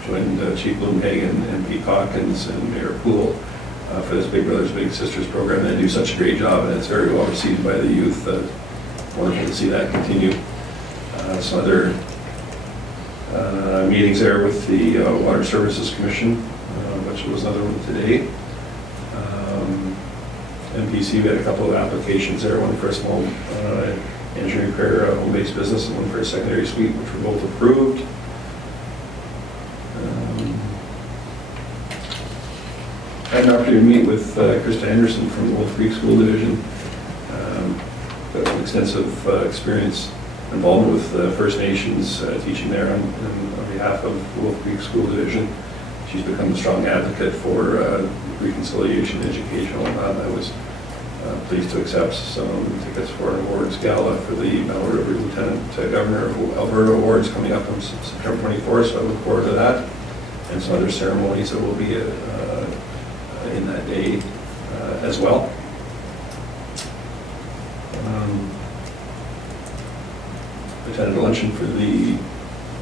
Joined Chief Bloomhagen and Pete Hawkins and Mayor Poole for this Big Brothers Big Sisters program. They do such a great job, and it's very well received by the youth. Wonderful to see that continue. Some other meetings there with the Water Services Commission, which was another one today. MPC, we had a couple of applications there, one for a small engineering repair home-based business and one for a secondary suite, which were both approved. I had an opportunity to meet with Krista Anderson from the Wolf Creek School Division. Got some extensive experience, involvement with First Nations, teaching there on behalf of Wolf Creek School Division. She's become a strong advocate for reconciliation, education, all that. I was pleased to accept some tickets for an awards gala for the Mount River Lieutenant Governor of Alberta Awards coming up on September 24th, so I look forward to that. And some other ceremonies that will be in that day as well. Attended a luncheon for the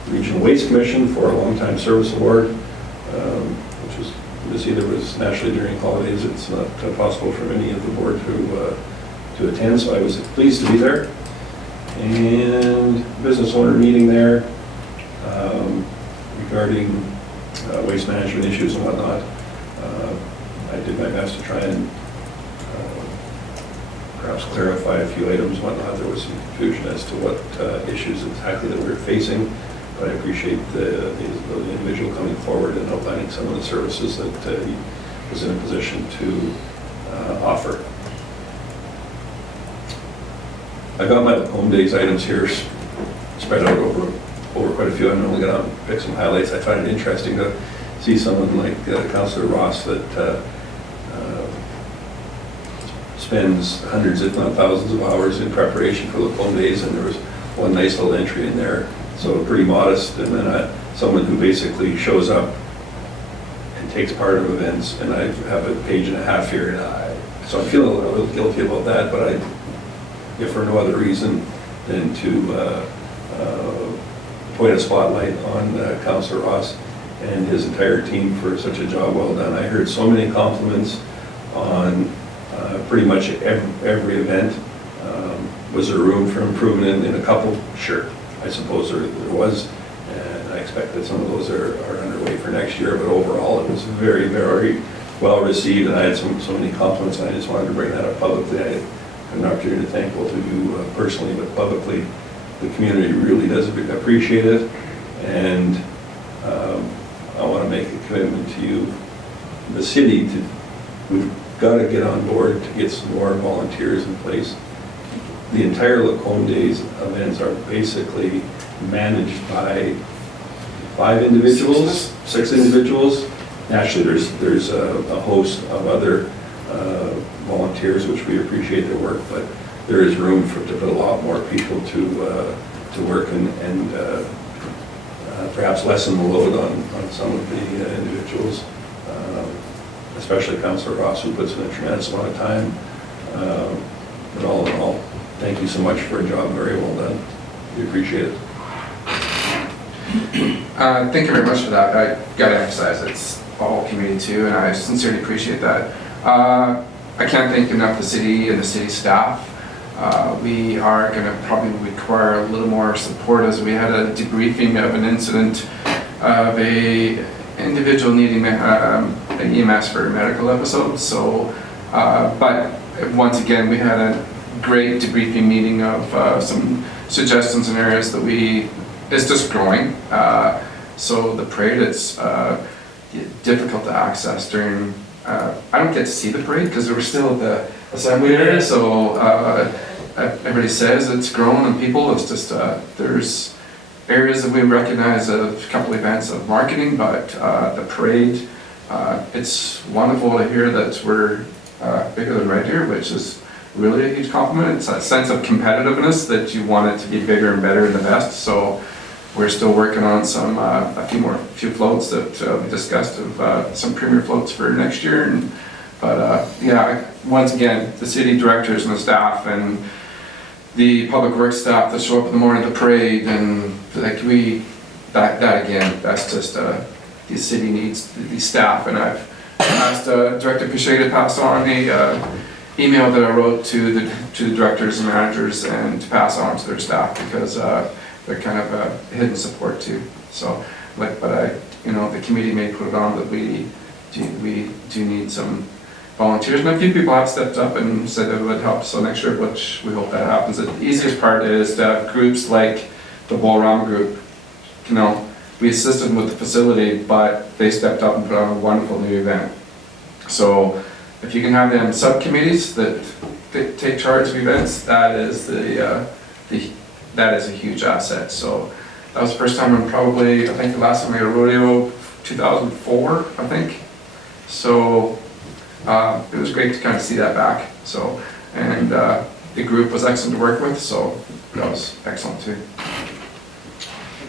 Regional Waste Commission for a Long-Time Service Award, which was good to see. There was naturally during holidays, it's not possible for many of the board to attend, so I was pleased to be there. And business owner meeting there regarding waste management issues and whatnot. I did my best to try and perhaps clarify a few items and whatnot. There was some confusion as to what issues exactly that we were facing, but I appreciate the individual coming forward and outlining some of the services that he was in a position to offer. I got my home days items here spread out over quite a few. I'm only going to pick some highlights. I find it interesting to see someone like Councillor Ross that spends hundreds, if not thousands of hours in preparation for Lacombe Days, and there was one nice little entry in there, so pretty modest, and then someone who basically shows up and takes part of events, and I have a page and a half here, and so I'm feeling a little guilty about that, but if for no other reason than to point a spotlight on Councillor Ross and his entire team for such a job well done. I heard so many compliments on pretty much every event. Was there room for improvement in a couple? Sure, I suppose there was, and I expect that some of those are underway for next year, but overall it was very, very well received, and I had so many compliments, and I just wanted to bring that up publicly. I had an opportunity to thank both of you personally, but publicly. The community really does appreciate it, and I want to make a commitment to you, the city, we've got to get on board to get some more volunteers in place. The entire Lacombe Days events are basically managed by 5 individuals, 6 individuals. Naturally, there's a host of other volunteers, which we appreciate their work, but there is room to put a lot more people to work and perhaps lessen the load on some of the individuals, especially Councillor Ross, who puts in a tremendous amount of time. But all in all, thank you so much for a job very well done. We appreciate it. Thank you very much for that. I got to emphasize it's all community too, and I sincerely appreciate that. I can't thank enough the city and the city staff. We are going to probably require a little more support, as we had a debriefing of an incident of a individual needing an EMS for a medical episode. So, but once again, we had a great debriefing meeting of some suggestions and areas that it's just growing. So the parade, it's difficult to access during, I don't get to see the parade because we're still at the assembly area, so everybody says it's grown and people, it's just, there's areas that we recognize a couple events of marketing, but the parade, it's wonderful to hear that we're bigger than Red Deer, which is really a huge compliment. It's that sense of competitiveness that you want it to be bigger and better and the best. So we're still working on some a few floats that we discussed of some premier floats for next year. But yeah, once again, the city directors and the staff and the public works staff that show up in the morning of the parade, and like that again, that's just the city needs the staff. And I've asked Director Piché to pass on the email that I wrote to the directors and managers and to pass on to their staff, because they're kind of a hidden support too. So, but the committee may put it on that we do need some volunteers, and a few people have stepped up and said it would help. So next year, which we hope that happens. The easiest part is that groups like the Bolrama group, we assisted with the facility, but they stepped up and put on a wonderful new event. So if you can have them subcommittees that take charge of events, that is that is a huge asset. So that was the first time in probably, I think the last time we had a rodeo, 2004, I think. So it was great to kind of see that back. So, and the group was excellent to work with, so that was excellent too.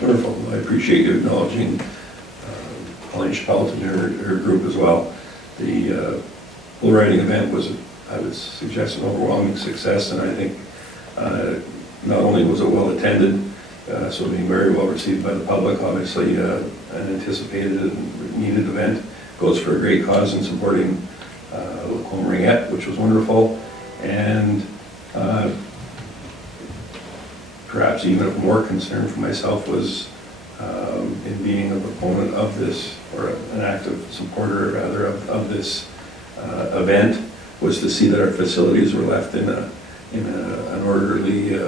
Wonderful. I appreciate you acknowledging Colleen Chappelle and her group as well. The bull riding event was, I would suggest, an overwhelming success, and I think not only was it well attended, so being very well received by the public, obviously an anticipated and needed event, goes for a great cause in supporting Lacombe Ringette, which was wonderful, and perhaps even of more concern for myself was in being a proponent of this, or an active supporter rather of this event, was to see that our facilities were left in an orderly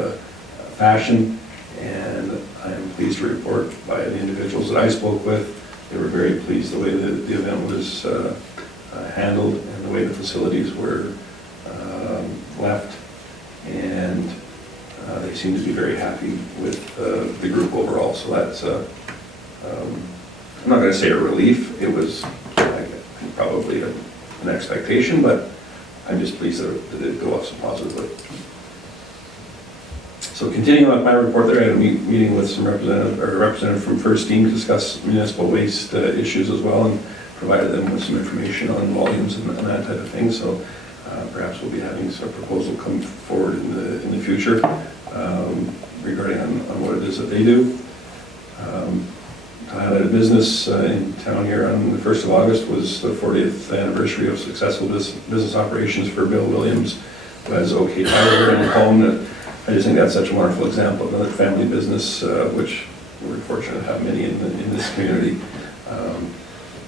fashion. And I am pleased to report by the individuals that I spoke with, they were very pleased the way the event was handled and the way the facilities were left, and they seem to be very happy with the group overall. So that's I'm not going to say a relief. It was probably an expectation, but I'm just pleased that it did go off so positively. So continuing on my report there, I had a meeting with some representative from First Team to discuss municipal waste issues as well, and provided them with some information on volumes and that type of thing. So perhaps we'll be having some proposal come forward in the future regarding on what it is that they do. I had a business in town here on the 1st of August was the 40th anniversary of successful business operations for Bill Williams, who has OK Tire here in Lacombe. I just think that's such a wonderful example of another family business, which we're fortunate to have many in this community,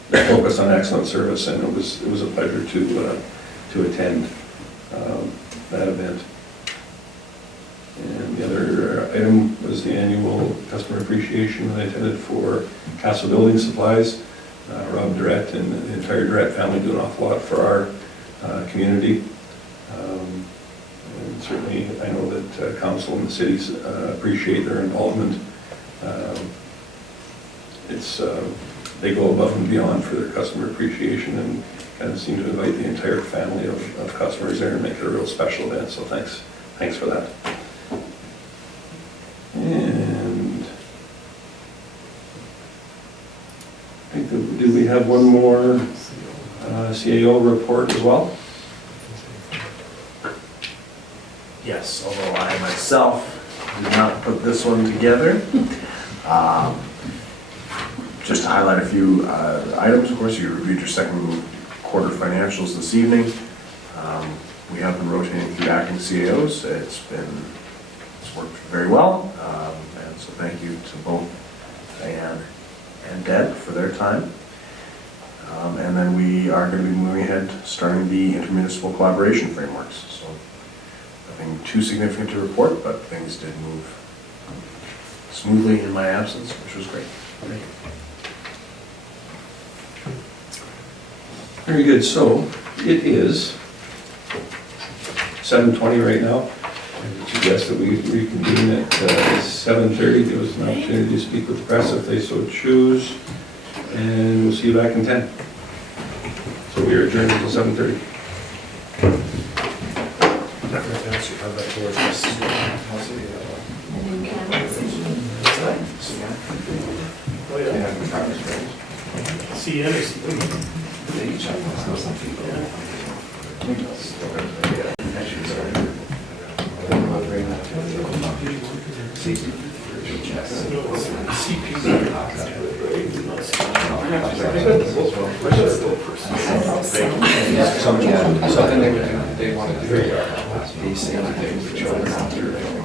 that focused on excellent service, and it was a pleasure to attend that event. And the other item was the annual customer appreciation that I attended for Castle Building Supplies. Rob Durrett and the entire Durrett family do an awful lot for our community. And certainly I know that council and the cities appreciate their involvement. They go above and beyond for their customer appreciation, and kind of seem to invite the entire family of customers there and make it a real special event. So thanks for that. And I think do we have one more CAO report as well? Yes, although I myself did not put this one together. Just to highlight a few items, of course, you reviewed your second quarter financials this evening. We have been rotating through acting CAOs. It's worked very well, and so thank you to both Diane and Deb for their time. And then we are going to be moving ahead, starting the intermunicipal collaboration frameworks. So nothing too significant to report, but things did move smoothly in my absence, which was great. Thank you. Very good, so it is 7:20 right now. I would suggest that we reconvene at 7:30, give us an opportunity to speak with the press if they so choose, and we'll see you back in 10. So we are adjourned until 7:30. CN or Something they want to do, these things, they would show them after.